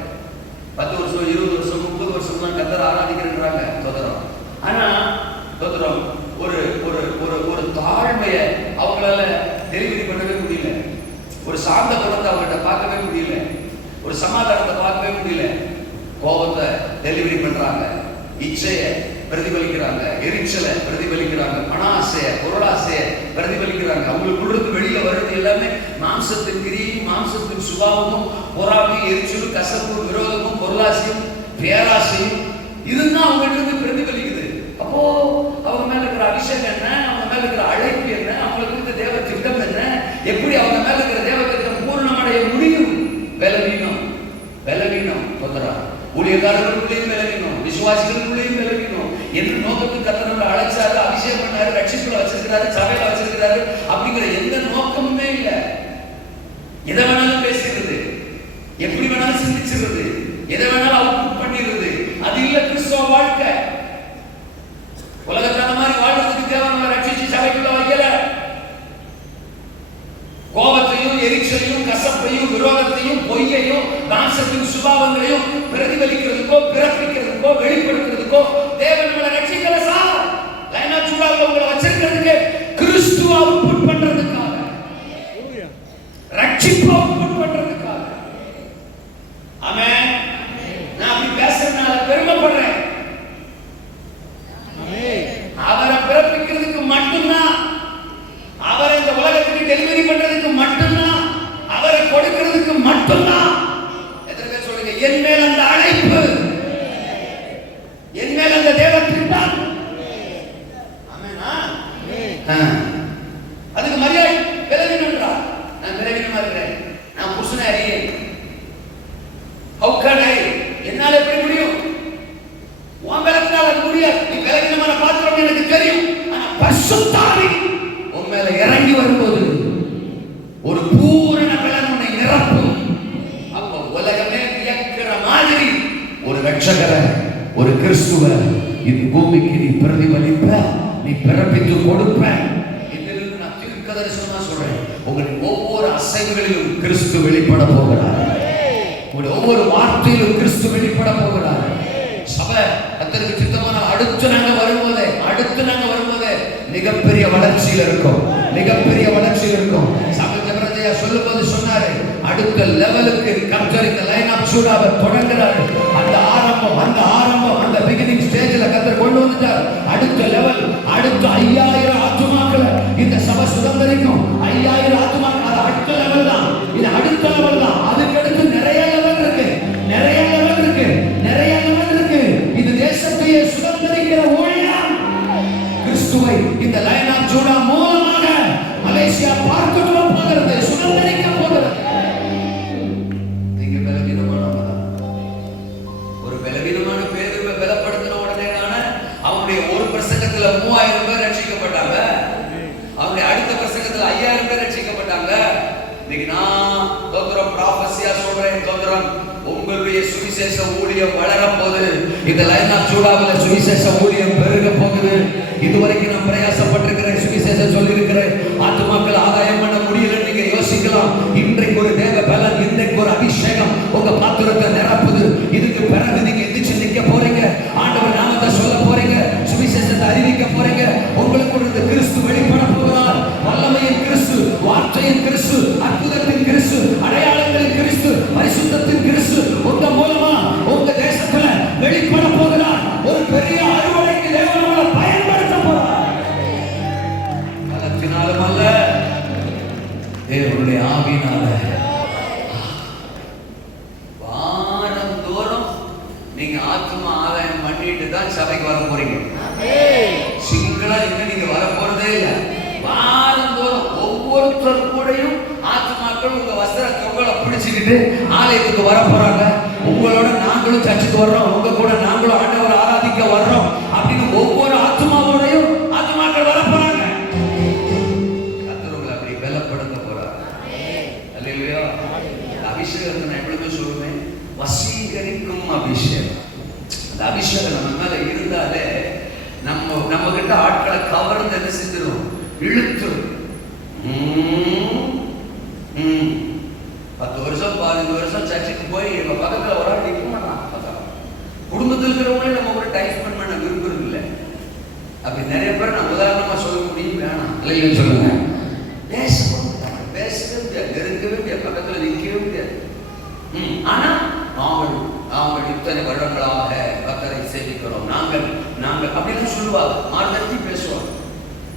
10 வருஷம், 20 வருஷம், 30 வருஷம் தான் கர்த்தரை ஆராதிக்கிறாங்க. தோதரம். ஆனா தோதரம் ஒரு ஒரு ஒரு ஒரு தாழ்மையை அவங்களால டெலிவரி பண்ணவே முடியல, ஒரு சாந்த குணத்தை அவங்கள்ட்ட பார்க்கவே முடியல, ஒரு சமாதானத்தை பார்க்கவே முடியல. கோபத்தை டெலிவரி பண்றாங்க, இச்சையை பிரதிபலிக்கிறாங்க, எரிச்சலை பிரதிபலிக்கிறாங்க, பணாசைய, பொருளாசைய பிரதிபலிக்கிறாங்க. அவங்களுக்குள்ள வெளியில வருது எல்லாமே மாம்சத்தின் கிரியும், மாம்சத்தின் சுபாவமும், பொறாமையும், எரிச்சலும், கசப்பும், விரோதமும், பொருளாசையும், பேராசையும், இதுதான் அவங்களுக்கு பிரதிபலிக்குது. அப்போ அவங்க மேல இருக்கிற அபிஷேகம் என்ன, அவங்க மேல இருக்கிற அழைப்பு என்ன, அவங்களுக்கு இருக்க தேவ திட்டம் என்ன, எப்படி அவங்க மேல இருக்கிற தேவ திட்டம் பூர்ணமடைய முடியும்? பலவீனம், பலவீனம். ஊழியக்காரர்களுக்குள்ளேயும் பலவீனம், விசுவாசிகளுக்குள்ளேயும் பலவீனம். எந்த நோக்கத்துக்கு கர்த்தர் நம்மளை அழைச்சாரு, அபிஷேகம் பண்ணாரு, ரட்சிப்புல வச்சிருக்கிறாரு, சபையில வச்சிருக்கிறாரு அப்படிங்கிற எந்த நோக்கமுமே இல்லை. எதை வேணாலும் பேசுகிறது, எப்படி வேணாலும் சிந்திச்சிருது, எதை வேணாலும் அவுட் பண்ணிடுறது, அது இல்ல கிறிஸ்தவ வாழ்க்கை. உலகத்துல அந்த மாதிரி வாழ்றதுக்கு தேவை நம்ம ரட்சிச்சு சபைக்குள்ள வைக்கல. கோபத்தையும், எரிச்சலையும், கசப்பையும், விரோதத்தையும், பொய்யையும், மாம்சத்தின் சுபாவங்களையும் பிரதிபலிக்கிறதுக்கோ, பிறப்பிக்கிறதுக்கோ, வெளிப்படுத்துறதுக்கோ தேவன் நம்மளை ரட்சிக்கல சார். லைன் ஆஃப் ஜூடால உங்களை வச்சிருக்கிறதுக்கு கிறிஸ்துவ அவுட்புட் பண்றதுக்காக, ரட்சிப்பு அவுட்புட் பண்றதுக்காக. ஆமென். நான் அப்படி பேசுறதுனால பெருமைப்படுறேன். அவரை பிறப்பிக்கிறதுக்கு மட்டும்தான், அவரை இந்த உலகத்துக்கு டெலிவரி பண்றதுக்கு மட்டும்தான், அவரை கொடுக்கிறதுக்கு மட்டும்தான். எத்தனை பேர் சொல்லுங்க, என் மேல் அந்த அழைப்பு, என் மேல் அந்த தேவ திட்டம். ஆமெனா? அதுக்கு மரியாதை பலவீனம்ன்றா. நான் பலவீனமா இருக்கிறேன், நான் புருஷனை அறியேன். How can I? என்னால எப்படி முடியும்? உன் பலத்தினால அது முடியாது. நீ பலவீனமான பாத்திரம் எனக்கு தெரியும். ஆனா பரிசுத்த ஆவி உன் மேல இறங்கி வரும்போது ஒரு பூரண பலன் உன்னை நிரப்பும். அப்ப உலகமே வியக்கிற மாதிரி ஒரு ரட்சகரை, ஒரு கிறிஸ்துவ இந்த பூமிக்கு நீ பிரதிபலிப்ப, நீ பிறப்பித்து கொடுப்ப. இதிலிருந்து நான் தீர்க்கதரிசனமா சொல்றேன், உங்களின் ஒவ்வொரு அசைவுகளிலும் கிறிஸ்து வெளிப்பட போகிறார். உங்களுடைய ஒவ்வொரு வார்த்தையிலும் கிறிஸ்து வெளிப்பட போகிறார். சபை கர்த்தருக்கு சித்தமான அடுத்து நாங்க வரும்போதே மிகப்பெரிய வளர்ச்சியில் இருக்கும், மிகப்பெரிய வளர்ச்சியில் இருக்கும். சபை ஜெபரஜயா சொல்லும்போது சொன்னாரு, அடுத்த லெவலுக்கு கர்த்தர் இந்த லைன் ஆஃப் ஜூடாவை தொடங்குறாரு. அந்த ஆரம்பம் அந்த பிகினிங் ஸ்டேஜ்ல கர்த்தர் கொண்டு வந்துட்டார். அடுத்த லெவல், அடுத்த 5000 ஆத்துமாக்களை இந்த சபை சுதந்திரிக்கும். 5000 ஆத்துமாக்கள், அது அடுத்த தேசத்தையே சுதந்திரிக்கிற ஊழியம் கிறிஸ்துவை இந்த லைன் ஆஃப் ஜூடா மூலமாக மலேசியா பார்க்க போகிறது, சுதந்திரிக்க போகிறது. நீங்க பலவீனமானவங்க, ஒரு பலவீனமான பேரை பலப்படுத்தின உடனே அவனுடைய ஒரு பிரசங்கத்துல 3000 பேர் ரட்சிக்கப்பட்டாங்க. அவனுடைய அடுத்த பிரசங்கத்துல 5000 பேர் ரட்சிக்கப்பட்டாங்க. இன்னைக்கு நான் தோத்திரம் ப்ராஃபஸியா சொல்றேன், தோத்திரம் உங்களுடைய சுவிசேஷ ஊழியம் வளர போகுது. இந்த லைன் ஆஃப் ஜூடாவில் சுவிசேஷ ஊழியம் பெருக போகுது. இதுவரைக்கும் நான் பிரயாசப்பட்டிருக்கிறேன், சுவிசேஷம் சொல்லியிருக்கிறேன், ஆத்துமாக்கள் ஆதாயம் பண்ண முடியல. நீங்க யோசிக்கலாம், இன்றைக்கு ஒரு தேவ பலன், இன்றைக்கு ஒரு அபிஷேகம் உங்க பாத்திரத்தை நிரப்புது. இதுக்கு பிறகு நீங்க எந்திரிச்சு நிக்க போறீங்க, ஆண்டவர் நாமத்தை சொல்ல போறீங்க, சுவிசேஷத்தை அறிவிக்க போறீங்க. உங்களுக்கு இந்த கிறிஸ்து வெளிப்பட போகிறார். வல்லமையின் கிறிஸ்து, வார்த்தையின் கிறிஸ்து, அற்புதத்தின் கிறிஸ்து, அடையாளங்களின் கிறிஸ்து, பரிசுத்தத்தின் கிறிஸ்து உங்க மூலமா உங்க தேசத்துல வெளிப்பட போகிறார். ஒரு பெரிய அறுவடைக்கு தேவன் நம்மளை பயன்படுத்த போறார். பலத்தினாலும் அல்ல, தேவனுடைய ஆவியினால. வாரந்தோறும் நீங்க ஆத்மா ஆதாயம் பண்ணிட்டு தான் சபைக்கு வர போறீங்க. சிங்களா இங்க நீங்க வர போறதே இல்லை. வாரந்தோறும் ஒவ்வொருத்தர் கூடயும் ஆத்மாக்கள் உங்க வஸ்திர தொங்கலை பிடிச்சுக்கிட்டு ஆலயத்துக்கு வர போறாங்க. உங்களோட நாங்களும் சர்ச்சுக்கு வர்றோம், உங்க கூட நாங்களும் ஆண்டவர் ஆராதிக்க வர்றோம் அப்படின்னு ஒவ்வொரு ஆத்மாவோடையும் ஆத்மாக்கள் வர போறாங்க. கர்த்தர் உங்களை அப்படி பலப்படுத்த போறார். அல்லேலூயா. அபிஷேகத்தை நான் எப்பவுமே சொல்லுவேன், வசீகரிக்கும் அபிஷேகம். அந்த அபிஷேகம் நம்ம மேல இருந்தாலே நம்ம கிட்ட ஆட்களை கவர்ந்து என்ன செஞ்சிடும், இழுத்து. 10 வருஷம் 15 வருஷம் சர்ச்சுக்கு போய் எங்க பக்கத்துல ஒரு ஆள் நிற்க மாட்டான். குடும்பத்தில் இருக்கிறவங்களே நம்ம கூட டைம் ஸ்பெண்ட் பண்ண விரும்புறது இல்லை. அப்படி நிறைய பேர் நான் உதாரணமா சொல்ல முடியும், வேணாம் இல்லைன்னு சொல்லுங்க. பேசவே முடியாது, நெருங்கவே முடியாது, பக்கத்துல நிற்கவே முடியாது. ஆனா நாங்கள் இத்தனை வருடங்களாக கர்த்தரை சேவிக்கிறோம், நாங்கள் அப்படின்னு சொல்லுவாங்க, மார்கத்தி பேசுவாங்க.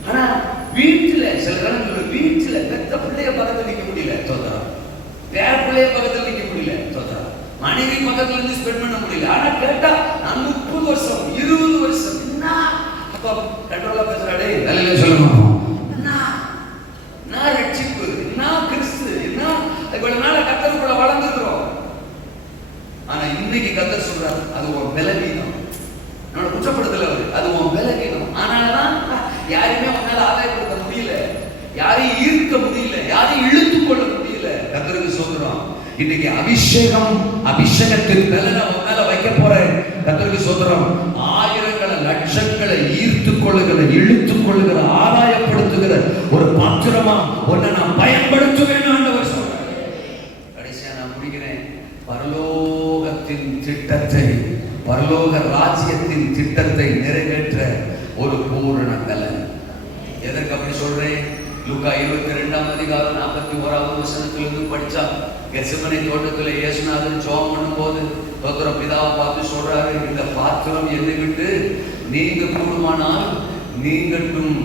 ஆனா வீட்டுல சில காலங்களில் வீட்டுல பெத்த பிள்ளைய பக்கத்தில் நிற்க முடியல, தோத்தரா பேர பிள்ளைய பக்கத்தில் நிற்க முடியல, தோத்தரா மனைவி பக்கத்துல இருந்து ஸ்பெண்ட் பண்ண முடியல. ஆனா கேட்டா நான் 30 வருஷம் 20 வருஷம் என்ன அப்பா கண்ட்ரோலா பேசுறாடே நல்ல சொல்லுமா, நான் ரட்சிப்பு, நான் கிறிஸ்து, என்ன இவ்வளவு நாள கர்த்தருக்குள்ள வளர்ந்துக்கிறோம். ஆனா இன்னைக்கு கர்த்தர் சொல்றாரு, அது உன் பலவீனம். என்னோட குற்றப்படுத்தல அவரு, அது உன் பலவீனம். ஆனால்தான் யாரையுமே உன்னால ஆதாயப்படுத்த முடியல, யாரையும் ஈர்க்க முடியல, யாரையும் இழுத்துக் கொள்ள முடியல. கர்த்தருக்கு சொல்றோம், இன்னைக்கு அபிஷேகத்தின் பலனை உன் மேல வைக்க போறேன். கர்த்தருக்கு சொல்றோம், ஆயிரங்களை லட்சங்களை ஈர்த்துக் கொள்ளுகிற, இழுத்துக் கொள்ளுகிற, ஆதாயப்படுத்துகிற ஒரு பாத்திரமா உன்னை நான் பயன்படுத்துவேன். ஆண்டவர் சொல்றார். கடைசியா நான் முடிக்கிறேன். பரலோகத்தின் திட்டத்தை, பரலோக ராஜ்யத்தின் திட்டத்தை நிறைவேற்ற ஒரு பூரண பலன். எதற்கு அப்படி சொல்றேன்? லூக்கா 22ஆம் அதிகாரம் 41ஆவது வசனத்திலிருந்து படிச்சா, கெத்செமனே தோட்டத்தில் இயேசுநாதர் ஜெபம் பண்ணும்போது தோத்திரம் பிதாவை பார்த்து சொல்றாரு, இந்த பாத்திரம் என்னை விட்டு நீங்க கூடுமானால் நீங்கட்டும்.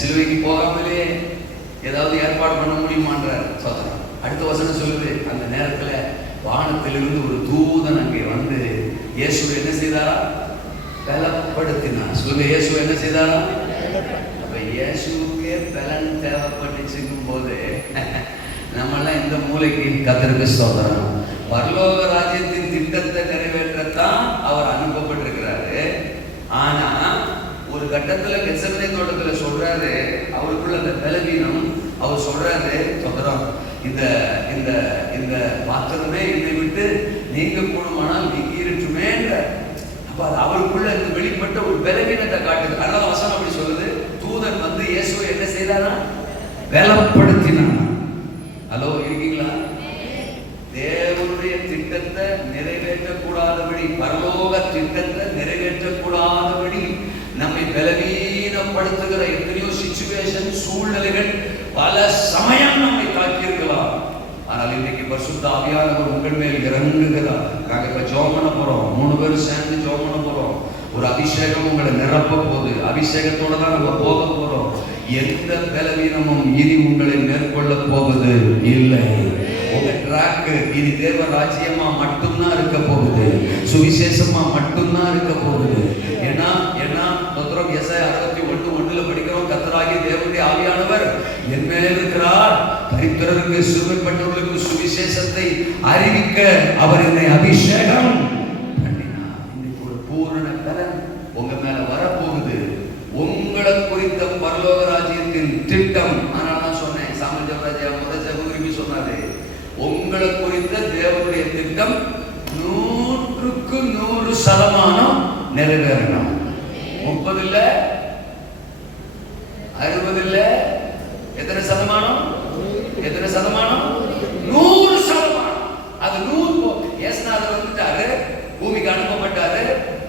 சிலுவைக்கு போகாமலே ஏதாவது ஏற்பாடு பண்ண முடியுமான்றார் சோதரம். அடுத்த வசனம் சொல்லுது, அந்த நேரத்துல வானத்திலிருந்து ஒரு தூதன் அங்கே வந்து இயேசுவை என்ன செய்தாரா? பலப்படுத்தினார். சொல்லுங்க, இயேசுவை என்ன செய்தாரா? அப்ப இயேசுக்கே பலன் தேவைப்பட்டுச்சுக்கும் போது நம்மெல்லாம் இந்த மூளைக்கு கர்த்தருக்கு ஸ்தோத்திரம். பரலோக ராஜ்யத்தின் திட்டத்தை நிறைவேற்றத்தான் அவர் அனுப்பப்பட்டிருக்கிறாரு. ஆனா ஒரு கட்டத்துல கெத்செமனே தோட்டத்துல சொல்றாரு, அவருக்குள்ள அந்த பலவீனம். அவர் சொல்றாரு, சொல்றோம், இந்த இந்த இந்த பாத்திரமே என்னை விட்டு நீங்க கூடுமானால் நீங்க இருக்குமேன்ற. அப்ப அது அவருக்குள்ள இந்த வெளிப்பட்ட ஒரு பலவீனத்தை காட்டுது. அதனால வசனம் அப்படி சொல்லுது, தூதன் வந்து இயேசுவை என்ன செய்தானா? பலப்படுத்தினான். ஹலோ, இருக்கீங்களா? தேவனுடைய திட்டத்தை நிறைவேற்றக்கூடாதபடி, பரலோக திட்டத்தை நிறைவேற்றக்கூடாதபடி நம்மை பலவீனப்படுத்துகிற எத்தனையோ சிச்சுவேஷன், சூழ்நிலைகள் பல சமயம் நம்மை தாக்கியிருக்கலாம். ஆனால் இன்னைக்கு பரிசுத்த ஆவியானவர் உங்கள் மேல் இறங்குகிறார். நாங்க இப்ப ஜெபம் பண்ண போறோம், 3 பேர் சேர்ந்து ஜெபம் பண்ண போறோம். ஒரு அபிஷேகம் உங்களை நிரப்ப போகுது. அபிஷேகத்தோட தான் நம்ம போக போறோம். எந்த பலவீனமும் இனி உங்களை மேற்கொள்ள போவது இல்லை. உங்க ட்ராக் இனி தேவ ராஜ்யமா மட்டும்தான் இருக்க போகுது, சுவிசேஷமா மட்டும்தான் இருக்க போகுது. ஏன்னா பத்திரம் எஸ்ஐ 61:1 படிக்கிறோம், கர்த்தராகிய தேவனுடைய ஆவியானவர் என் மேல் இருக்கிறார், பரிசுத்தருக்கு சிறுமைப்பட்டவர்களுக்கு சுவிசேஷத்தை அறிவிக்க அவர் என்னை அபிஷேகம் பண்ணினார். இன்னைக்கு ஒரு பூரண பலன் உங்க மேல வரப்போகுது. உங்களை குறித்த பரலோக ராஜ்யத்தின் திட்டம். அதனாலதான் சொன்னேன், சாமுவேல் ஜெபராஜா முதல் சகோதரிக்கு சொன்னாரு, உங்களை குறித்த தேவனுடைய திட்டம் 100க்கு 100% நிறைவேறணும். 30 இல்ல, 60 இல்ல, எத்தனை சதமானம்? 100%. அது 100. ஏசுநாதர் வந்துட்டாரு, பூமிக்கு அனுப்பப்பட்டாரு,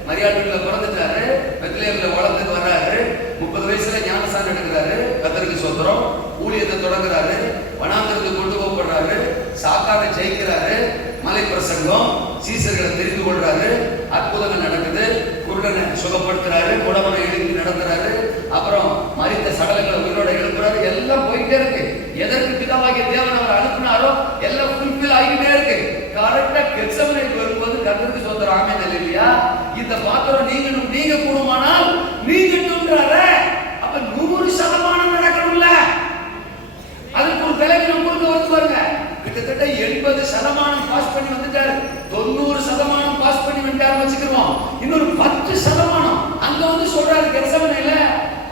மரியாதையில பிறந்துட்டாரு, பெத்லகேம்ல வளர்ந்து வர்றாரு, 30 வயசுல ஞானஸ்நானம் எடுக்கிறாரு, கர்த்தருக்கு ஸ்தோத்திரம், ஊழியத்தை தொடங்குறாரு, வனாந்திரத்துக்கு கொண்டு போகப்படுறாரு, சாத்தானை ஜெயிக்கிறாரு, மலை பிரசங்கம், சீசர்களை தெரிந்து கொள்றாரு, அற்புதங்கள் நடக்குது, குருடனை சுகப்படுத்துறாரு, குடவனை எழுப்பி நடத்துறாரு, அப்புறம் மரித்த சடலங்களை உயிரோட எழுப்புறாரு. எல்லாம் போயிட்டே இருக்கு. எதற்கு பிதாவாகிய தேவன் அவர் அனுப்பினாரோ எல்லாம் ஃபுல்ஃபில் ஆகிட்டே இருக்கு. கரெக்டா கெத்செமனேக்கு வரும்போது கர்த்தருக்கு ஸ்தோத்திரம், ஆமென் அல்லேலூயா. இந்த பாத்திரம் நீங்க கூடுமானால் நீங்கட்டும்ன்றாரு. அப்ப 100% நடக்கணும்ல. அதுக்கு ஒரு விளைவினம் கொடுக்க வந்து பாருங்க. கிட்டத்தட்ட 80% பாஸ் பண்ணி வந்துட்டாரு, 90% பாஸ் பண்ணி வந்துட்டாரு வச்சுக்கிறோம். இன்னொரு 10% அங்க வந்து சொல்றாரு கெத்செமனேல,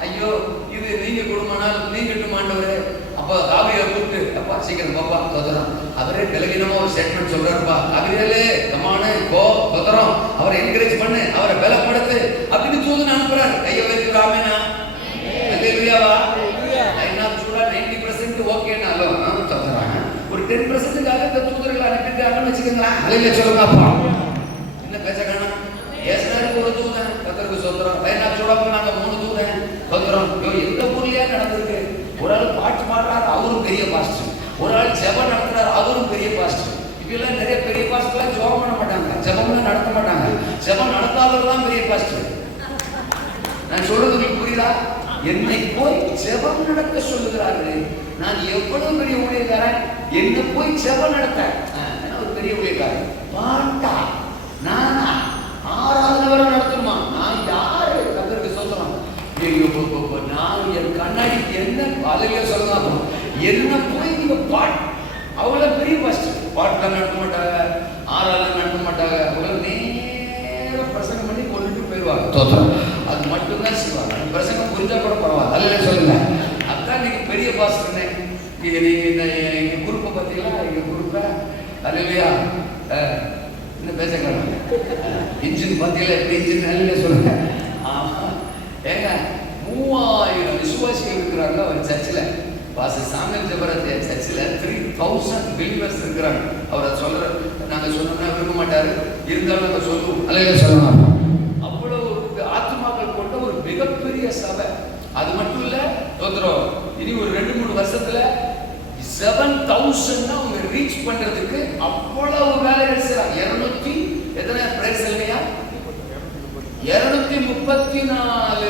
ஐயோ இது நீங்க கூடுமானால் நீங்கட்டும் ஆண்டவரே. அப்ப காவிரியை கூப்பிட்டு, அப்பா சீக்கிரம் பாப்பா தோதரம், அவரே பலவீனமா ஒரு ஸ்டேட்மெண்ட் சொல்றாருப்பா, காவிரியிலே கமானு கோ தோதரம், அவரை என்கரேஜ் பண்ணு, அவரை பலப்படுத்து அப்படின்னு தூதன் அனுப்புறாரு. கையை வைத்து ஆமெனா அல்லேலூயாவா. ஐனா சொல்றா 90% ஓகேனாலும் தோதறாங்க, ஒரு 10%க்காக இந்த தூதர்களை அனுப்பிட்டாங்கன்னு வச்சுக்கோங்களேன். அல்லேலூயா சொல்லுங்க. அப்பா என்ன பேச காணோம்? ஏசுநாதருக்கு ஒரு தூதன், கர்த்தருக்கு ஸ்தோத்திரம். ஐனா சொல்றப்ப நாங்க 3 தூதன் தோதரம். எந்த ஊர்லயே நடந்திருக்கு. ஒரு ஆள் பாட்டு பாடுறாரு, அவரும் பெரிய பாஸ்டர். ஒரு ஆள் ஜெபம் நடத்துறாரு, அவரும் பெரிய பாஸ்டர். இப்பெல்லாம் நிறைய பெரிய பாஸ்டர்லாம் ஜெபம் பண்ண மாட்டாங்க, ஜெபம்லாம் நடத்த மாட்டாங்க. ஜெபம் நடத்தாதவர் தான் பெரிய பாஸ்டர். நான் சொல்றது உங்களுக்கு புரியுதா? என்னை போய் ஜெபம் நடத்த சொல்லுகிறாரு. நான் எவ்வளவு பெரிய ஊழியக்காரன், என்ன போய் ஜெபம் நடத்த ஒரு பெரிய ஊழியக்காரன். பாட்டா நானா ஆராதனை வரை நடத்துமா? நான் யாரு? கர்த்தருக்கு ஸ்தோத்திரம். நான் என் கண்ணாடி என்ன அழகா சொல்லலாம், என்ன போய் நீங்க பாட்டு அவ்வளவு பெரிய பாஸ்டர். பாட்டுலாம் நடத்த மாட்டாங்க, ஆராதனை நடத்த மாட்டாங்க. அவ்வளவு நேரம் பிரசங்கம் பண்ணி கொண்டுட்டு போயிடுவாங்க. தோத்திரம் அது மட்டும்தான் செய்வாங்க. பிரசங்கம் புரிஞ்சா கூட பரவாயில்ல. அல்ல சொல்லுங்க. அதான் நீங்க பெரிய பாஸ்டர்னே. நீங்க எங்க குரூப்பை பார்த்தீங்களா? எங்க குரூப்பை அல்லையா இன்னும் பேச காணும். இன்ஜின் பார்த்தீங்களா? எப்படி இன்ஜின் அல்ல சொல்லுங்க. ஆமா ஏங்க 3000 விசுவாசிகள் இருக்கிறாங்க அவர் சர்ச்சில். பாஸ்டர் சாமுவேல் ஜெபராஜ் சர்ச்சில் 3000 பிலீவர்ஸ் இருக்கிறாங்க. அவரை சொல்ற நாங்கள் சொன்னோம்னா விரும்ப மாட்டாரு, இருந்தாலும் நாங்கள் சொல்லுவோம். அல்லையா சொல்லலாம். அவ்வளவு ஆத்மாக்கள் கொண்ட ஒரு மிகப்பெரிய சபை. அது மட்டும் இல்ல தோத்திரம், இனி ஒரு 2-3 வருஷத்துல 7000 அவங்க ரீச் பண்றதுக்கு அவ்வளவு வேலைகள் செய்யறாங்க. 200 எத்தனை பிரைஸ் இல்லையா? 234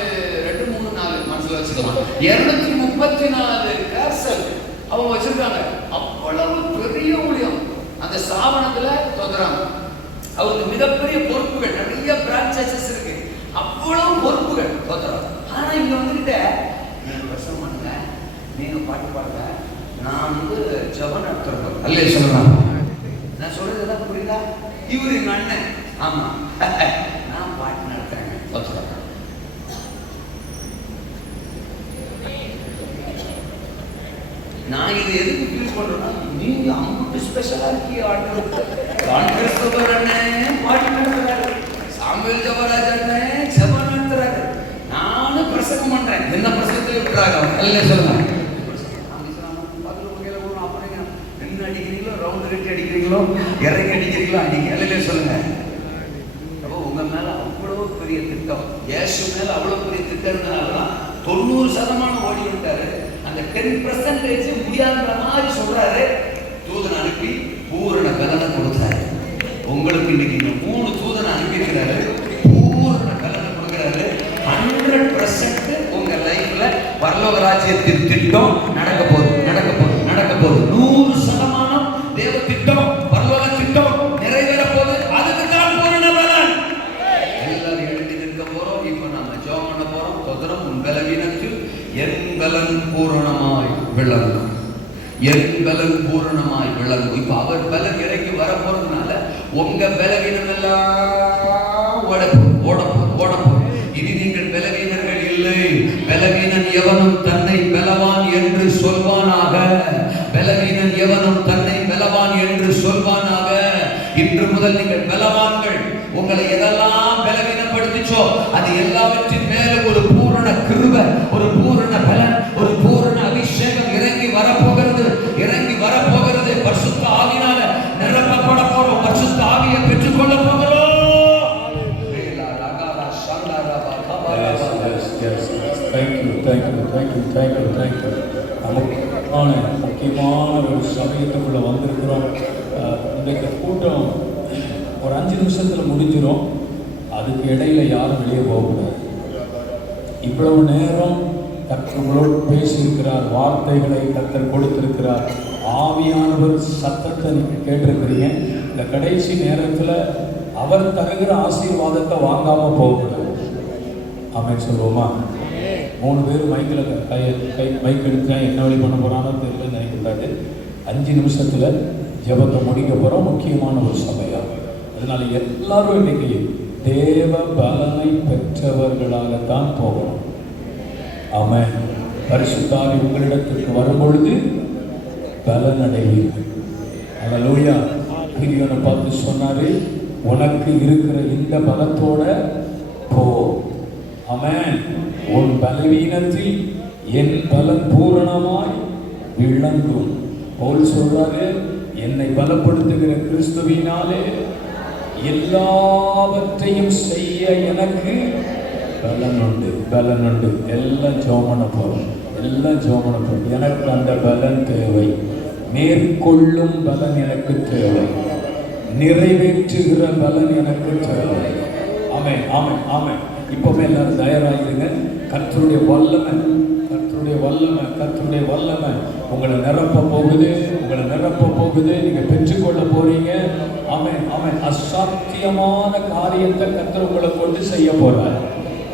234 மனசுல வச்சுக்கலாம். 234 கேர்சல் அவங்க வச்சிருக்காங்க. அவ்வளவு பெரிய ஊழியம் அந்த ஸ்தாபனத்துல தோத்துறாங்க. அவருக்கு மிகப்பெரிய பொறுப்புகள், நிறைய பிரான்ச்சைசஸ் இருக்கு, அவ்வளவு பொறுப்புகள் தோத்துறாங்க. ஆனா இங்க வந்துகிட்ட நீங்க பிரசங்கம் பண்ணுங்க, நீங்க பாட்டு பாடுங்க, நான் வந்து ஜெபம் நடத்துறேன். அல்லே சொல்லலாம். நான் சொல்றது எல்லாம் புரியுதா? இவரு எங்க அண்ணன். ஆமா நான் பாட்டு நடத்துறேன். நான் இது எதுக்கு ஃபீல் பண்றேன்னா, நீங்க அம்புட்டு ஸ்பெஷலா இருக்கீங்க. ஆண்டவர் அண்ணன் பாட்டு நடத்துறாரு, சாமுவேல் ஜெபராஜ் அண்ணன் ஜெபம் நடத்துறாரு, நானும் பிரசங்கம் பண்றேன். என்ன பிரசங்கத்துல விட்டுறாங்க? அல்லே சொல்லுங்க. என்ன அடிக்கிறீங்களோ, ரவுண்ட் கட்டி அடிக்கிறீங்களோ, இறங்கி அடிக்கிறீங்களோ அடிங்க. அல்லே சொல்லுங்க. உங்க மேல அவ்வளவு பெரிய திட்டம், இயேசு மேல அவ்வளவு பெரிய திட்டம்னாலதான் 90% ஓடி விட்டாரு. அந்த 10% முடியாதுன்ற மாதிரி சொல்றாரு. தூதனை அனுப்பி பூரண பலனை கொடுத்தாரு. உங்களுக்கு இன்னைக்கு 3 தூதனை அனுப்பிக்கிறாரு, பூரண பலனை கொடுக்கிறாரு. 100% உங்க லைஃப்ல பரலோக ராஜ்யத்தின் திட்டம் நடக்க போகுது, நடக்க போகுது, நடக்க போகுது. 100% தேவ பூரணமாய் விளங்கும். என் பலன் பூரணமாய் விளங்கும். இப்ப அவர் பலன் இறங்கி வர போறதுனால உங்க பலவீனம் எல்லாம் ஓடப்போம். இனி நீங்கள் பலவீனர்கள் இல்லை. பலவீனன் எவனும் தன்னை பலவான் என்று சொல்வானாக. பலவீனன் எவனும் தன்னை பலவான் என்று சொல்வானாக. இன்று முதல் நீங்கள் பலவான்கள். உங்களை எதெல்லாம் பலவீனப்படுத்திச்சோ அது எல்லாவற்றின் மேல ஒரு பூரண கிருபை, ஒரு பூரண பலன், ஒரு பூரண அபிஷேகம் இறங்கி வரப்போகிறது. பரிசுத்த ஆவியினால நிரப்பப்பட போறோம். பரிசுத்த ஆவியை பெற்றுக்கொள்ள போகிறோம். முக்கியமான ஒரு சமயத்துக்குள்ள வந்திருக்கிறோம். இன்றைக்கு கூட்டம் ஒரு 5 நிமிஷத்தில் முடிஞ்சிடும். அதுக்கு இடையில யாரும் வெளியே போகக்கூடாது. இவ்வளவு நேரம் கர்த்தர்களோடு பேசியிருக்கிறார். வார்த்தைகளை கர்த்தர் கொடுத்திருக்கிறார். ஆவியானவர் சத்தத்தை நீங்கள் கேட்டிருக்கிறீங்க. இந்த கடைசி நேரத்தில் அவர் தருகிற ஆசீர்வாதத்தை வாங்காமல் போகக்கூடாது. ஆமென் சொல்லுவோமா? 3 பேர் மைக்கில் மைக் எடுத்தேன். என்ன வழி பண்ண போகிறான்னு தெரியல நினைக்கூடாது. 5 நிமிஷத்தில் ஜெபத்தை முடிக்க போகிறோம். முக்கியமான ஒரு சமயம். அதனால எல்லாரும் இன்னைக்கு தேவ பலனை பெற்றவர்களாகத்தான் போகணும். ஆமென். பரிசுத்த ஆவி உங்களிடத்திற்கு வரும்பொழுது பலன் அடைவீர்கள். அல்லேலூயா. கிதியோனை பார்த்து சொன்னாரு, உனக்கு இருக்கிற இந்த பலத்தோட போ. ஆமென். உன் பலவீனத்தில் என் பலன் பூரணமாய் விளங்கும். பவுல் சொல்றாரு, என்னை பலப்படுத்துகிற கிறிஸ்துவினாலே எல்லாவற்றையும் செய்ய எனக்கு பலன் உண்டு. எல்லாம் ஜெபம் போறோம். எனக்கு அந்த பலன் தேவை. மேற்கொள்ளும் பலன் எனக்கு தேவை. நிறைவேற்றுகிற பலன் எனக்கு தேவை. ஆமென். இப்பவே எல்லாரும் தயாராகிடுங்க. கர்த்தருடைய வல்லமை உங்களை நிரப்ப போகுது. நீங்க பெற்றுக்கொள்ள போறீங்க. ஆமென். அசாத்தியமான காரியத்தை கர்த்தர் உங்களை கொண்டு செய்ய போறார்.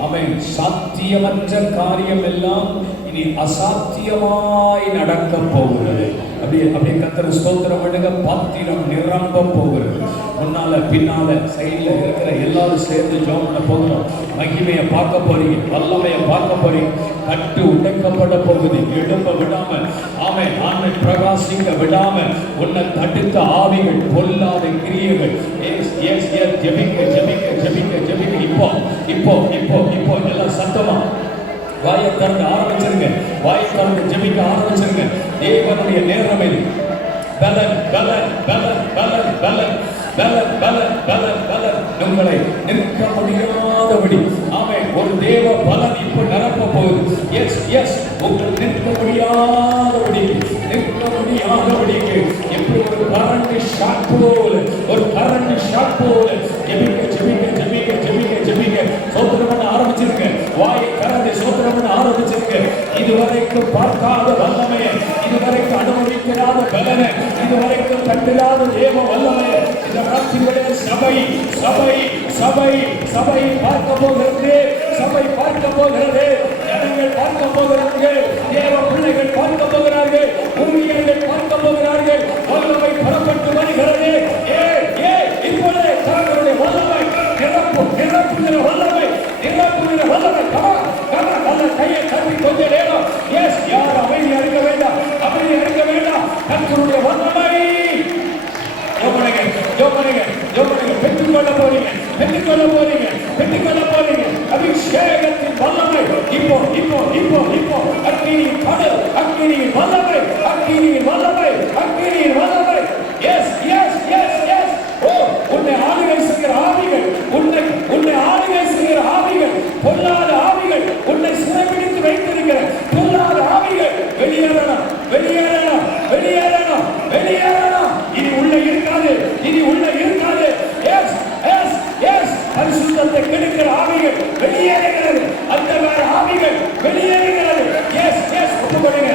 ஆமென். சாத்தியமற்ற காரியம் எல்லாம் இனி அசாத்தியமாய் நடக்க போகிறது. அப்படியே கர்த்தர் ஸ்தோத்திரம் பண்ணுங்க. பாத்திரம் நிரம்ப போகிறது. முன்னால பின்னால சைடுல இருக்கிற எல்லாரும் சேர்ந்து ஜெபம் பண்ண போகிறோம். மகிமையை பார்க்க போறீங்க. வல்லமையை பார்க்க போறீங்க. கட்டு உடைக்கப்பட போகுது. எழும்ப விடாம ஆமென் பிரகாசிக்க விடாம உன்னை தடுத்த ஆவிகள், பொல்லாத கிரியைகள் ஜெபிக்க. இப்போ எல்லாம் சத்தமா வாயை திறந்து ஆரம்பிச்சிருங்க. ஜெபிக்க ஆரம்பிச்சிருங்க. தேவனுடைய நேரம் இது. பலன் உங்களை நிற்க முடியாதபடி. ஆமென். ஒரு தேவ பலன் இப்ப நிரப்ப போகுது. எஸ் உங்கள் நிற்க முடியாதபடிக்கு எப்படி ஒரு கரண்ட் ஷாட் போல ஜெபிக்க சோத்திரம் பண்ண ஆரம்பிச்சிருங்க. வாயை திறந்து சோத்திரம் பண்ண ஆரம்பிச்சிருங்க. இதுவரைக்கும் பார்க்காத வல்லமையை, இதுவரைக்கும் அனுமதிக்காத பலனை, இதுவரைக்கும் கண்டிராத தேவ வல்லமையை இந்த ராத்திரிகளே சபை பார்க்க போகிறது. ஜனங்கள் பார்க்க போகிறார்கள். தேவ பிள்ளைகள் பார்க்க போகிறார்கள். ஊழியர்கள் பார்க்க போகிறார்கள். வல்லமை புறப்பட்டு வருகிறது. இப்பொழுது தங்களுடைய வல்லமை நிரப்புகிற வல்லமை நல்ல கையை தட்டி கொஞ்ச நேரம் யார் அமைதியா இருக்க வேண்டாம். கர்த்தருடைய வல்லமை பெற்றுக்கொள்ள போறீங்க. அபிஷேகத்தின் வல்லமை இப்போ அக்கினியின் கடல், அக்கினியின் வல்லமை. எஸ் உன்னை ஆளுகை செய்கிற ஆவிகள், பொல்லாத ஆவிகள், உன்னை சிறைபிடித்து வைத்திருக்கிற பொல்லாத ஆவிகள் வெளியேறணும். இனி உள்ள இருக்காது. எஸ் பரிசுத்தத்தை கெடுக்கிற ஆவிகள் வெளியேறுகிறது. அந்தகார ஆவிகள் வெளியேறுகிறது. எஸ் ஒப்புக்கொடுங்க.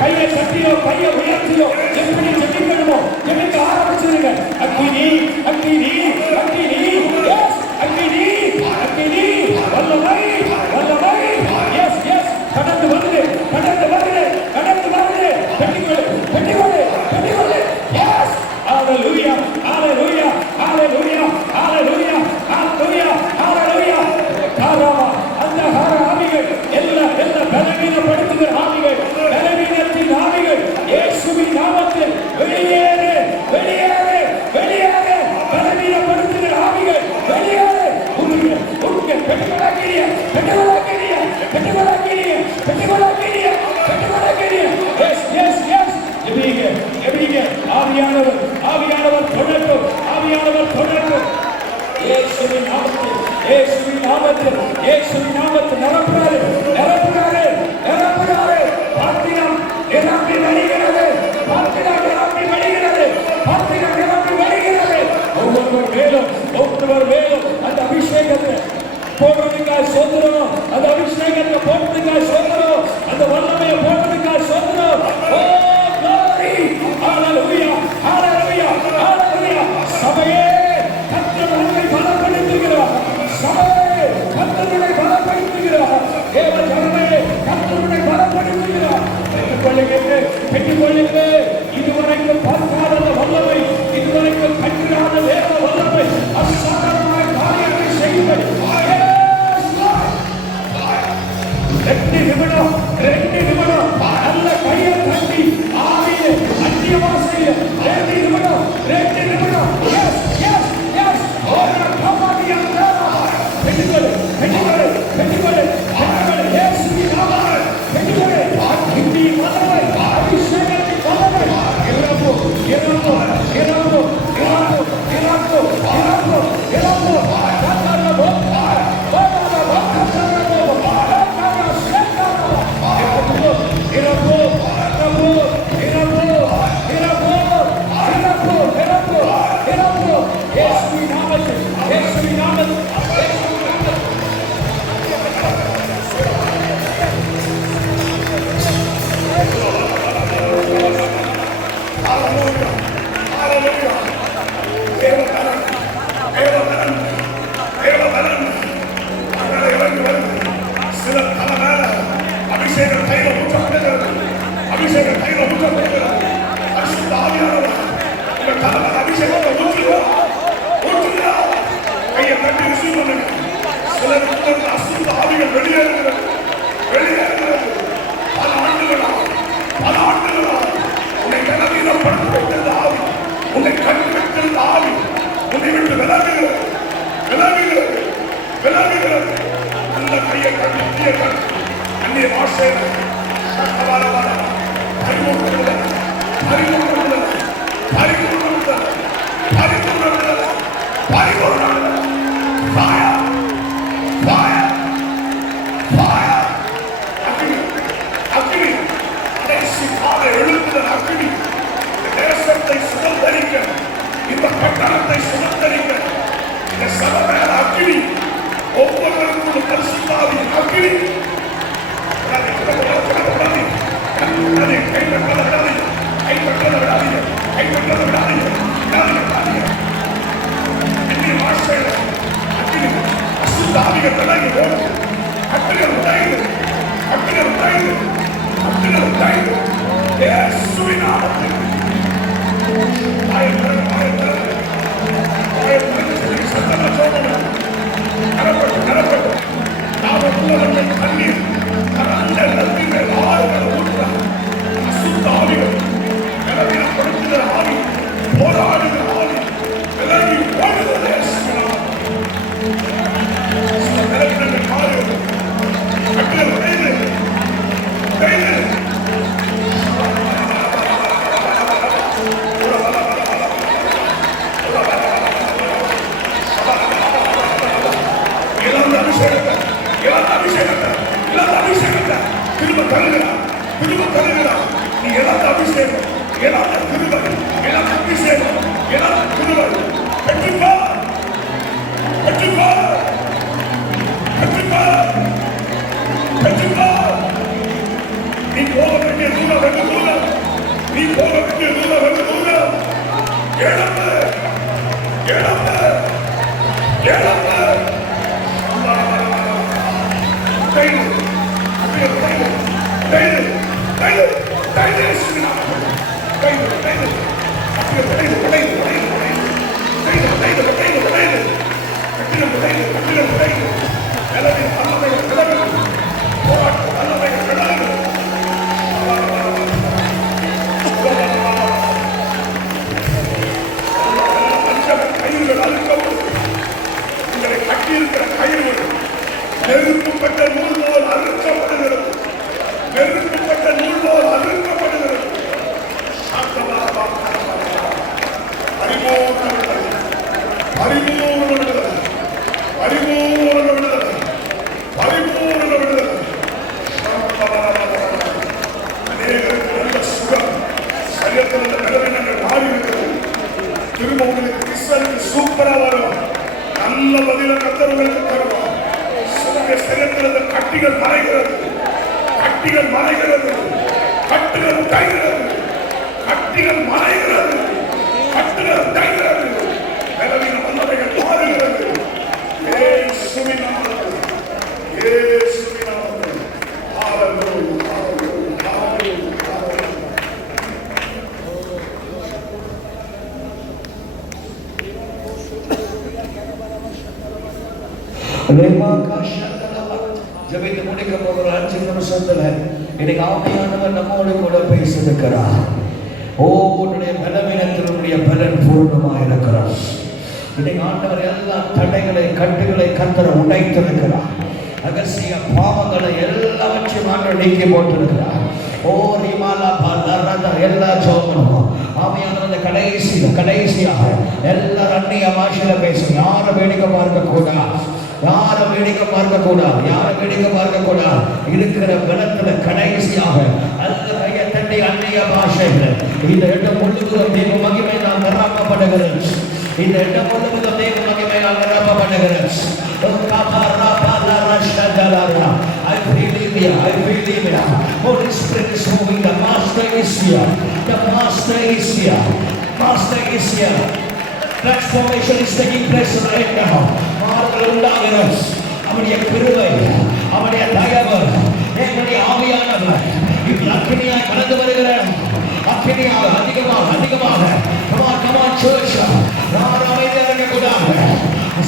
கையை தட்டியோ கையை உயர்த்தியோ எப்படி ஜெபிக்கணுமோ ஜெபிக்க ஆரம்பிச்சிருங்க. அக்கினி வல்லமை. எஸ் கடந்து வந்து வெளியேறு. உங்க உங்க பெட்டுகளாக்கிறிய பெட்டுகளாக்கிறிய பெட்டுகளாக்கிறிய பெட்டுகளாக்கிறிய பெட்டுகளாக்கிறிய. Yes yes yes. எபிங்க ஆவியானவர் ஆவியானவர் தொடரும். ஆவியானவர் தொடரும். இயேசுவின் நாமத்தில் இயேசுவின் நாமத்தில் இயேசுவின் நாமத்தில் நிரப்புறாரு நிரப்புறாரு நிரப்புறாரு. பாத்திரம் நிரம்பி வழிகிறது. பாத்திரம் நிரம்பி வழிகிறது. பாத்திரம் நிரம்பி வழிகிறது. ஒவ்வொருவர் மேலும் அந்த அபிஷேகத்தை போடுறதுக்காக சோதரம். அந்த அபிஷேகத்தை போடுறதுக்காக சோதரம். அந்த வல்லமையை போடுறதுக்காக சோதரம். ஓ glory. Hallelujah. Hallelujah. Hallelujah. சபையே கர்த்தருடைய பலப்படுத்துகிறார். சபையே கர்த்தருடைய பலப்படுத்துகிறார். தேவ ஜனமே கர்த்தருடைய பலப்படுத்துகிறார். பெற்றுக்கொள்ளுங்க. இதுவரைக்கும் பார்க்காத வல்லமை, இதுவரைக்கும் கண்டிராத வேத வல்லமை, அசாதாரணமான காரியங்களை செய்யுங்கள். 2 நிமிடம் நல்ல கையை தட்டி ஆவியிலே அந்நிய பாஷையிலே 2 நிமிடம் எஸ் எஸ் எஸ். ஓரா காமாடியா பெற்றுக்கொள்ளு பெற்றுக்கொள்ளு பெற்றுக்கொள்ளு பெற்றுக்கொள்ளு. இயேசுவின் நாமத்தில் பெற்றுக்கொள்ளு. இந்தி வல்லமை அபிஷேகத்தின் வல்லமை இறங்கு இறங்கு இறங்கு இறங்கு இறங்கு இறங்கு இறங்கு. பரிபூர்ண விடுதலை, பரிபூர்ண விடுதலை, பரிபூர்ண விடுதலை. அநேகருக்கு நல்ல சுகம், சரீரத்தில் உள்ள பலவீனங்கள் மாறி இருக்கிறது. திரும்ப உங்களுக்கு ரிசல்ட் சூப்பரா வரும். நல்ல பதில கர்த்தர் உங்களுக்கு தருவார். சரீரத்தில் உள்ள கட்டிகள் மறைகிறது, கட்டிகள் மறைகிறது, கட்டுகள் உடைகிறது, கட்டிகள் மறைகிறது, கட்டுகள் உடைகிறது, பலவீனம் வல்லமைகள் மாறுகிறது. இயேசுவின் நாமத்தில், இயேசுவின் நாமத்தில். ஹalleluya, ஹalleluya, ஹalleluya, ஹalleluya. ஜெபித்து முடிக்க போகிற 5 நிமிஷத்துல இன்னைக்கு ஆவியானவர் நம்மோடு கூட பேசியிருக்கிறார். உன்னுடைய பலவீனத்தினுடைய பலன் பூர்ணமாக இருக்கிறார். இன்னைக்கு ஆண்டவர் எல்லா தடைகளை கட்டுகளை கர்த்தர் உடைத்திருக்கிறார். ரகசிய பாவங்களை எல்லாவற்றையும் ஆண்டவர் நீக்கி போட்டிருக்கிறார். எல்லா ஜோமனும் ஆவியானவர் கடைசியாக எல்லாரும் அந்நிய பாஷையில பேசும். யாரும் வேடிக்கை பார்க்க கூடாது, யாரும் வேடிக்கை பார்க்க கூடாது, யாரும் வேடிக்கை பார்க்க கூடாது. இருக்கிற பலத்துல கடைசியாக அந்த கையை தட்டி அந்நிய பாஷைகள் இந்த இடம் முழுவதும் தெய்வ மகிமை நான் நிரப்பப்படுகிறேன். இந்த இடம் முழுவதும் தெய்வ மகிமை நான் நிரப்பப்படுகிறேன். I believe you. I believe you. Holy Spirit is moving. The Master is here. The Master is here. Master is here. Transformation is taking place right now. மாறுதல் உண்டாகிறது. அவருடைய கிருபை, அவருடைய தயவு, எங்களுடைய ஆவியானவர் இப்ப அக்கினியாய் கடந்து வருகிறார். அக்கினியாக அதிகமாக அதிகமாக. Come on church. யாரும் அமைதியாக இருக்கக்கூடாது.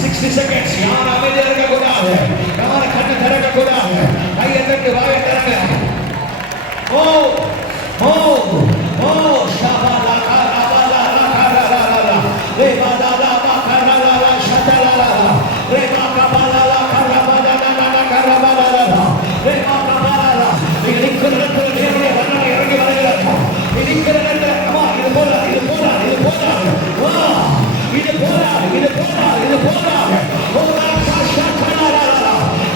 60 seconds. யாரும் அமைதியாக இருக்கக்கூடாது. யாரும் கண்ணை திறக்கக்கூடாது. கையை தட்டி வாயை திறங்க. ஓ ஓ ஓ ஷாபாலா காராபாலா காராலா ரேபாலா காராலா ஷதலலா ரேபாகாபாலா காராபாலா காராபாலா ரேபாகாபாலா இலிக்கிறதுல தேவனுடைய வல்லமை இறங்கி வருகிறது. இலிக்கிறதுல அம்மா இது போறாது, இது போறாது, இது போறாது. வா இது போறாது, இது போறாது, இது போறாது. ஓரா காஷதலலா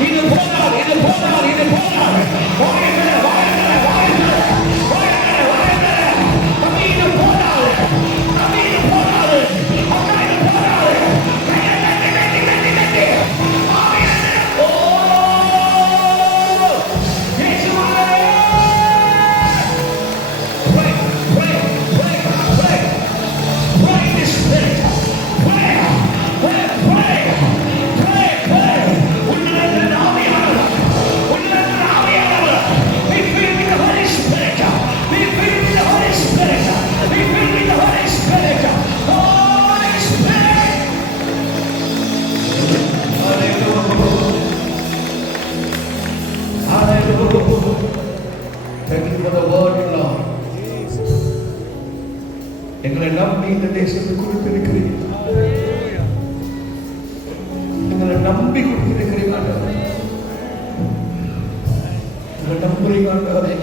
இது போறாது, இது போறாது, இது போறாது. வாயேலே வாயேலே வாயேலே வாயேலே வாயேலே அமீது போறாது, அமீது போறாது, அமீது போறாது. ஓ இயேசுவே pray pray pray pray pray in the spirit pray pray pray pray pray உன்னுடைய ஆவியானவர் உன்னுடைய ஆவியானவர் be filled with the Holy Spirit, be filled with the Holy Spirit, be filled with the Holy Spirit, Holy Spirit. Hallelujah, hallelujah. Thank you for the word, Lord. எங்களை நம்பி இந்த தேசத்தை கொடுத்திருக்கிறீர்கள். எங்களை நம்பி கொடுத்திருக்கிறீங்க ஆண்டவரே. எங்களை நம்புறீங்க ஆண்டவரே.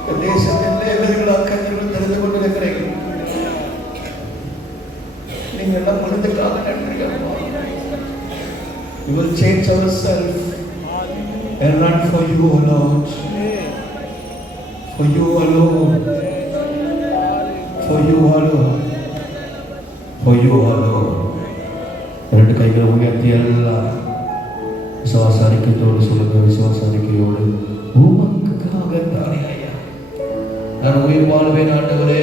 இந்த தேசத்தில் எவர்களாக கண்கள் தெரிந்து கொண்டிருக்கிறீர்கள். நீங்கள் எல்லாம் மனதுக்காக நன்றி அப்பா. We will change ourselves and run for you, O Lord. For you alone. For you alone. For you alone. ரெண்டு கைகளை உயர்த்தி எல்லாம் விசுவாச அறிக்கையோடு சொல்லுங்க. விசுவாச அறிக்கையோடு உமக்காக தானே ஐயா நான் உயிர் வாழ்வேன் ஆண்டவரே.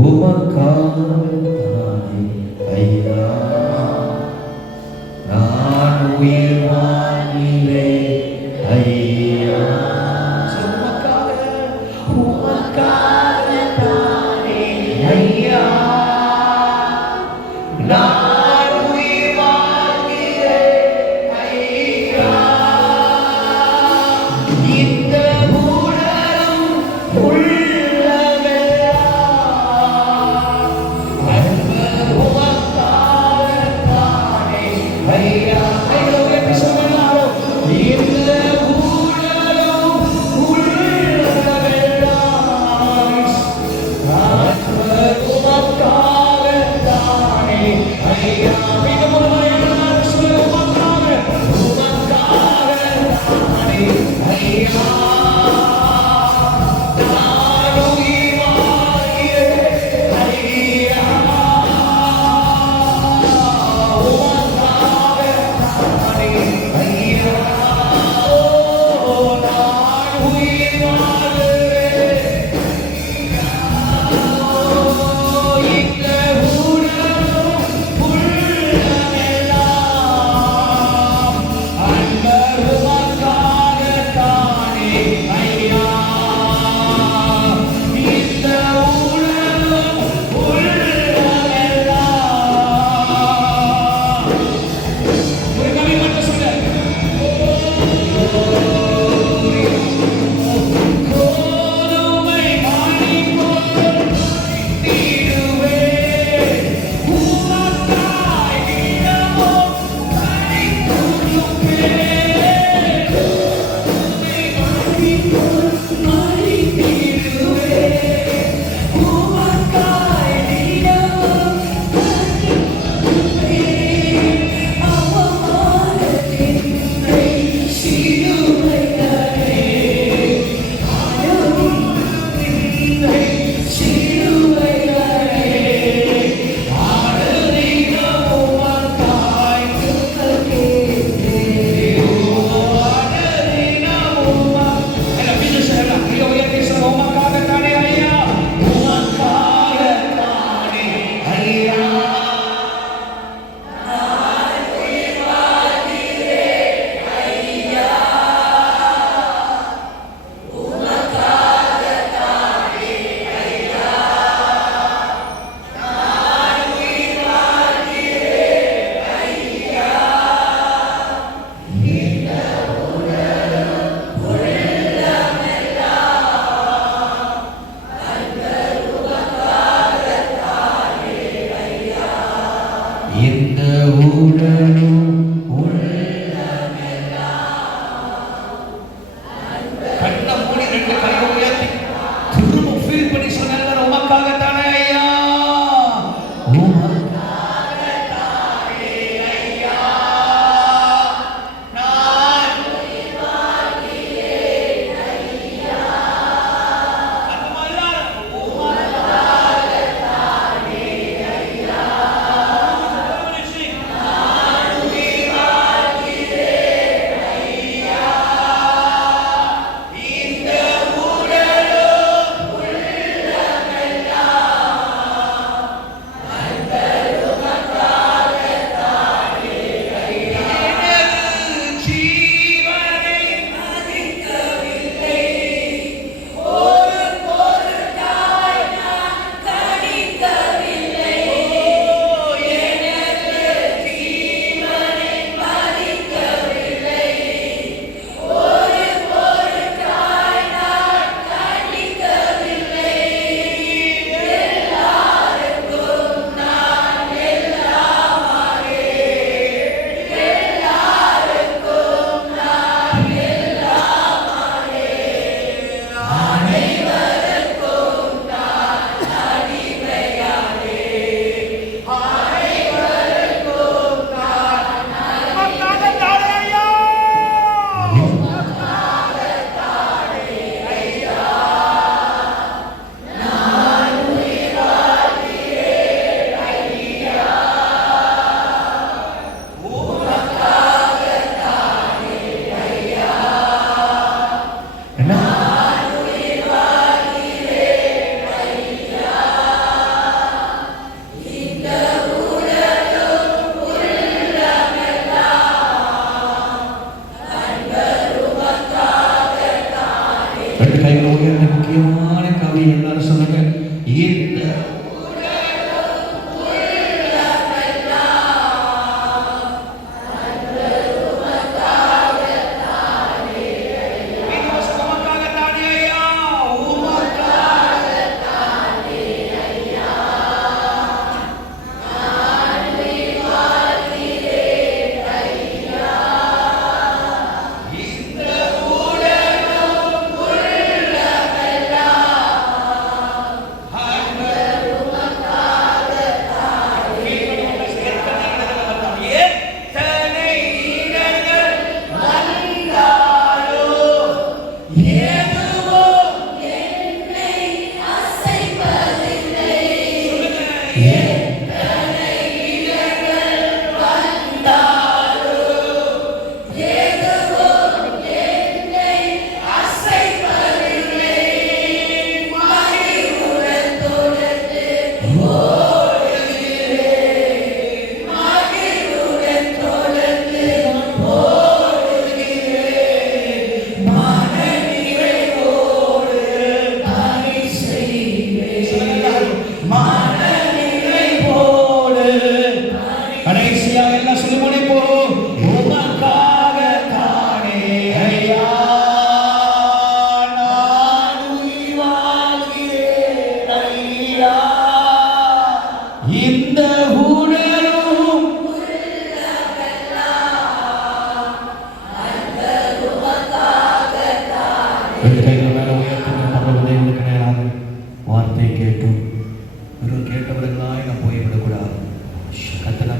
உமக்காக தானே ஐயா நான் உயிர் வாழ்வேன் ஐயா. உமக்காக தானே ஐயா நான் உயிர் வாழ்கிறேன் ஐயா. இந்த உலகம் உள்ளவெல்லாம் உமக்காகத்தானே ஐயா. ஐயா உயர்த்தி சொன்னாலும் இந்த உலகம் உள்ளவெல்லாம் உமக்காகத்தானே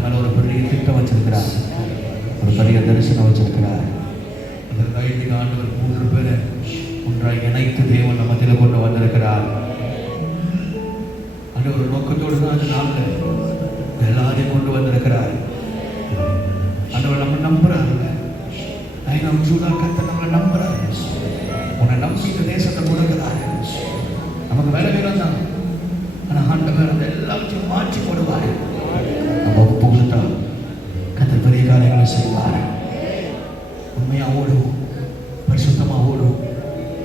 மேல ஒரு பெரிய திட்டம் வச்சிருக்கிறார், ஒரு பெரிய தரிசனம் வச்சிருக்கிறார். அதற்காக இன்னைக்கு ஆண்டவர் 3 பேரை ஒன்றாய் இணைத்து தேவன் நம்ம மத்தியில கொண்டு வந்திருக்கிறார். அந்த ஒரு நோக்கத்தோடு தான் அந்த நாளில் எல்லாரையும் கொண்டு வந்திருக்கிறார். ஆண்டவர் நம்ம நம்புறாருங்க. கர்த்தர் நம்மளை நம்புறாரு. உன்னை நம்பி இந்த தேசத்தை கொடுக்கிறாரு. நமக்கு வேலை வேணும் தான், ஆனா ஆண்டவர் அந்த எல்லாத்தையும் மாற்றி போடுவாரு. நம்ம ஒப்புக்கொடுத்தா கர்த்தர் பெரிய காரியங்களை செய்வார். உண்மையா ஓடுவோம், பரிசுத்தமா ஓடுவோம்,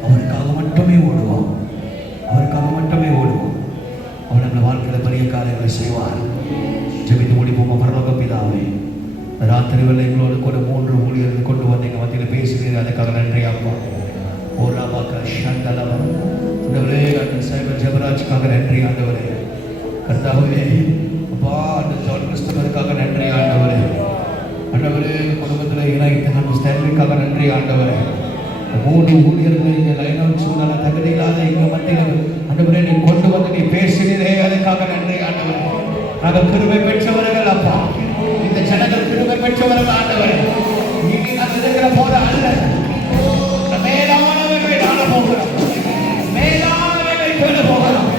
அவருக்காக மட்டுமே ஓடுவோம், அவருக்காக மட்டுமே ஓடுவோம். அவர் நம்ம வாழ்க்கையில பெரிய காரியங்களை செய்வார். ஜெபித்து முடிப்போமா? பரலோக பிதாவே, ராத்திரி வேளை எங்களோடு கூட 3 ஊழியர்கள் கொண்டு வந்து எங்கள் மத்தியில் பேசுகிறீர்கள், அதுக்காக நன்றி அப்பா. ஓரா பாக்கா ஷண்டலவா சைபர் ஜெபராஜுக்காக நன்றி ஆண்டவரே. கர்த்தாவே அப்பா, அந்த ஜான் கிறிஸ்தவருக்காக நன்றி ஆண்டவரே. ஆண்டவரே, குடும்பத்தில் இணைத்து நம்ம ஸ்டேன்லிக்காக நன்றி ஆண்டவரே. 3 ஊழியர்களை இந்த லைன் அவுட் சூழ்நிலை தகுதி இல்லாத எங்கள் மத்தியில் ஆண்டவரே நீ கொண்டு வந்து நீ பேசுகிறீரே, அதுக்காக நன்றி ஆண்டவரே. நாங்கள் கிருபை பெற்றவர்கள் அப்பா, இந்த ஜனங்கள் கிருபை பெற்றவர்கள் ஆண்டவரே. நீ நான் இருக்கிற போத அல்ல, மேலானவர்களை நாட போகிறோம், மேலானவர்களை பெற போகிறோம்,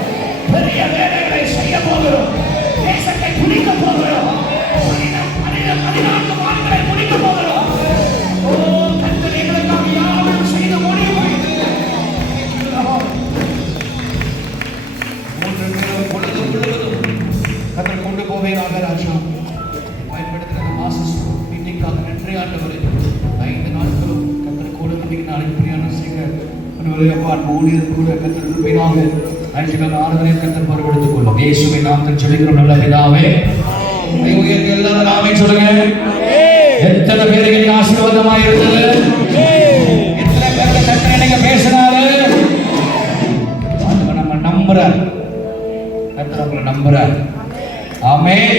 பெரிய வேலைகளை செய்ய போகிறோம், தேசத்தை குடிக்க போகிறோம், 14 மாதங்களை குடிக்க போகிறோம். ஓ கர்த்தர் எங்களுக்காக யாரும் செய்த முடியும். 3 பேரும் பொழுது முழுவதும் கர்த்தர் கொண்டு போவேனாக ராஜா. பயன்படுத்துகிற மாசஸ் மீட்டிங்காக நன்றி ஆண்டவரே. 5 நாட்களும் கர்த்தர் கூட இன்னைக்கு நாளைக்கு பிரயாணம் செய்ய ஊழியர் கூட கர்த்தர் உண்மையாக ஞாயிற்றுக்கிழமை ஆராதனை கர்த்தர் பொறுப்பெடுத்துக் கொள்ளும். இயேசுவின் நாமத்தில் சொல்லுகிறோம் நல்ல பிதாவே. எல்லாரும் ஆமென் சொல்லுங்க. எத்தனை பேருக்கு ஆசீர்வாதமா இருந்தது, எத்தனை பேருக்கு கர்த்தர் இன்னைக்கு பேசினாரு. நம்ம நம்புறார், கர்த்தர் உங்களை நம்புறார். ஆமென்.